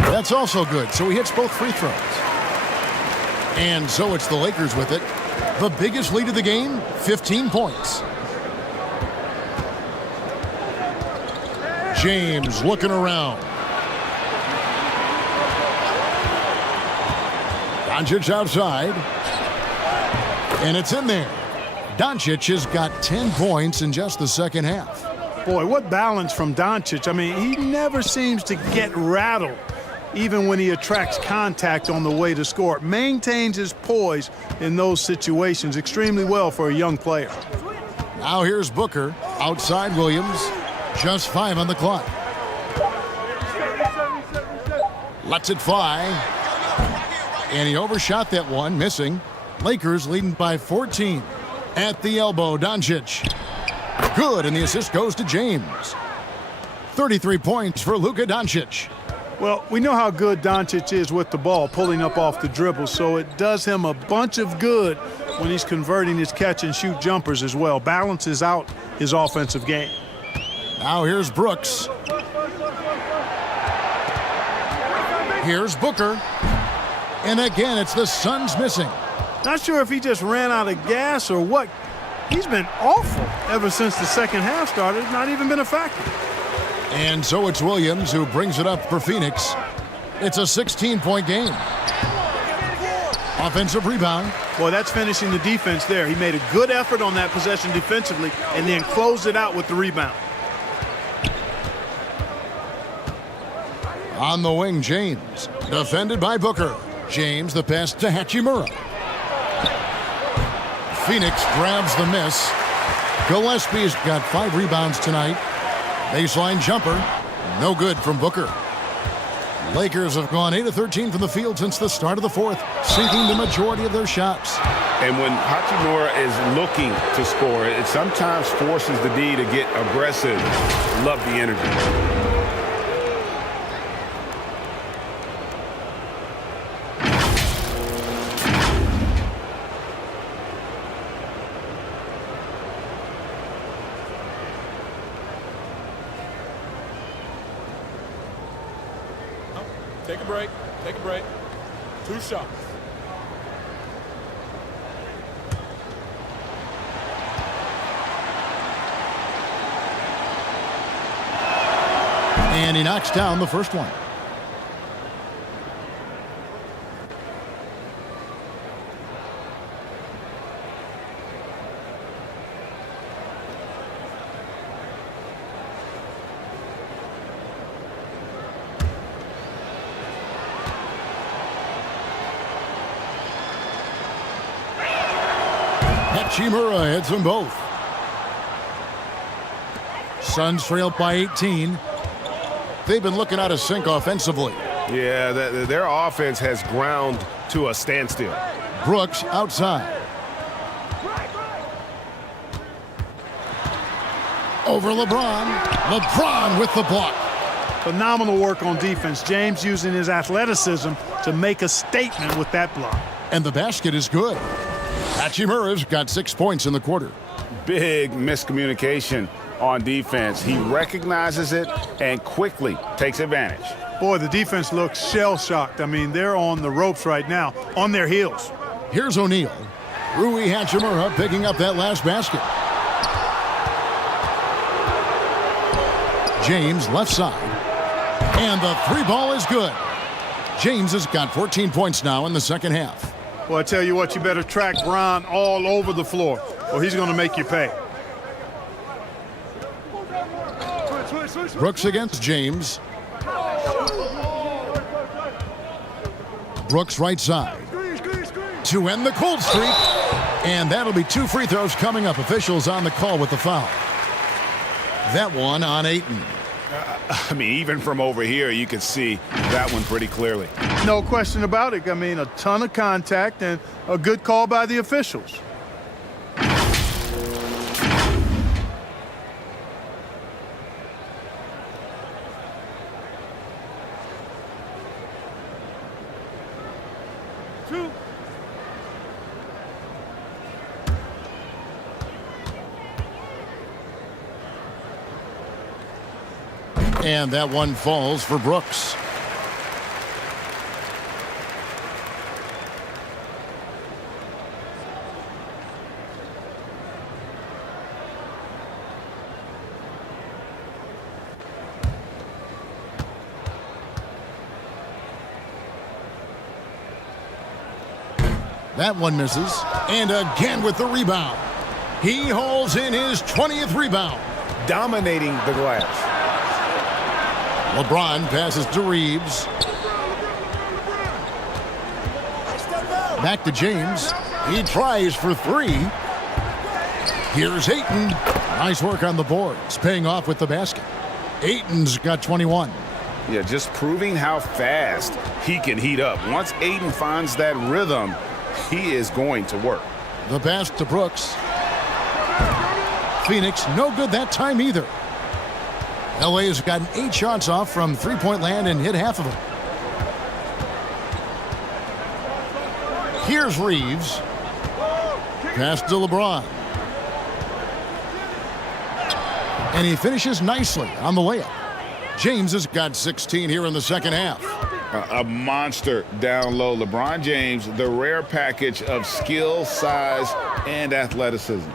That's also good, so he hits both free throws. And so it's the Lakers with it. The biggest lead of the game, 15 points. James looking around. Doncic outside. And it's in there. Doncic has got 10 points in just the second half. Boy, what balance from Doncic. I mean, he never seems to get rattled, even when he attracts contact on the way to score. Maintains his poise in those situations extremely well for a young player. Now here's Booker. Outside Williams. Just 5 on the clock. Lets it fly. And he overshot that one, missing. Lakers leading by 14. At the elbow, Doncic. Good, and the assist goes to James. 33 points for Luka Doncic. Well, we know how good Doncic is with the ball, pulling up off the dribble, so it does him a bunch of good when he's converting his catch-and-shoot jumpers as well. Balances out his offensive game. Now here's Brooks. Here's Booker. And again, it's the Suns missing. Not sure if he just ran out of gas or what. He's been awful ever since the second half started. Not even been a factor. And so it's Williams who brings it up for Phoenix. It's a 16-point game. Offensive rebound. Boy, that's finishing the defense there. He made a good effort on that possession defensively and then closed it out with the rebound. On the wing, James. Defended by Booker. James, the pass to Hachimura. Phoenix grabs the miss. Gillespie's got 5 rebounds tonight. Baseline jumper. No good from Booker. Lakers have gone 8 of 13 from the field since the start of the fourth, sinking the majority of their shots. And when Hachimura is looking to score, it sometimes forces the D to get aggressive. Love the energy. Take a break. Take a break. 2 shots. And he knocks down the first one. Hachimura hits them both. Suns trail by 18. They've been looking out of sync offensively. Yeah, their offense has ground to a standstill. Brooks outside. Over LeBron. LeBron with the block. Phenomenal work on defense. James using his athleticism to make a statement with that block. And the basket is good. Hachimura's got 6 points in the quarter. Big miscommunication on defense. He recognizes it and quickly takes advantage. Boy, the defense looks shell-shocked. I mean, they're on the ropes right now, on their heels. Here's O'Neal. Rui Hachimura picking up that last basket. James left side. And the 3-ball is good. James has got 14 points now in the second half. Well, I tell you what, you better track Bron all over the floor, or he's going to make you pay. Brooks against James. Brooks right side. To end the cold streak. And that'll be 2 free throws coming up. Officials on the call with the foul. That one on Ayton. I mean, even from over here, you can see that one pretty clearly. No question about it. I mean, a ton of contact and a good call by the officials. And that one falls for Brooks. That one misses. And again with the rebound. He holds in his 20th rebound. Dominating the glass. LeBron passes to Reeves. Back to James. He tries for 3. Here's Ayton. Nice work on the boards, paying off with the basket. Ayton's got 21. Yeah, just proving how fast he can heat up. Once Ayton finds that rhythm, he is going to work. The pass to Brooks. Phoenix, no good that time either. LA has gotten 8 shots off from three-point land and hit half of them. Here's Reeves. Pass to LeBron. And he finishes nicely on the layup. James has got 16 here in the second half. A monster down low. LeBron James, the rare package of skill, size, and athleticism.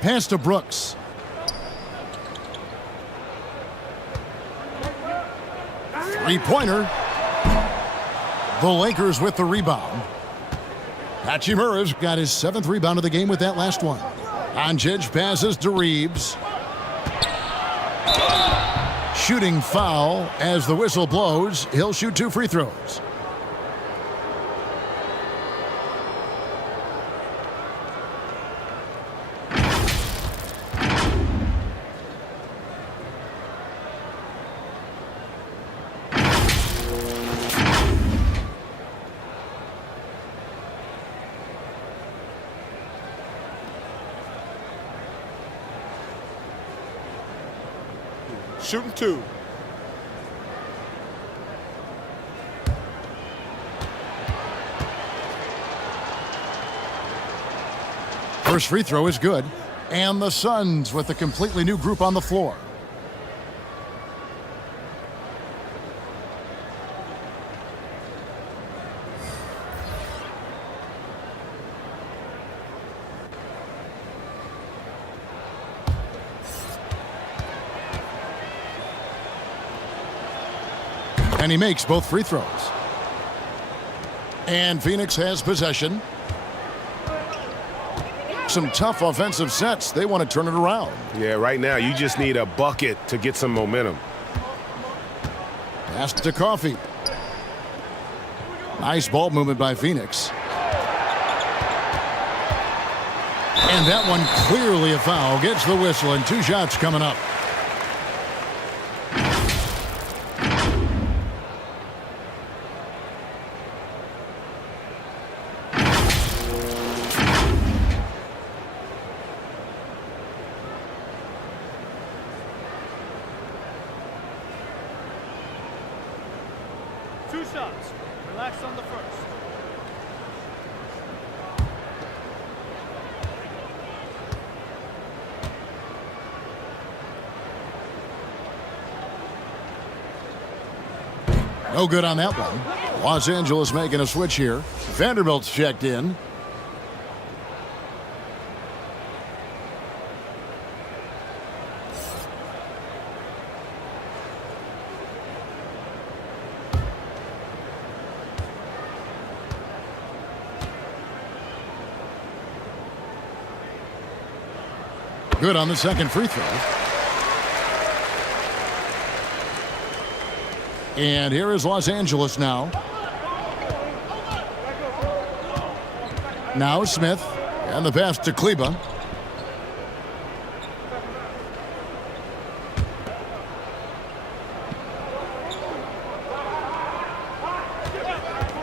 Pass to Brooks. Three-pointer. The Lakers with the rebound. Hachimura's got his 7th rebound of the game with that last one. Doncic passes to Reeves. Shooting foul as the whistle blows. He'll shoot 2 free throws. Shooting 2. First free throw is good. And the Suns with a completely new group on the floor. And he makes both free throws. And Phoenix has possession. Some tough offensive sets. They want to turn it around. Yeah, right now you just need a bucket to get some momentum. Pass to Coffee. Nice ball movement by Phoenix. And that one clearly a foul. Gets the whistle and 2 shots coming up. Two shots. Relax on the first. No good on that one. Los Angeles making a switch here. Vanderbilt's checked in. Good on the second free throw. And here is Los Angeles now. Now Smith. And the pass to Kleba.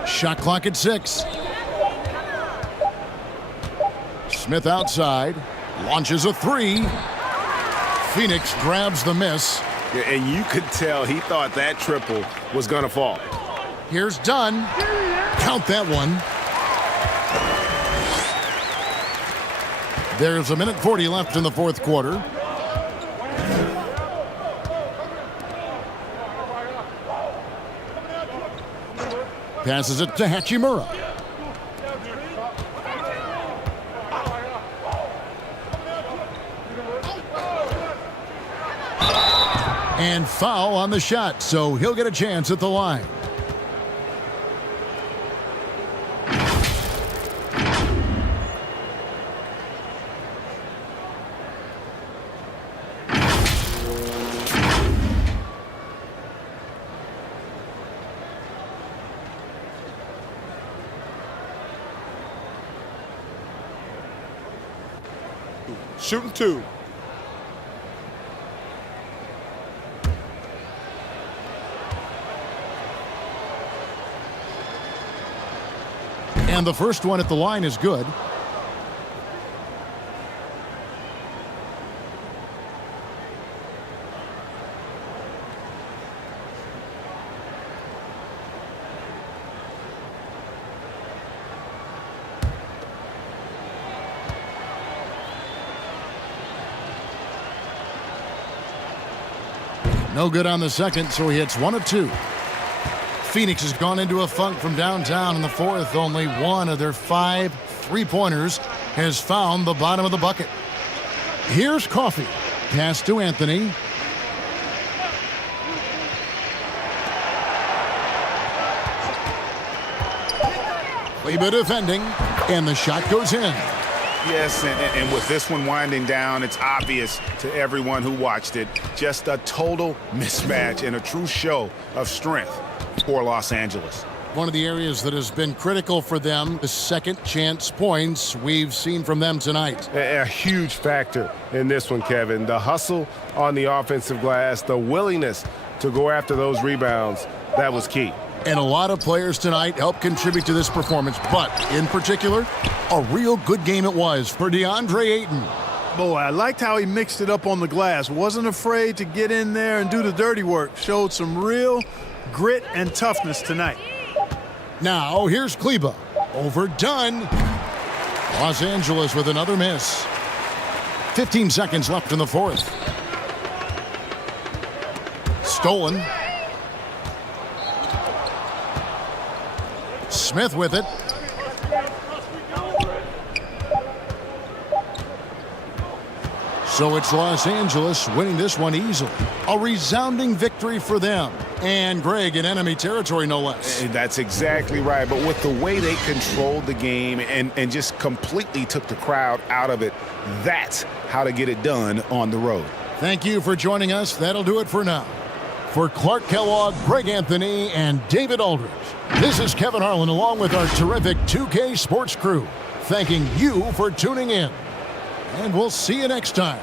Shot clock at 6. Smith outside. Launches a 3. Phoenix grabs the miss. Yeah, and you could tell he thought that triple was going to fall. Here's Dunn. Count that one. There's 1:40 left in the fourth quarter. Passes it to Hachimura. And foul on the shot, so he'll get a chance at the line. Shooting 2. And the first one at the line is good. No good on the second, so he hits 1 of 2. Phoenix has gone into a funk from downtown in the fourth. Only one of their 5 3-pointers has found the bottom of the bucket. Here's Coffey. Pass to Anthony. Kleber defending, and the shot goes in. Yes, and with this one winding down, it's obvious to everyone who watched it. Just a total mismatch and a true show of strength for Los Angeles. One of the areas that has been critical for them, the second chance points we've seen from them tonight. A huge factor in this one, Kevin. The hustle on the offensive glass, the willingness to go after those rebounds, that was key. And a lot of players tonight helped contribute to this performance, but in particular, a real good game it was for DeAndre Ayton. Boy, I liked how he mixed it up on the glass. Wasn't afraid to get in there and do the dirty work. Showed some real grit and toughness tonight. Now, here's Kleber. Overdone. Los Angeles with another miss. 15 seconds left in the fourth. Stolen. Smith with it. So it's Los Angeles winning this one easily. A resounding victory for them. And Greg in enemy territory, no less. That's exactly right. But with the way they controlled the game and just completely took the crowd out of it, that's how to get it done on the road. Thank you for joining us. That'll do it for now. For Clark Kellogg, Greg Anthony, and David Aldridge, this is Kevin Harlan along with our terrific 2K Sports crew, thanking you for tuning in. And we'll see you next time.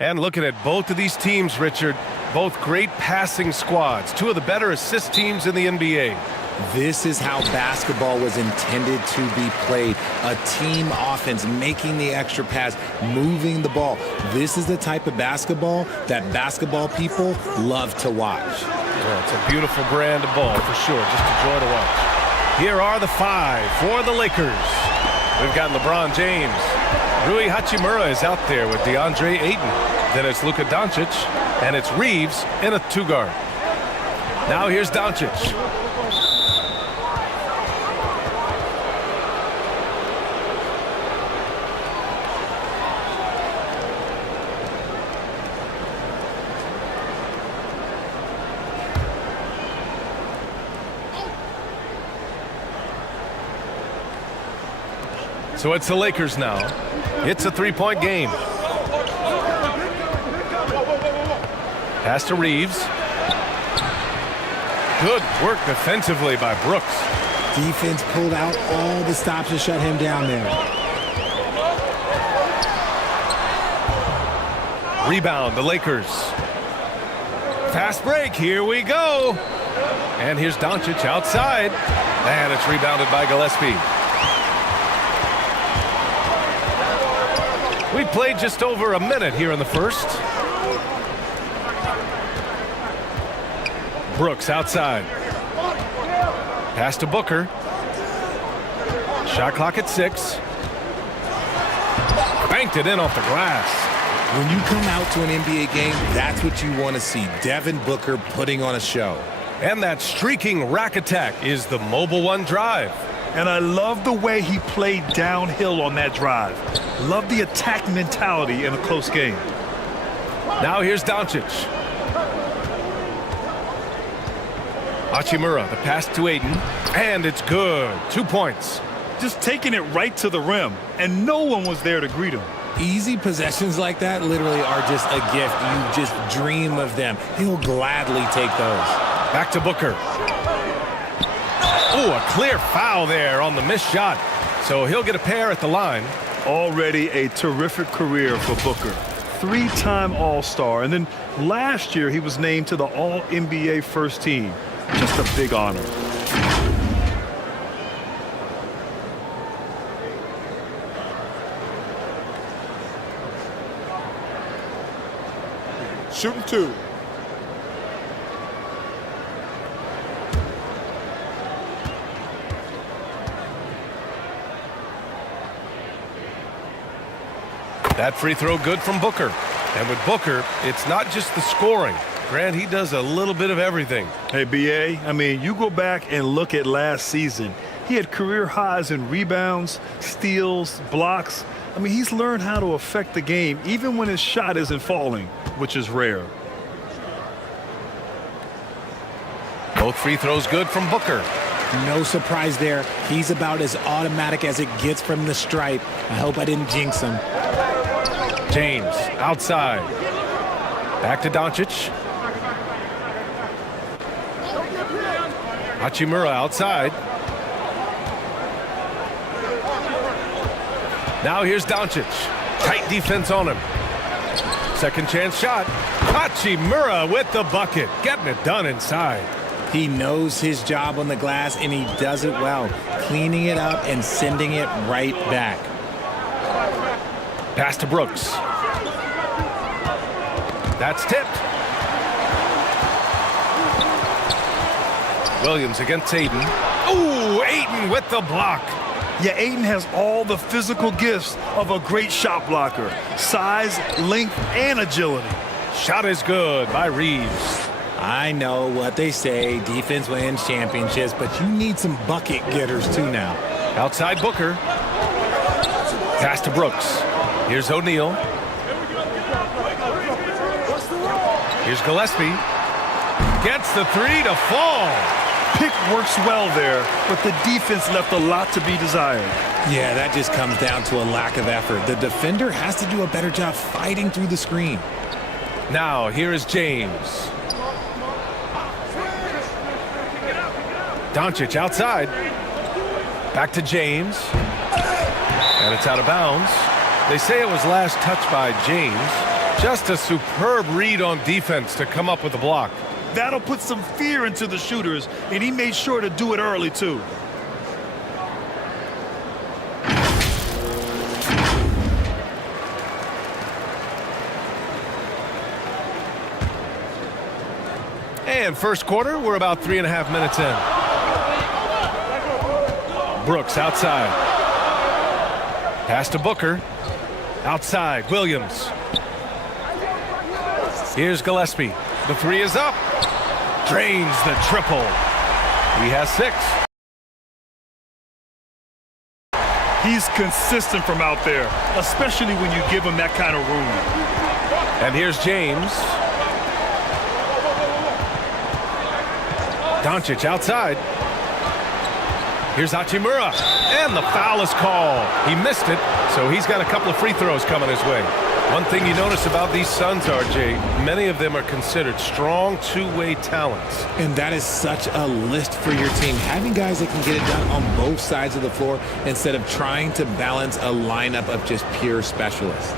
And looking at both of these teams, Richard, both great passing squads, two of the better assist teams in the NBA. This is how basketball was intended to be played. A team offense, making the extra pass, moving the ball. This is the type of basketball that basketball people love to watch. Yeah, it's a beautiful brand of ball for sure. Just a joy to watch. Here are the 5 for the Lakers. We've got LeBron James. Rui Hachimura is out there with DeAndre Ayton. Then it's Luka Doncic, and it's Reeves in a 2-guard. Now here's Doncic. So it's the Lakers now. It's a 3-point game. Pass to Reeves. Good work defensively by Brooks. Defense pulled out all the stops to shut him down there. Rebound, the Lakers. Fast break, here we go. And here's Doncic outside. And it's rebounded by Gillespie. We played just over a minute here in the first. Brooks outside. Pass to Booker. Shot clock at 6. Banked it in off the glass. When you come out to an NBA game, that's what you want to see. Devin Booker putting on a show. And that streaking rack attack is the Mobile One drive. And I love the way he played downhill on that drive. Love the attack mentality in a close game. Now here's Doncic. Hachimura, the pass to Ayton, and it's good. 2 points. Just taking it right to the rim, and no one was there to greet him. Easy possessions like that literally are just a gift. You just dream of them. He'll gladly take those. Back to Booker. Oh, a clear foul there on the missed shot. So he'll get a pair at the line. Already a terrific career for Booker. 3-time All-Star. And then last year he was named to the All-NBA first team. Just a big honor. Shooting 2. That free throw good from Booker. And with Booker, it's not just the scoring. Grant, he does a little bit of everything. Hey, B.A., I mean, you go back and look at last season. He had career highs in rebounds, steals, blocks. I mean, he's learned how to affect the game even when his shot isn't falling, which is rare. Both free throws good from Booker. No surprise there. He's about as automatic as it gets from the stripe. I hope I didn't jinx him. James outside. Back to Doncic. Hachimura outside. Now here's Doncic. Tight defense on him. Second chance shot. Hachimura with the bucket. Getting it done inside. He knows his job on the glass, and he does it well. Cleaning it up and sending it right back. Pass to Brooks. That's tipped. Williams against Ayton. Ooh, Ayton with the block. Yeah, Ayton has all the physical gifts of a great shot blocker. Size, length, and agility. Shot is good by Reeves. I know what they say, defense wins championships, but you need some bucket getters too now. Outside Booker. Pass to Brooks. Here's O'Neal. Here's Gillespie. Gets the three to fall. Pick works well there, but the defense left a lot to be desired. Yeah, that just comes down to a lack of effort. The defender has to do a better job fighting through the screen. Now, here is James. Doncic outside. Back to James. And it's out of bounds. They say it was last touched by James. Just a superb read on defense to come up with the block. That'll put some fear into the shooters, and he made sure to do it early, too. And first quarter, we're about 3.5 minutes in. Brooks outside. Pass to Booker. Outside, Williams. Here's Gillespie. The three is up. Drains the triple. He has 6. He's consistent from out there, especially when you give him that kind of room. And here's James. Doncic outside. Here's Hachimura. And the foul is called. He missed it, so he's got a couple of free throws coming his way. One thing you notice about these Suns, RJ, many of them are considered strong two-way talents. And that is such a list for your team. Having guys that can get it done on both sides of the floor instead of trying to balance a lineup of just pure specialists.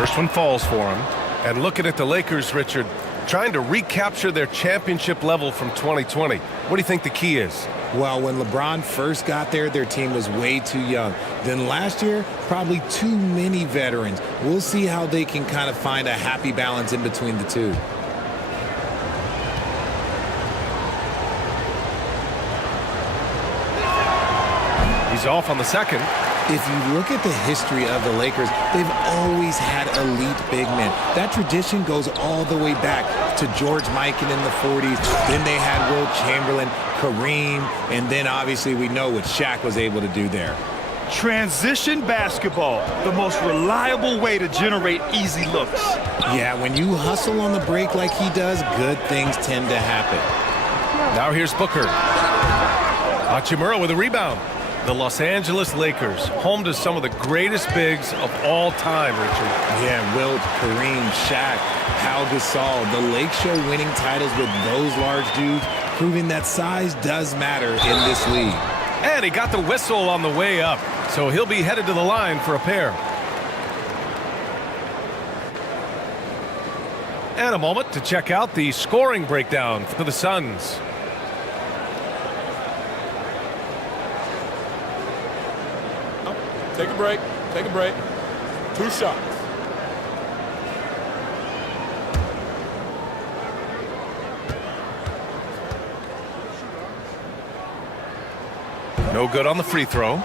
First one falls for him. And looking at the Lakers, Richard, trying to recapture their championship level from 2020. What do you think the key is? Well, when LeBron first got there, their team was way too young. Then last year, probably too many veterans. We'll see how they can kind of find a happy balance in between the two. He's off on the second. If you look at the history of the Lakers, they've always had elite big men. That tradition goes all the way back to George Mikan in the 40s. Then they had Wilt Chamberlain, Kareem, and then obviously we know what Shaq was able to do there. Transition basketball, the most reliable way to generate easy looks. Yeah, when you hustle on the break like he does, good things tend to happen. Now here's Booker. Hachimura with a rebound. The Los Angeles Lakers, home to some of the greatest bigs of all time, Richard. Yeah, Wilt, Kareem, Shaq, Pau Gasol. The Lake Show winning titles with those large dudes, proving that size does matter in this league. And he got the whistle on the way up, so he'll be headed to the line for a pair. And a moment to check out the scoring breakdown for the Suns. Take a break. Take a break. 2 shots. No good on the free throw.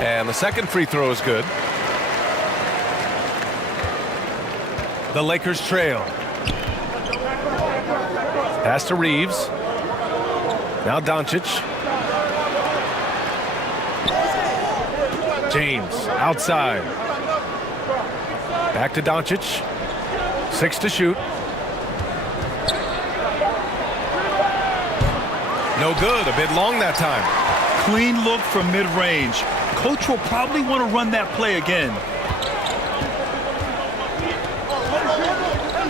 And the second free throw is good. The Lakers trail. Pass to Reeves. Now Doncic. James outside. Back to Doncic. 6 to shoot. No good. A bit long that time. Clean look from mid-range. Coach will probably want to run that play again.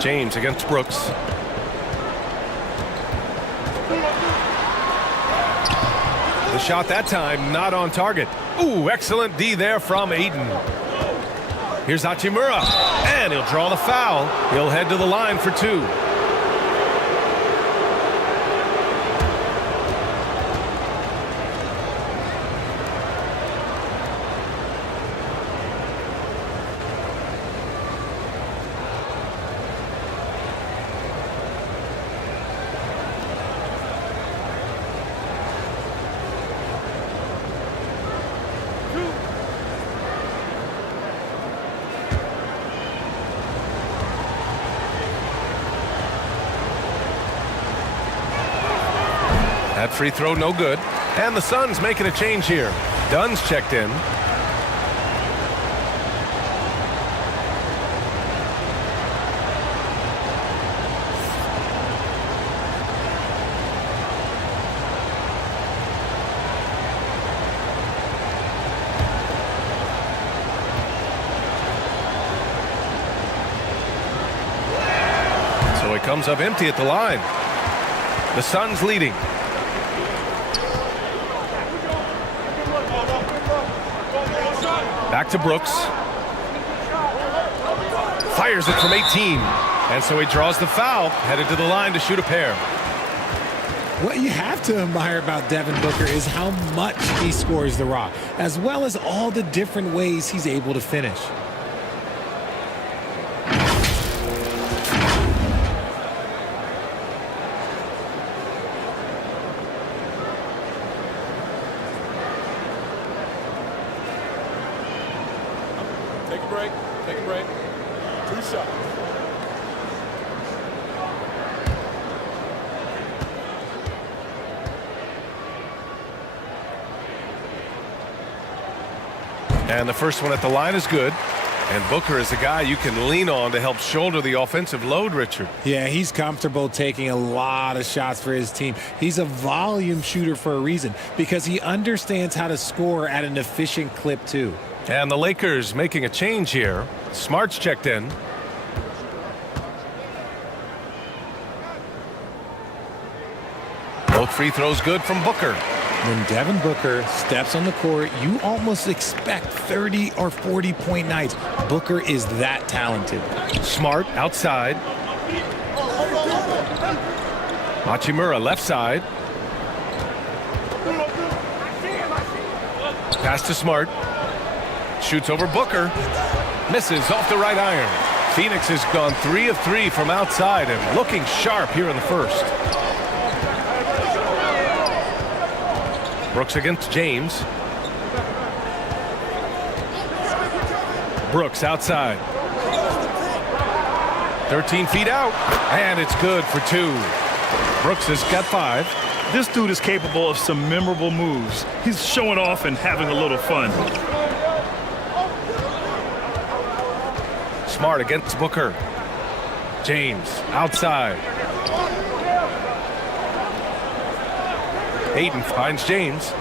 James against Brooks. The shot that time not on target. Ooh, excellent D there from Ayton. Here's Hachimura, and he'll draw the foul. He'll head to the line for 2. That free throw no good. And the Suns making a change here. Dunn's checked in. So he comes up empty at the line. The Suns leading. Back to Brooks. Fires it from 18. And so he draws the foul, headed to the line to shoot a pair. What you have to admire about Devin Booker is how much he scores the rock, as well as all the different ways he's able to finish. Take a break. Take a break. 2 shots. And the first one at the line is good. And Booker is a guy you can lean on to help shoulder the offensive load, Richard. Yeah, he's comfortable taking a lot of shots for his team. He's a volume shooter for a reason, because he understands how to score at an efficient clip, too. And the Lakers making a change here. Smart's checked in. Both free throws good from Booker. When Devin Booker steps on the court, you almost expect 30 or 40-point nights. Booker is that talented. Smart outside. Hachimura left side. Pass to Smart. Shoots over Booker. Misses off the right iron. Phoenix has gone 3 of 3 from outside and looking sharp here in the first. Brooks against James. Brooks outside. 13 feet out, and it's good for 2. Brooks has got 5. This dude is capable of some memorable moves. He's showing off and having a little fun. Smart against Booker. James outside. Ayton finds James.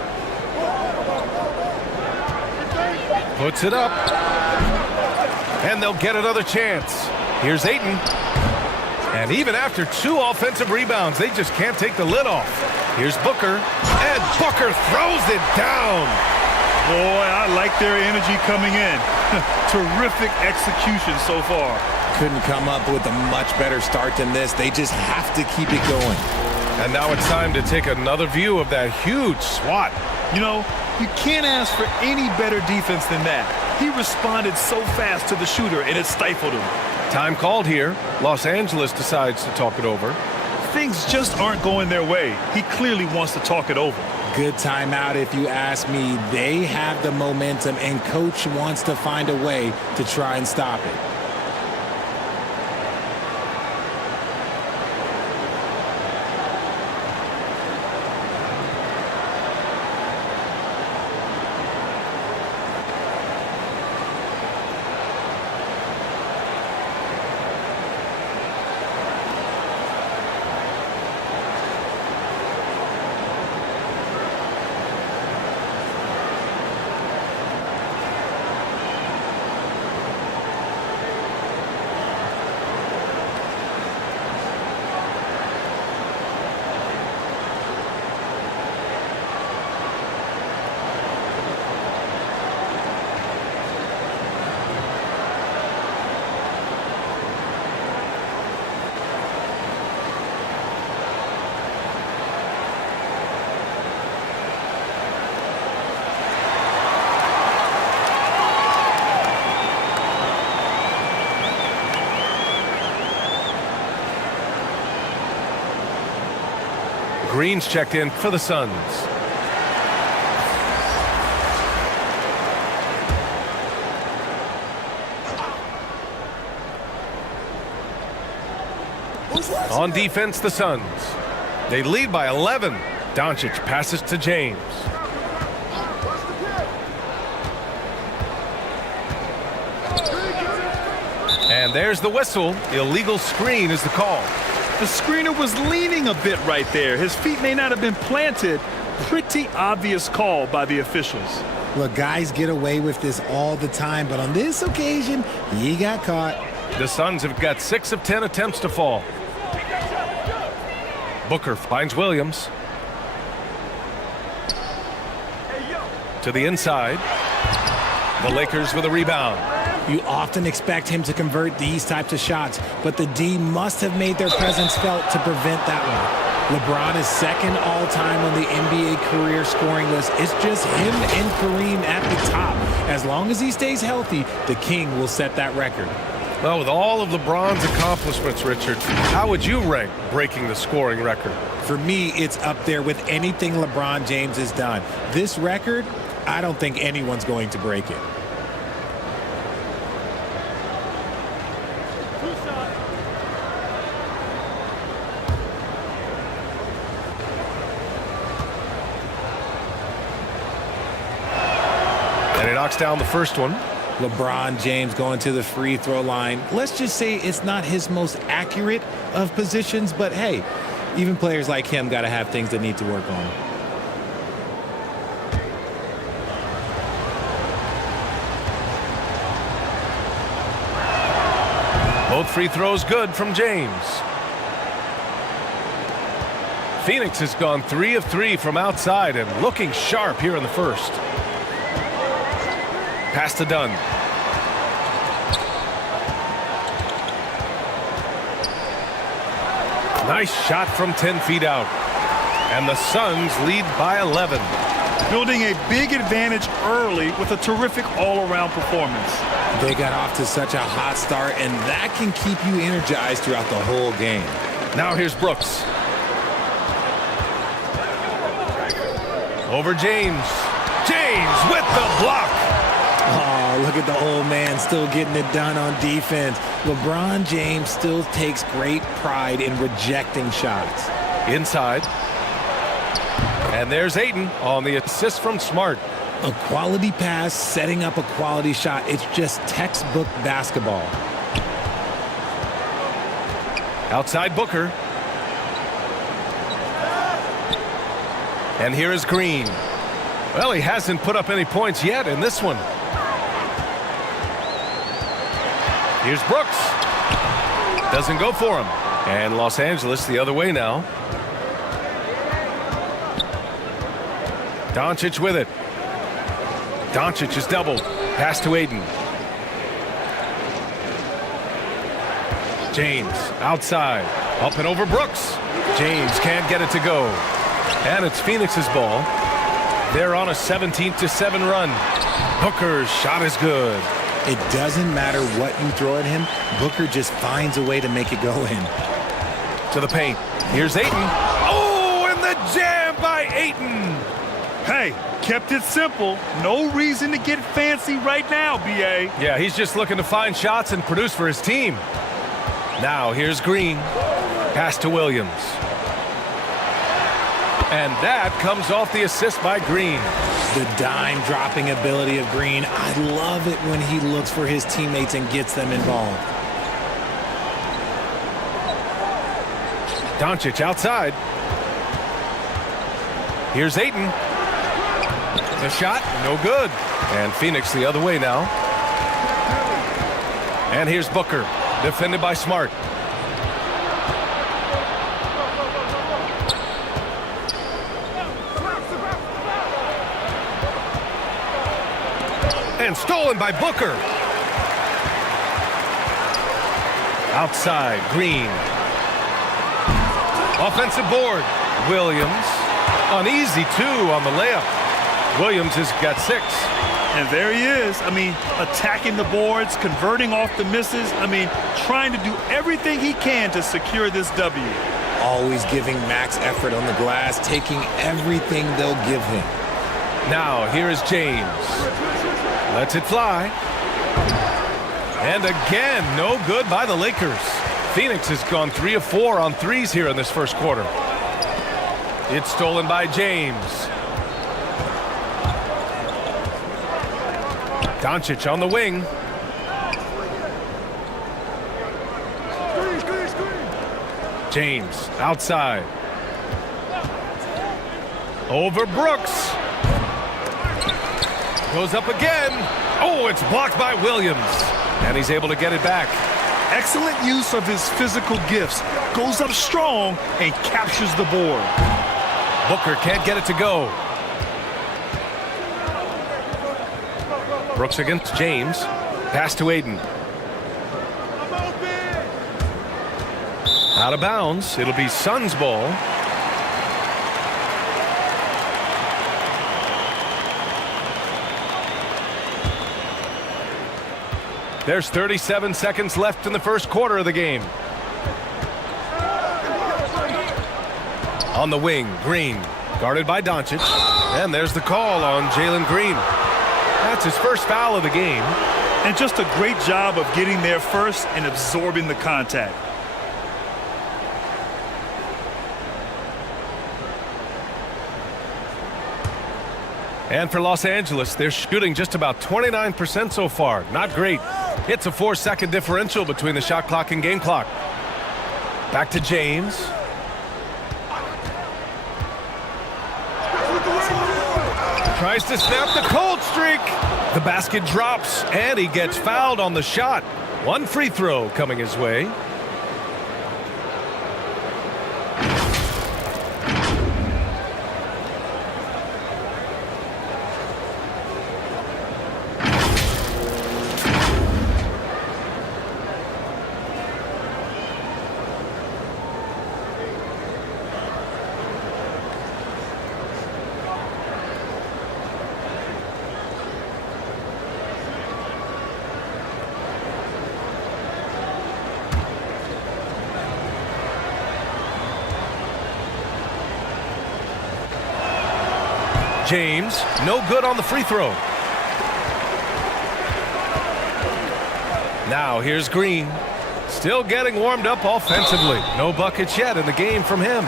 Puts it up. And they'll get another chance. Here's Ayton. And even after 2 offensive rebounds, they just can't take the lid off. Here's Booker. And Booker throws it down. Boy, I like their energy coming in. Terrific execution so far. Couldn't come up with a much better start than this. They just have to keep it going. And now it's time to take another view of that huge swat. You know, you can't ask for any better defense than that. He responded so fast to the shooter, and it stifled him. Time called here. Los Angeles decides to talk it over. Things just aren't going their way. He clearly wants to talk it over. Good timeout if you ask me. They have the momentum, and coach wants to find a way to try and stop it. Green's checked in for the Suns. On defense, the Suns. They lead by 11. Doncic passes to James. And there's the whistle. Illegal screen is the call. The screener was leaning a bit right there. His feet may not have been planted. Pretty obvious call by the officials. Look, guys get away with this all the time, but on this occasion, he got caught. The Suns have got 6 of 10 attempts to fall. Booker finds Williams. To the inside. The Lakers with a rebound. You often expect him to convert these types of shots, but the D must have made their presence felt to prevent that one. LeBron is second all-time on the NBA career scoring list. It's just him and Kareem at the top. As long as he stays healthy, the King will set that record. Well, with all of LeBron's accomplishments, Richard, how would you rank breaking the scoring record? For me, it's up there with anything LeBron James has done. This record, I don't think anyone's going to break it. And he knocks down the first one. LeBron James going to the free throw line. Let's just say it's not his most accurate of positions, but hey, even players like him got to have things they need to work on. Both free throws good from James. Phoenix has gone 3 of 3 from outside and looking sharp here in the first. Pass to Dunn. Nice shot from 10 feet out. And the Suns lead by 11. Building a big advantage early with a terrific all-around performance. They got off to such a hot start, and that can keep you energized throughout the whole game. Now here's Brooks. Over James. James with the block. Oh, look at the old man still getting it done on defense. LeBron James still takes great pride in rejecting shots. Inside. And there's Ayton on the assist from Smart. A quality pass, setting up a quality shot. It's just textbook basketball. Outside Booker. And here is Green. Well, he hasn't put up any points yet in this one. Here's Brooks. Doesn't go for him. And Los Angeles the other way now. Doncic with it. Doncic is doubled. Pass to Ayton. James outside. Up and over Brooks. James can't get it to go. And it's Phoenix's ball. They're on a 17-7 run. Booker's shot is good. It doesn't matter what you throw at him. Booker just finds a way to make it go in. To the paint. Here's Ayton. Oh, and the jam by Ayton. Hey, kept it simple. No reason to get fancy right now, B.A. Yeah, he's just looking to find shots and produce for his team. Now here's Green. Pass to Williams. And that comes off the assist by Green. The dime-dropping ability of Green. I love it when he looks for his teammates and gets them involved. Doncic outside. Here's Ayton. The shot, no good. And Phoenix the other way now. And here's Booker, defended by Smart. And stolen by Booker. Outside, Green. Offensive board. Williams. An easy 2 on the layup. Williams has got 6. And there he is. I mean, attacking the boards, converting off the misses. I mean, trying to do everything he can to secure this W. Always giving max effort on the glass, taking everything they'll give him. Now, here is James. Lets it fly. And again, no good by the Lakers. Phoenix has gone 3 of 4 on threes here in this first quarter. It's stolen by James. Doncic on the wing. James outside. Over Brooks. Goes up again. Oh, it's blocked by Williams. And he's able to get it back. Excellent use of his physical gifts. Goes up strong and captures the board. Booker can't get it to go. Brooks against James. Pass to Ayton. Out of bounds. It'll be Suns ball. There's 37 seconds left in the first quarter of the game. On the wing, Green, guarded by Doncic. And there's the call on Jalen Green. That's his first foul of the game. And just a great job of getting there first and absorbing the contact. And for Los Angeles, they're shooting just about 29% so far. Not great. It's a 4-second differential between the shot clock and game clock. Back to James. Tries to snap the cold streak. The basket drops, and he gets fouled on the shot. One free throw coming his way. James, no good on the free throw. Now here's Green. Still getting warmed up offensively. No buckets yet in the game from him.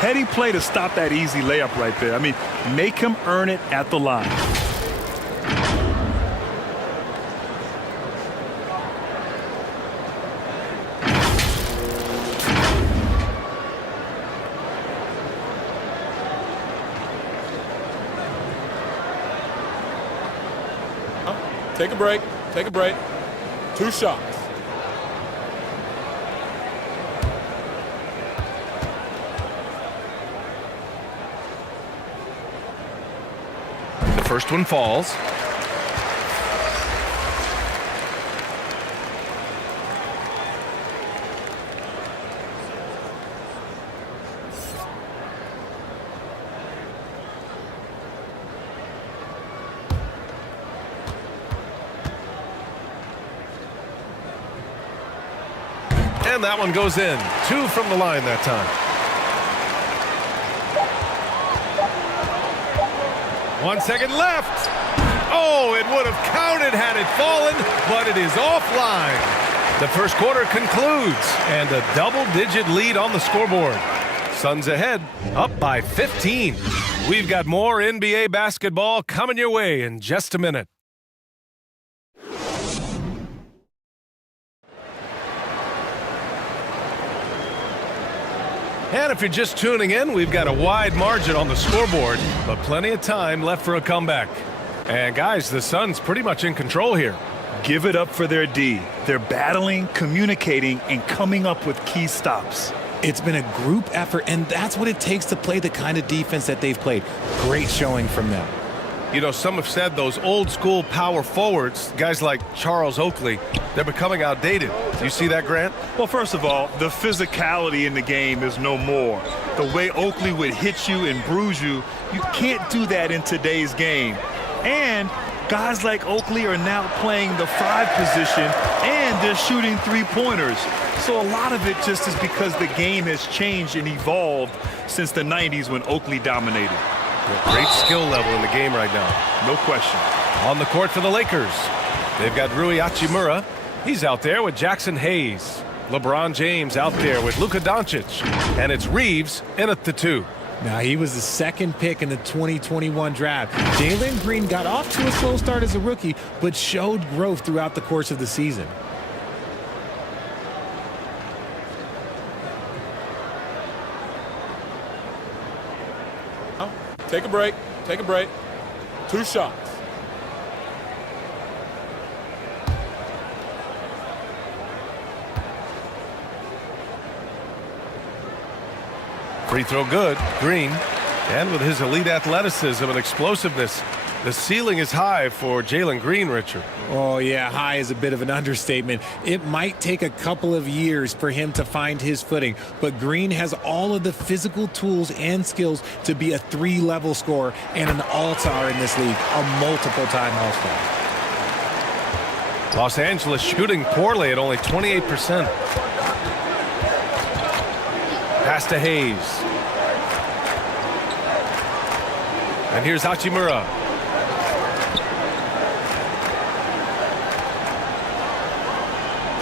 Heady play to stop that easy layup right there. I mean, make him earn it at the line. Take a break. Take a break. 2 shots. The first one falls. And that one goes in. 2 from the line that time. One second left. Oh, it would have counted had it fallen, but it is offline. The first quarter concludes, and a double-digit lead on the scoreboard. Suns ahead, up by 15. We've got more NBA basketball coming your way in just a minute. And if you're just tuning in, we've got a wide margin on the scoreboard, but plenty of time left for a comeback. And guys, the Suns pretty much in control here. Give it up for their D. They're battling, communicating, and coming up with key stops. It's been a group effort, and that's what it takes to play the kind of defense that they've played. Great showing from them. You know, some have said those old school power forwards, guys like Charles Oakley, they're becoming outdated. Do you see that, Grant? Well, first of all, the physicality in the game is no more. The way Oakley would hit you and bruise you, you can't do that in today's game. And guys like Oakley are now playing the 5 position, and they're shooting 3-pointers. So a lot of it just is because the game has changed and evolved since the 90s when Oakley dominated. Great skill level in the game right now. No question. On the court for the Lakers, they've got Rui Hachimura. He's out there with Jackson Hayes. LeBron James out there with Luka Doncic. And it's Reeves in at the 2. Now, he was the second pick in the 2021 draft. Jalen Green got off to a slow start as a rookie, but showed growth throughout the course of the season. Take a break. Take a break. 2 shots. Free throw good. Green. And with his elite athleticism and explosiveness, the ceiling is high for Jalen Green, Richard. Oh, yeah, high is a bit of an understatement. It might take a couple of years for him to find his footing, but Green has all of the physical tools and skills to be a 3-level scorer and an all-star in this league, a multiple-time All-Star. Los Angeles shooting poorly at only 28%. Pass to Hayes. And here's Hachimura.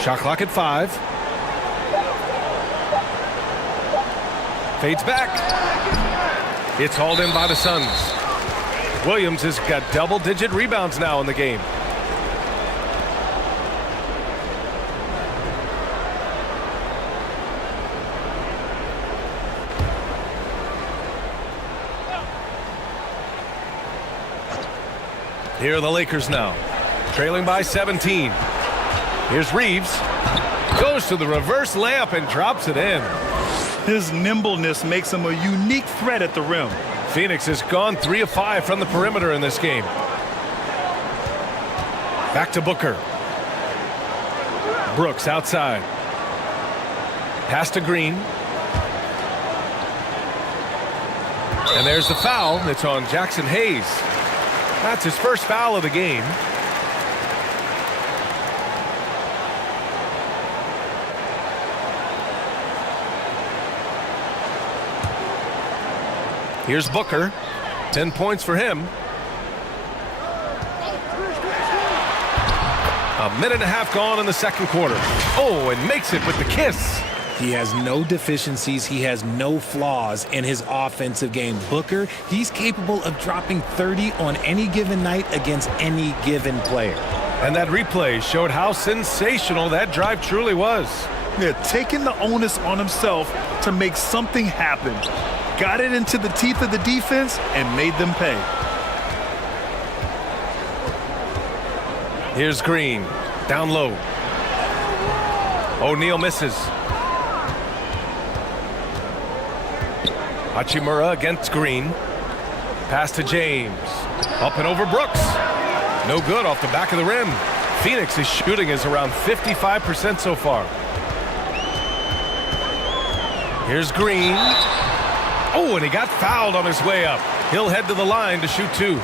Shot clock at 5. Fades back. It's hauled in by the Suns. Williams has got double-digit rebounds now in the game. Here are the Lakers now, trailing by 17. Here's Reeves. Goes to the reverse layup and drops it in. His nimbleness makes him a unique threat at the rim. Phoenix has gone 3 of 5 from the perimeter in this game. Back to Booker. Brooks outside. Pass to Green. And there's the foul. It's on Jackson Hayes. That's his first foul of the game. Here's Booker. 10 points for him. A minute and a half gone in the second quarter. Oh, and makes it with the kiss. He has no deficiencies. He has no flaws in his offensive game. Booker, he's capable of dropping 30 on any given night against any given player. And that replay showed how sensational that drive truly was. Yeah, taking the onus on himself to make something happen. Got it into the teeth of the defense and made them pay. Here's Green, down low. O'Neal misses. Hachimura against Green. Pass to James. Up and over Brooks. No good off the back of the rim. Phoenix's shooting is around 55% so far. Here's Green. Oh, and he got fouled on his way up. He'll head to the line to shoot 2.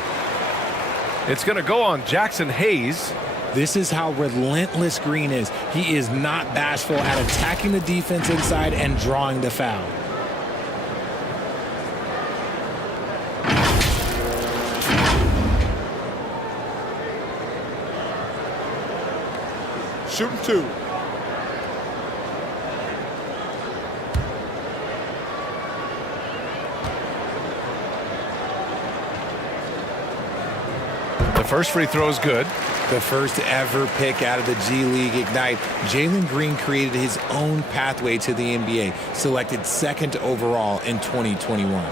It's going to go on Jackson Hayes. This is how relentless Green is. He is not bashful at attacking the defense inside and drawing the foul. Shooting 2. The first free throw is good. The first ever pick out of the G League Ignite. Jalen Green created his own pathway to the NBA, selected second overall in 2021.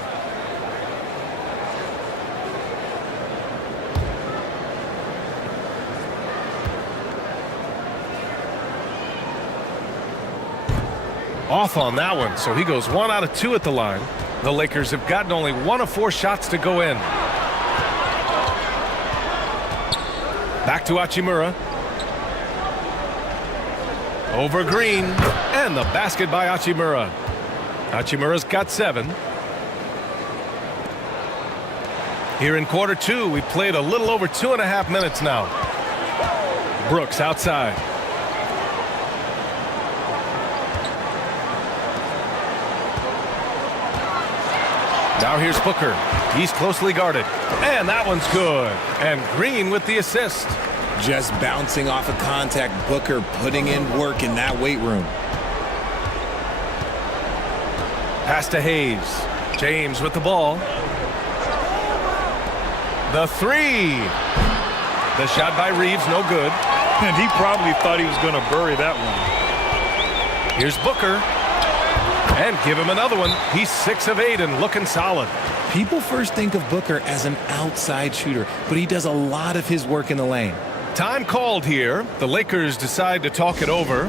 Off on that one, so he goes 1 out of 2 at the line. The Lakers have gotten only 1 of 4 shots to go in. Back to Hachimura. Over Green. And the basket by Hachimura. Hachimura's got 7. Here in quarter 2, we played a little over 2.5 minutes now. Brooks outside. Now here's Booker. He's closely guarded. And that one's good. And Green with the assist. Just bouncing off of contact. Booker putting in work in that weight room. Pass to Hayes. James with the ball. The 3. The shot by Reeves, no good. And he probably thought he was going to bury that one. Here's Booker. And give him another one. He's 6 of 8 and looking solid. People first think of Booker as an outside shooter, but he does a lot of his work in the lane. Time called here. The Lakers decide to talk it over.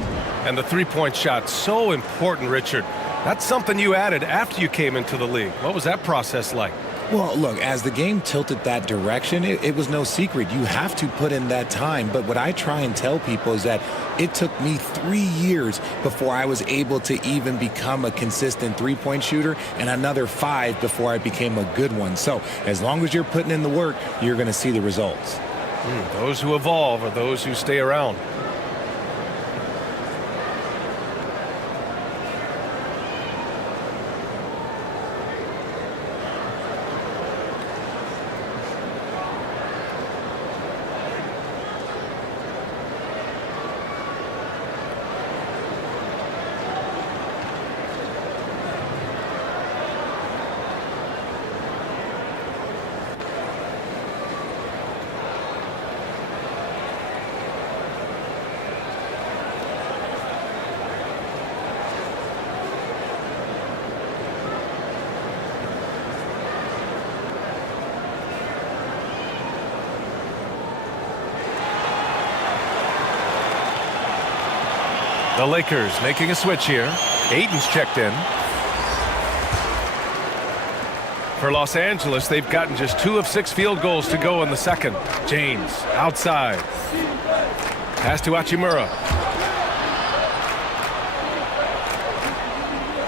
And the three-point shot, so important, Richard. That's something you added after you came into the league. What was that process like? Well, look, as the game tilted that direction, it was no secret. You have to put in that time. But what I try and tell people is that it took me 3 years before I was able to even become a consistent three-point shooter, and another 5 before I became a good one. So as long as you're putting in the work, you're going to see the results. Those who evolve are those who stay around. The Lakers making a switch here. Aiden's checked in. For Los Angeles, they've gotten just 2 of 6 field goals to go in the second. James outside. Pass to Hachimura.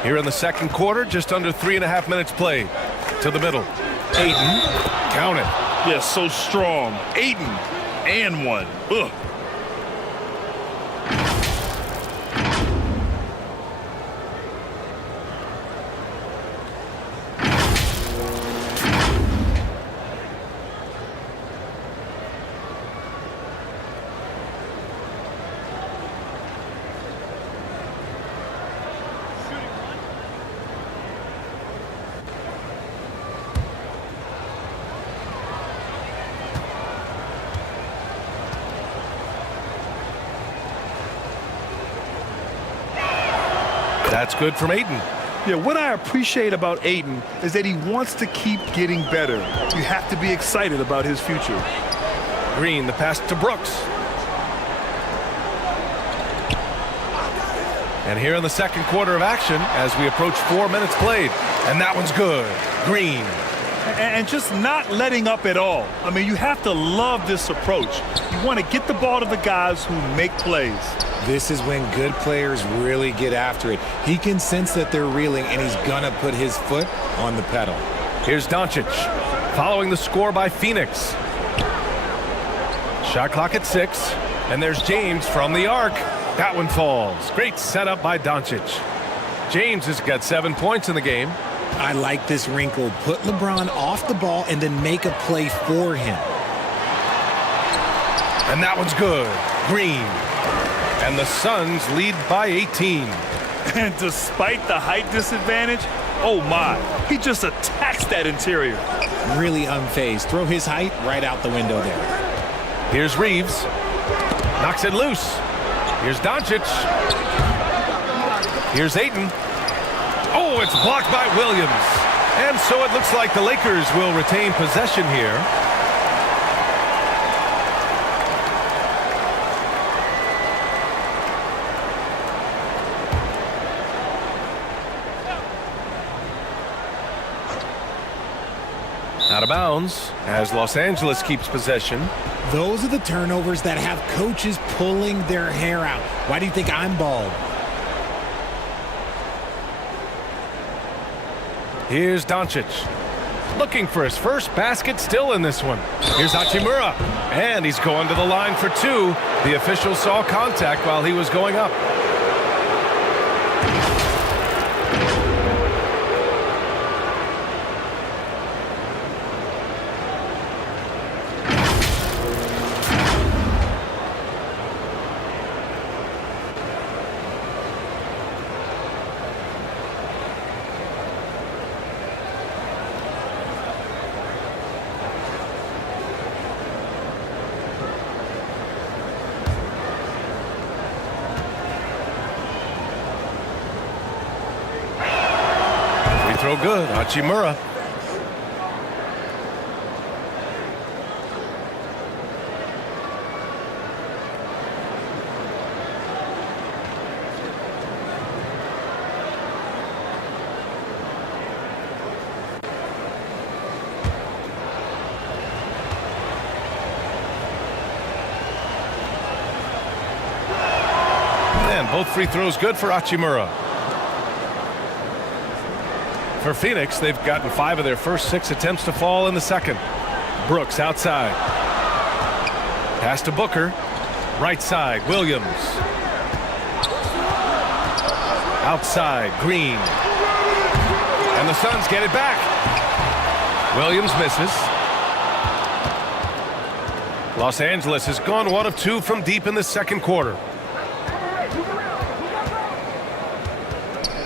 Here in the second quarter, just under 3.5 minutes played. To the middle. Aiden. Count it. Yeah, so strong. Aiden. And one. Ugh. That's good from Ayton. Yeah, what I appreciate about Ayton is that he wants to keep getting better. You have to be excited about his future. Green, the pass to Brooks. And here in the second quarter of action as we approach 4 minutes played. And that one's good. Green. And just not letting up at all. I mean, you have to love this approach. You want to get the ball to the guys who make plays. This is when good players really get after it. He can sense that they're reeling, and he's going to put his foot on the pedal. Here's Doncic, following the score by Phoenix. Shot clock at 6, and there's James from the arc. That one falls. Great setup by Doncic. James has got 7 points in the game. I like this wrinkle. Put LeBron off the ball and then make a play for him. And that one's good. Green. And the Suns lead by 18. And despite the height disadvantage, oh my, he just attacks that interior. Really unfazed. Throw his height right out the window there. Here's Reeves. Knocks it loose. Here's Doncic. Here's Ayton. Oh, it's blocked by Williams. And so it looks like the Lakers will retain possession here. Out of bounds as Los Angeles keeps possession. Those are the turnovers that have coaches pulling their hair out. Why do you think I'm bald? Here's Doncic. Looking for his first basket, still in this one. Here's Hachimura. And he's going to the line for 2. The official saw contact while he was going up. Throw good. Hachimura. And both free throws good for Hachimura. For Phoenix, they've gotten 5 of their first 6 attempts to fall in the second. Brooks outside. Pass to Booker. Right side, Williams. Outside, Green. And the Suns get it back. Williams misses. Los Angeles has gone 1 of 2 from deep in the second quarter.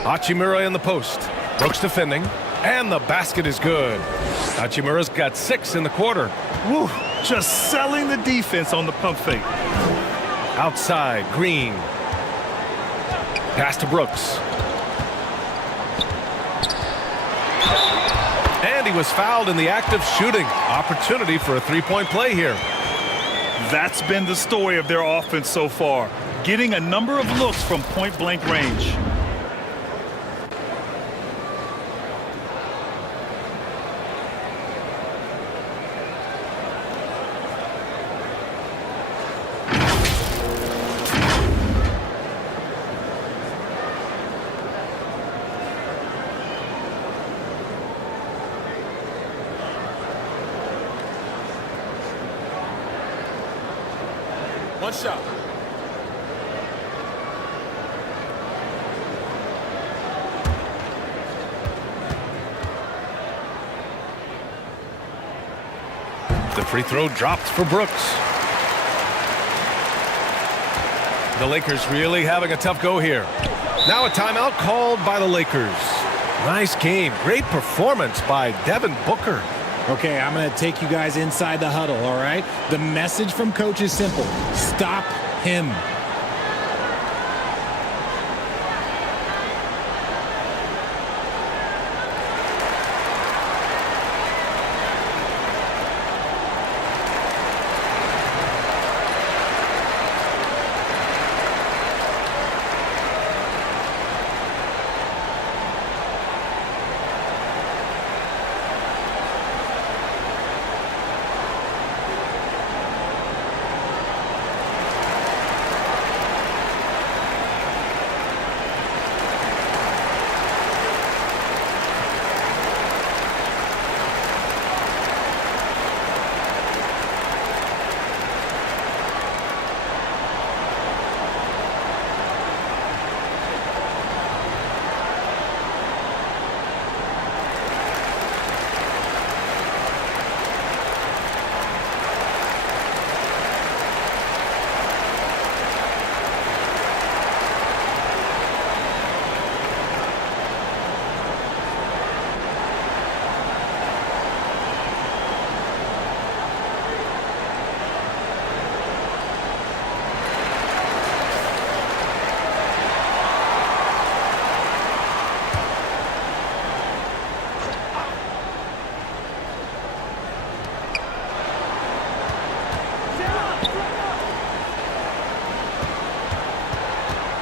Hachimura in the post. Brooks defending, and the basket is good. Hachimura's got 6 in the quarter. Woo, just selling the defense on the pump fake. Outside, Green. Pass to Brooks. And he was fouled in the act of shooting. Opportunity for a 3-point play here. That's been the story of their offense so far. Getting a number of looks from point-blank range. One shot. The free throw dropped for Brooks. The Lakers really having a tough go here. Now a timeout called by the Lakers. Nice game. Great performance by Devin Booker. Okay, I'm going to take you guys inside the huddle, all right? The message from coach is simple. Stop him.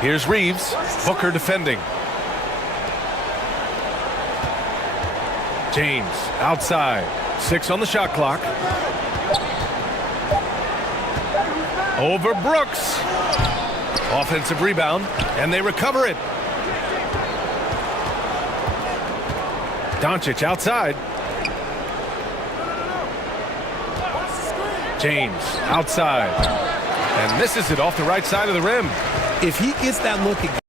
Here's Reeves. Booker defending. James outside. 6 on the shot clock. Over Brooks. Offensive rebound, and they recover it. Doncic outside. James outside. And misses it off the right side of the rim. If he gets that look again.